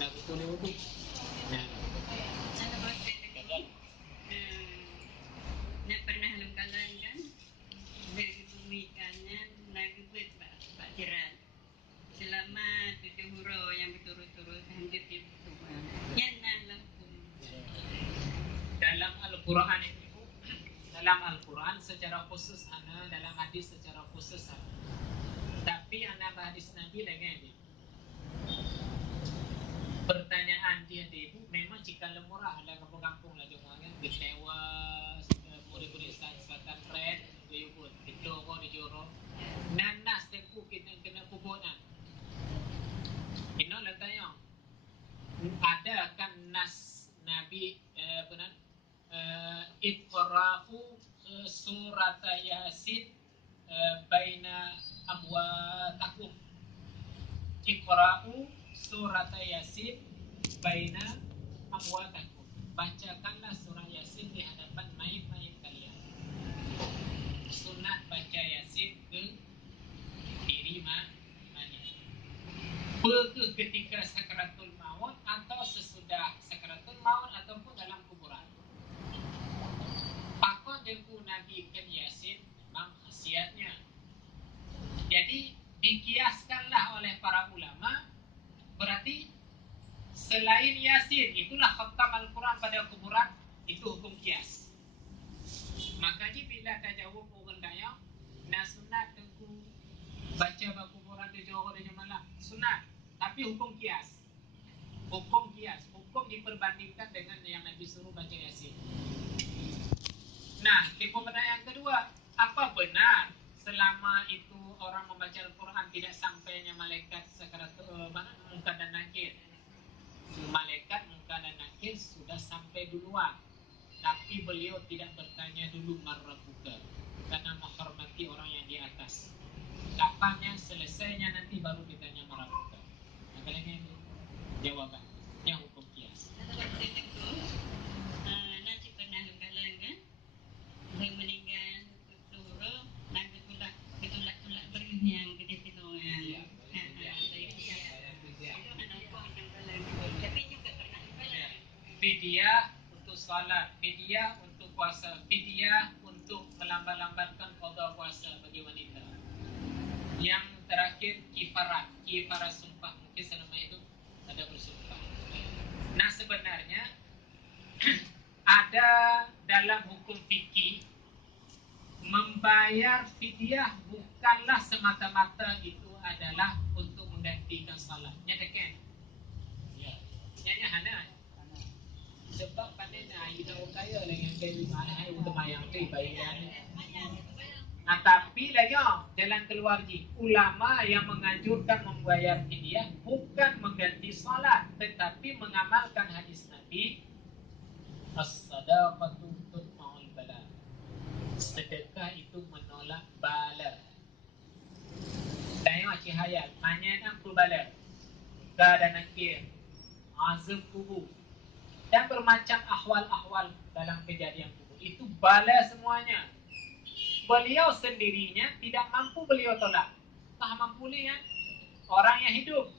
Nak betul wudu. Nak pernah lukalan kan? Berbumikannya lagi buat Pak Jiran. Selama 7 huruf yang berturut-turut hampir di Tuhan. Yang dalam Al-Quran itu, dalam Al-Quran secara khusus ana, dalam hadis secara khusus ana. Tapi ana hadis Nabi lagi. Pertanyaan dia ibu memang jika lemurah lah kampung-kampung lah jangan kecewa murid-murid selatan red dia pun itu kau di joro nanas teku kena kubunan ini lah tanya ada kan nas Nabi benar iqra'u surat Yasin baina amwatakum iqra'u surat Yasin baina amwatakum bacakanlah surah Yasin di hadapan mayit-mayit kalian. Sunat baca Yasin ke diri mayit. Pergi ketika sakaratul maut atau sesudah sakaratul maut ataupun dalam kuburan. Pakon deku Nabi kan Yasin memang khasiatnya. Jadi dikiaskanlah oleh para ulama berarti selain Yasin itulah khatam Al-Quran pada kuburan itu hukum kias. Makanya bila tajawub orang daya nak sunat tengku baca bab kuburan di Johor dan Malang sunat tapi hukum kias. Hukum diperbandingkan dengan yang Nabi suruh baca Yasin. Nah, tipe pertanyaan kedua, apa benar selama itu orang membaca Al-Quran tidak sampainya malaikat Munkar dan Nakir. Malaikat Munkar dan Nakir sudah sampai duluan, tapi beliau tidak bertanya dulu marrabuka, karena menghormati orang yang di atas. Kapannya selesainya nanti baru ditanya marrabuka. Makanya itu jawaban yang hukum kias. Nanti pernah kalangan yang meninggal turun lagu tulak bernyang gede pinongan. Tapi juga pernah kalangan. Fidyah untuk salat, fidyah untuk puasa, fidyah untuk melambat-lambatkan qada puasa bagi wanita. Yang terakhir kifarah sumpah. Mungkin selama itu ada bersumpah. Nah sebenarnya ada dalam hukum fikih membayar fidyah bukanlah semata-mata itu adalah untuk menggantikan salatnya deken. Ya. Nyanya hana. Sebab pandai ida kaya dengan kayu mana utama yang tu bayaran. Nah tapi lagi dalam keluarga ulama yang menganjurkan membayar fidyah bukan mengganti salat tetapi mengamalkan hadis Nabi as-sadaqatu tudfa'ul bala. Sedekah itu menolak bala. Tengok cahaya, maknanya apa bala? Keadaan nakir, azab kubur dan bermacam ahwal-ahwal dalam kejadian kubur. Itu bala semuanya. Beliau sendirinya tidak mampu beliau tolak. Tak mampu ni kan? Orang yang hidup.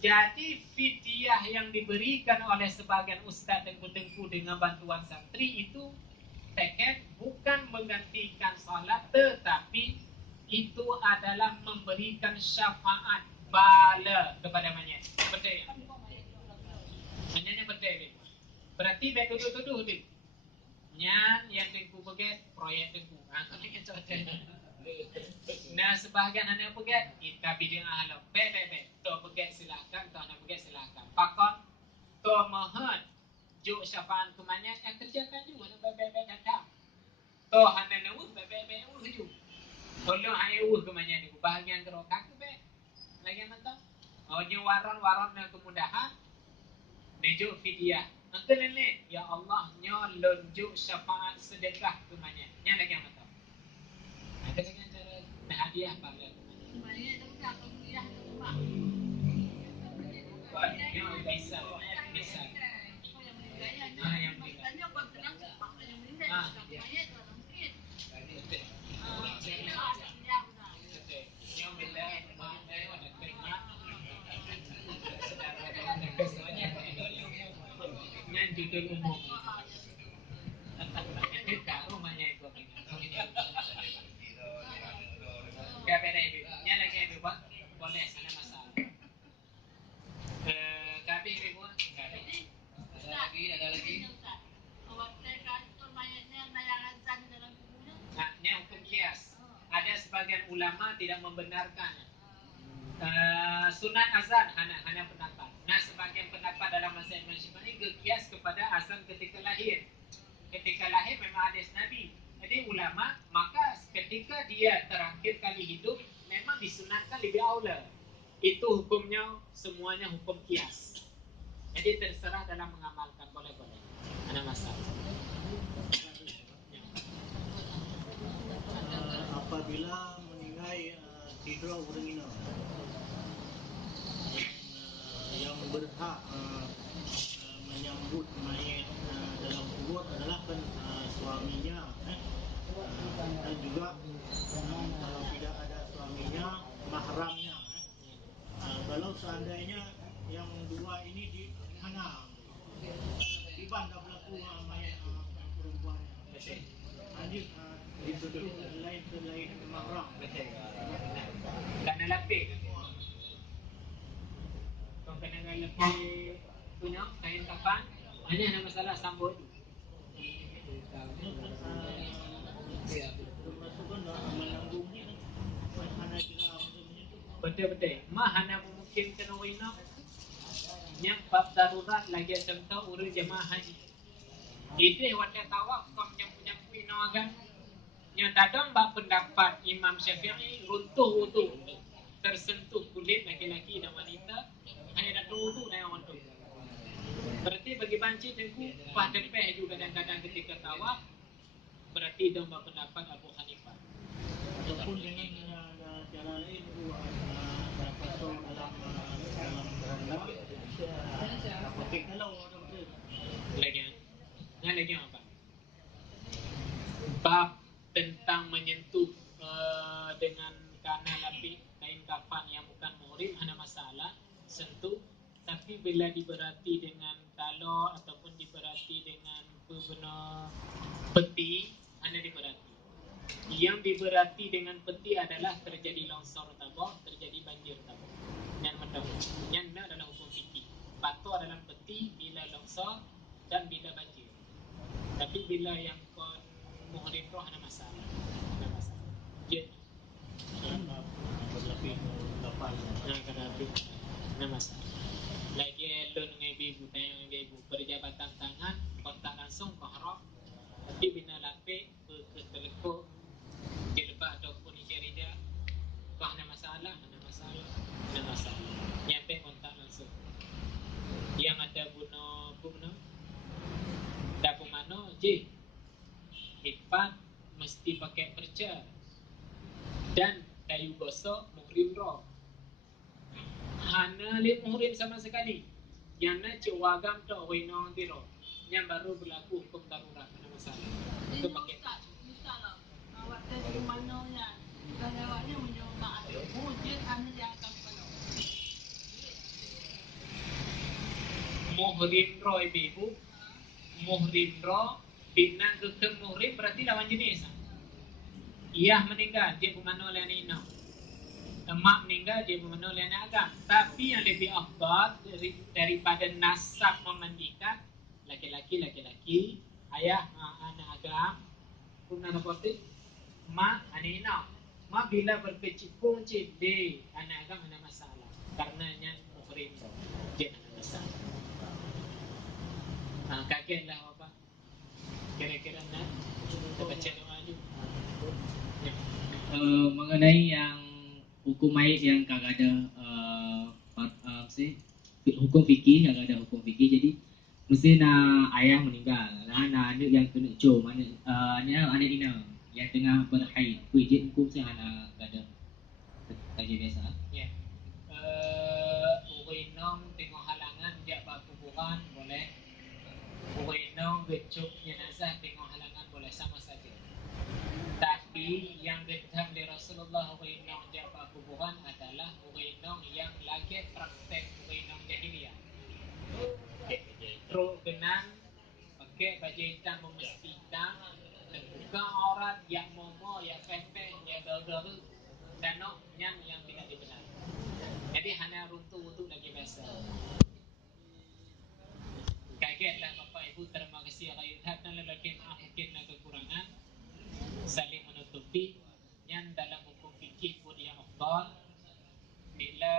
Jadi fidyah yang diberikan oleh sebagian ustaz tengku-tengku dengan bantuan santri itu teken bukan menggantikan salat tetapi itu adalah memberikan syafaat bala kepada mayat. Betul ya? Hanya betul. Berarti baik tuduh-tuduh ni. Nyan yang tengku beget proyek tengku. Nah sebahagian anak beget kita bidang alam. Bebe. To beget silakan, to anak beget silakan. Pakon to mohon juk syafaat kemanya yang kerjakan juga nak bebe datang. To hana nawu bebe uju. Tolong ayo kemanya ni bahagian kerokak tu be. Lagi mentang. Oh nyu waron nak kemudahan. Nejuk fidyah. Maka nenek, ya Allah, nyo lonjuk syafaat sedekah kemanya. Nya lagi yang betul. Ada lagi cara hadiah pada kemanya. Sebenarnya itu tak kuliah tu mak. Kau nyo bisa. Yang Tanya kau tenang mak yang meninggal. Sebenarnya itu mungkin. Nyo bila ada khidmat. Ada kesemuanya. Nyan judul umum. Itu tak rumahnya itu. Kabeh ibu. Nya lagi ibu Pak. Boleh sana masalah. Kabeh ibu. Kabeh. Ada lagi. Nah, nya hukum kias. Ada sebagian ulama tidak membenarkan. Sunat azan hana pendapat. Nah sebagian pendapat dalam mazhab Imam Syafi'i berkias kepada azan ketika lahir. Ketika lahir memang hadis Nabi. Jadi ulama maka ketika dia terakhir kali hidup memang disunatkan lebih aula. Itu hukumnya semuanya hukum kias. Jadi terserah dalam mengamalkan boleh-boleh. Ada masalah. Apabila meninggal tidur orang ini yang berhak menyambut mayat dalam kubur adalah kan suaminya dan juga kalau tidak ada suaminya mahramnya. Kalau seandainya yang dua ini di mana dibantah berlaku mayat perempuannya lanjut dituduh lain mahram Kena lapik. Kau kena lapik punya kain kafan. Hanya ada masalah sambut. Betul-betul. Mahana memungkinkan wina. Yang bab darurat lagi contoh urus jemaah haji. Itu wadah tawaf kau yang punya pinagan. Yang kadang bak pendapat Imam Syafi'i runtuh wudu, tersentuh kulit laki-laki dan wanita hanya dak wudu dan wudu. Berarti bagi banci tengku pas depeh juga kadang-kadang ketika tawaf, berarti dong bak pendapat Abu Hanifah. Ataupun dengan cara lain itu dapat dalam keranda pakai kalau ada betul. Lagi apa? Bab tentang menyentuh dengan kana lapik kain kafan yang bukan muhrim ada masalah sentuh, tapi bila diberati dengan talo ataupun diberati dengan benar peti ada diberati. Yang diberati dengan peti adalah terjadi longsor tabok, terjadi banjir tabok. Yang mendap, yang adalah hukum fikih. Batu adalah peti bila longsor dan bila banjir. Tapi bila yang kon muhrim roh ada masalah. Ada masalah. Ya. Berlapis kapal. Ada masalah. Lagi elon dengan ibu tanya dengan ibu perjabatan tangan kontak langsung ke haram. Tapi bila lapik ke telekuk jilbab ataupun hijab kau ada masalah, ada masalah. Yang pek kontak langsung. Yang ada bunuh dapu mano je. Lipat mesti pakai perca dan kayu gosok muhrim roh. Hana li muhrim sama sekali. Yang na cewagam to winong tiro. Yang baru berlaku hukum darurat ada masalah. Itu pakai Misalnya awak dari mana ya? Kalau awaknya menyomak ada wujud hanya yang akan kalau. Muhrim roh ibu. Muhrim roh bina ke muhrim berarti lawan jenis. Ia meninggal dia bermana oleh anak ina. Emak meninggal dia bermana oleh anak agam. Tapi yang lebih afdal daripada nasab memandikan laki-laki, ayah anak agam, punya napotik, mak anak ina. Mak bila berkecimpung di anak agam ada masalah. Karenanya muhrim roh dia ada masalah. Kagetlah bapak. Kira-kira nak kita baca doa ni. Mengenai yang hukum mayit yang kagak ada hukum fikih, kagak ada hukum fikih. Jadi mesti nak ayah meninggal, nak anak yang kena cur, mana anak ina yang tengah berhaid. Kuijin hukum saya anak ada kaji biasa. Ya. Urinong tengok halangan dia berkuburan boleh. Urinong gecuk jenazah tengok halangan boleh sama saja. Tapi yang gedang dari Rasulullah urinong dia berkuburan adalah urinong yang lagi praktek urinong jahiliyah. Teruk genan pakai baju hitam memastikan terbuka aurat yang momo, yang pepeh, yang garu-garu dan yang tidak dibenar. Jadi hanya runtuh wudu lagi biasa. Kagetlah Bapak Ibu, terima kasih Rayuhat dan lelaki maaf mungkin kekurangan saling menutupi yang dalam hukum fikih pun yang afdal bila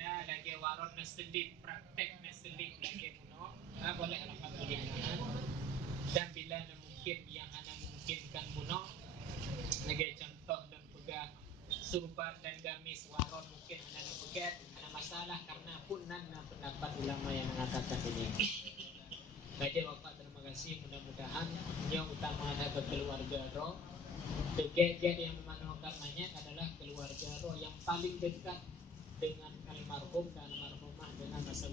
na lagi warot na selip praktek na selip lagi muno boleh alhamdulillah. Dan bila na mungkin yang hanya memungkinkan muno lagi contoh dan pegang surban dan gamis warot mungkin hanya pegang ada masalah karena pun nana pendapat ulama yang mengatakan ini. Baca Bapak terima kasih, mudah-mudahan yang utama ada keluarga roh. Kegiatan yang memandangkan mayat adalah keluarga roh yang paling dekat dengan almarhum dan almarhumah dengan masa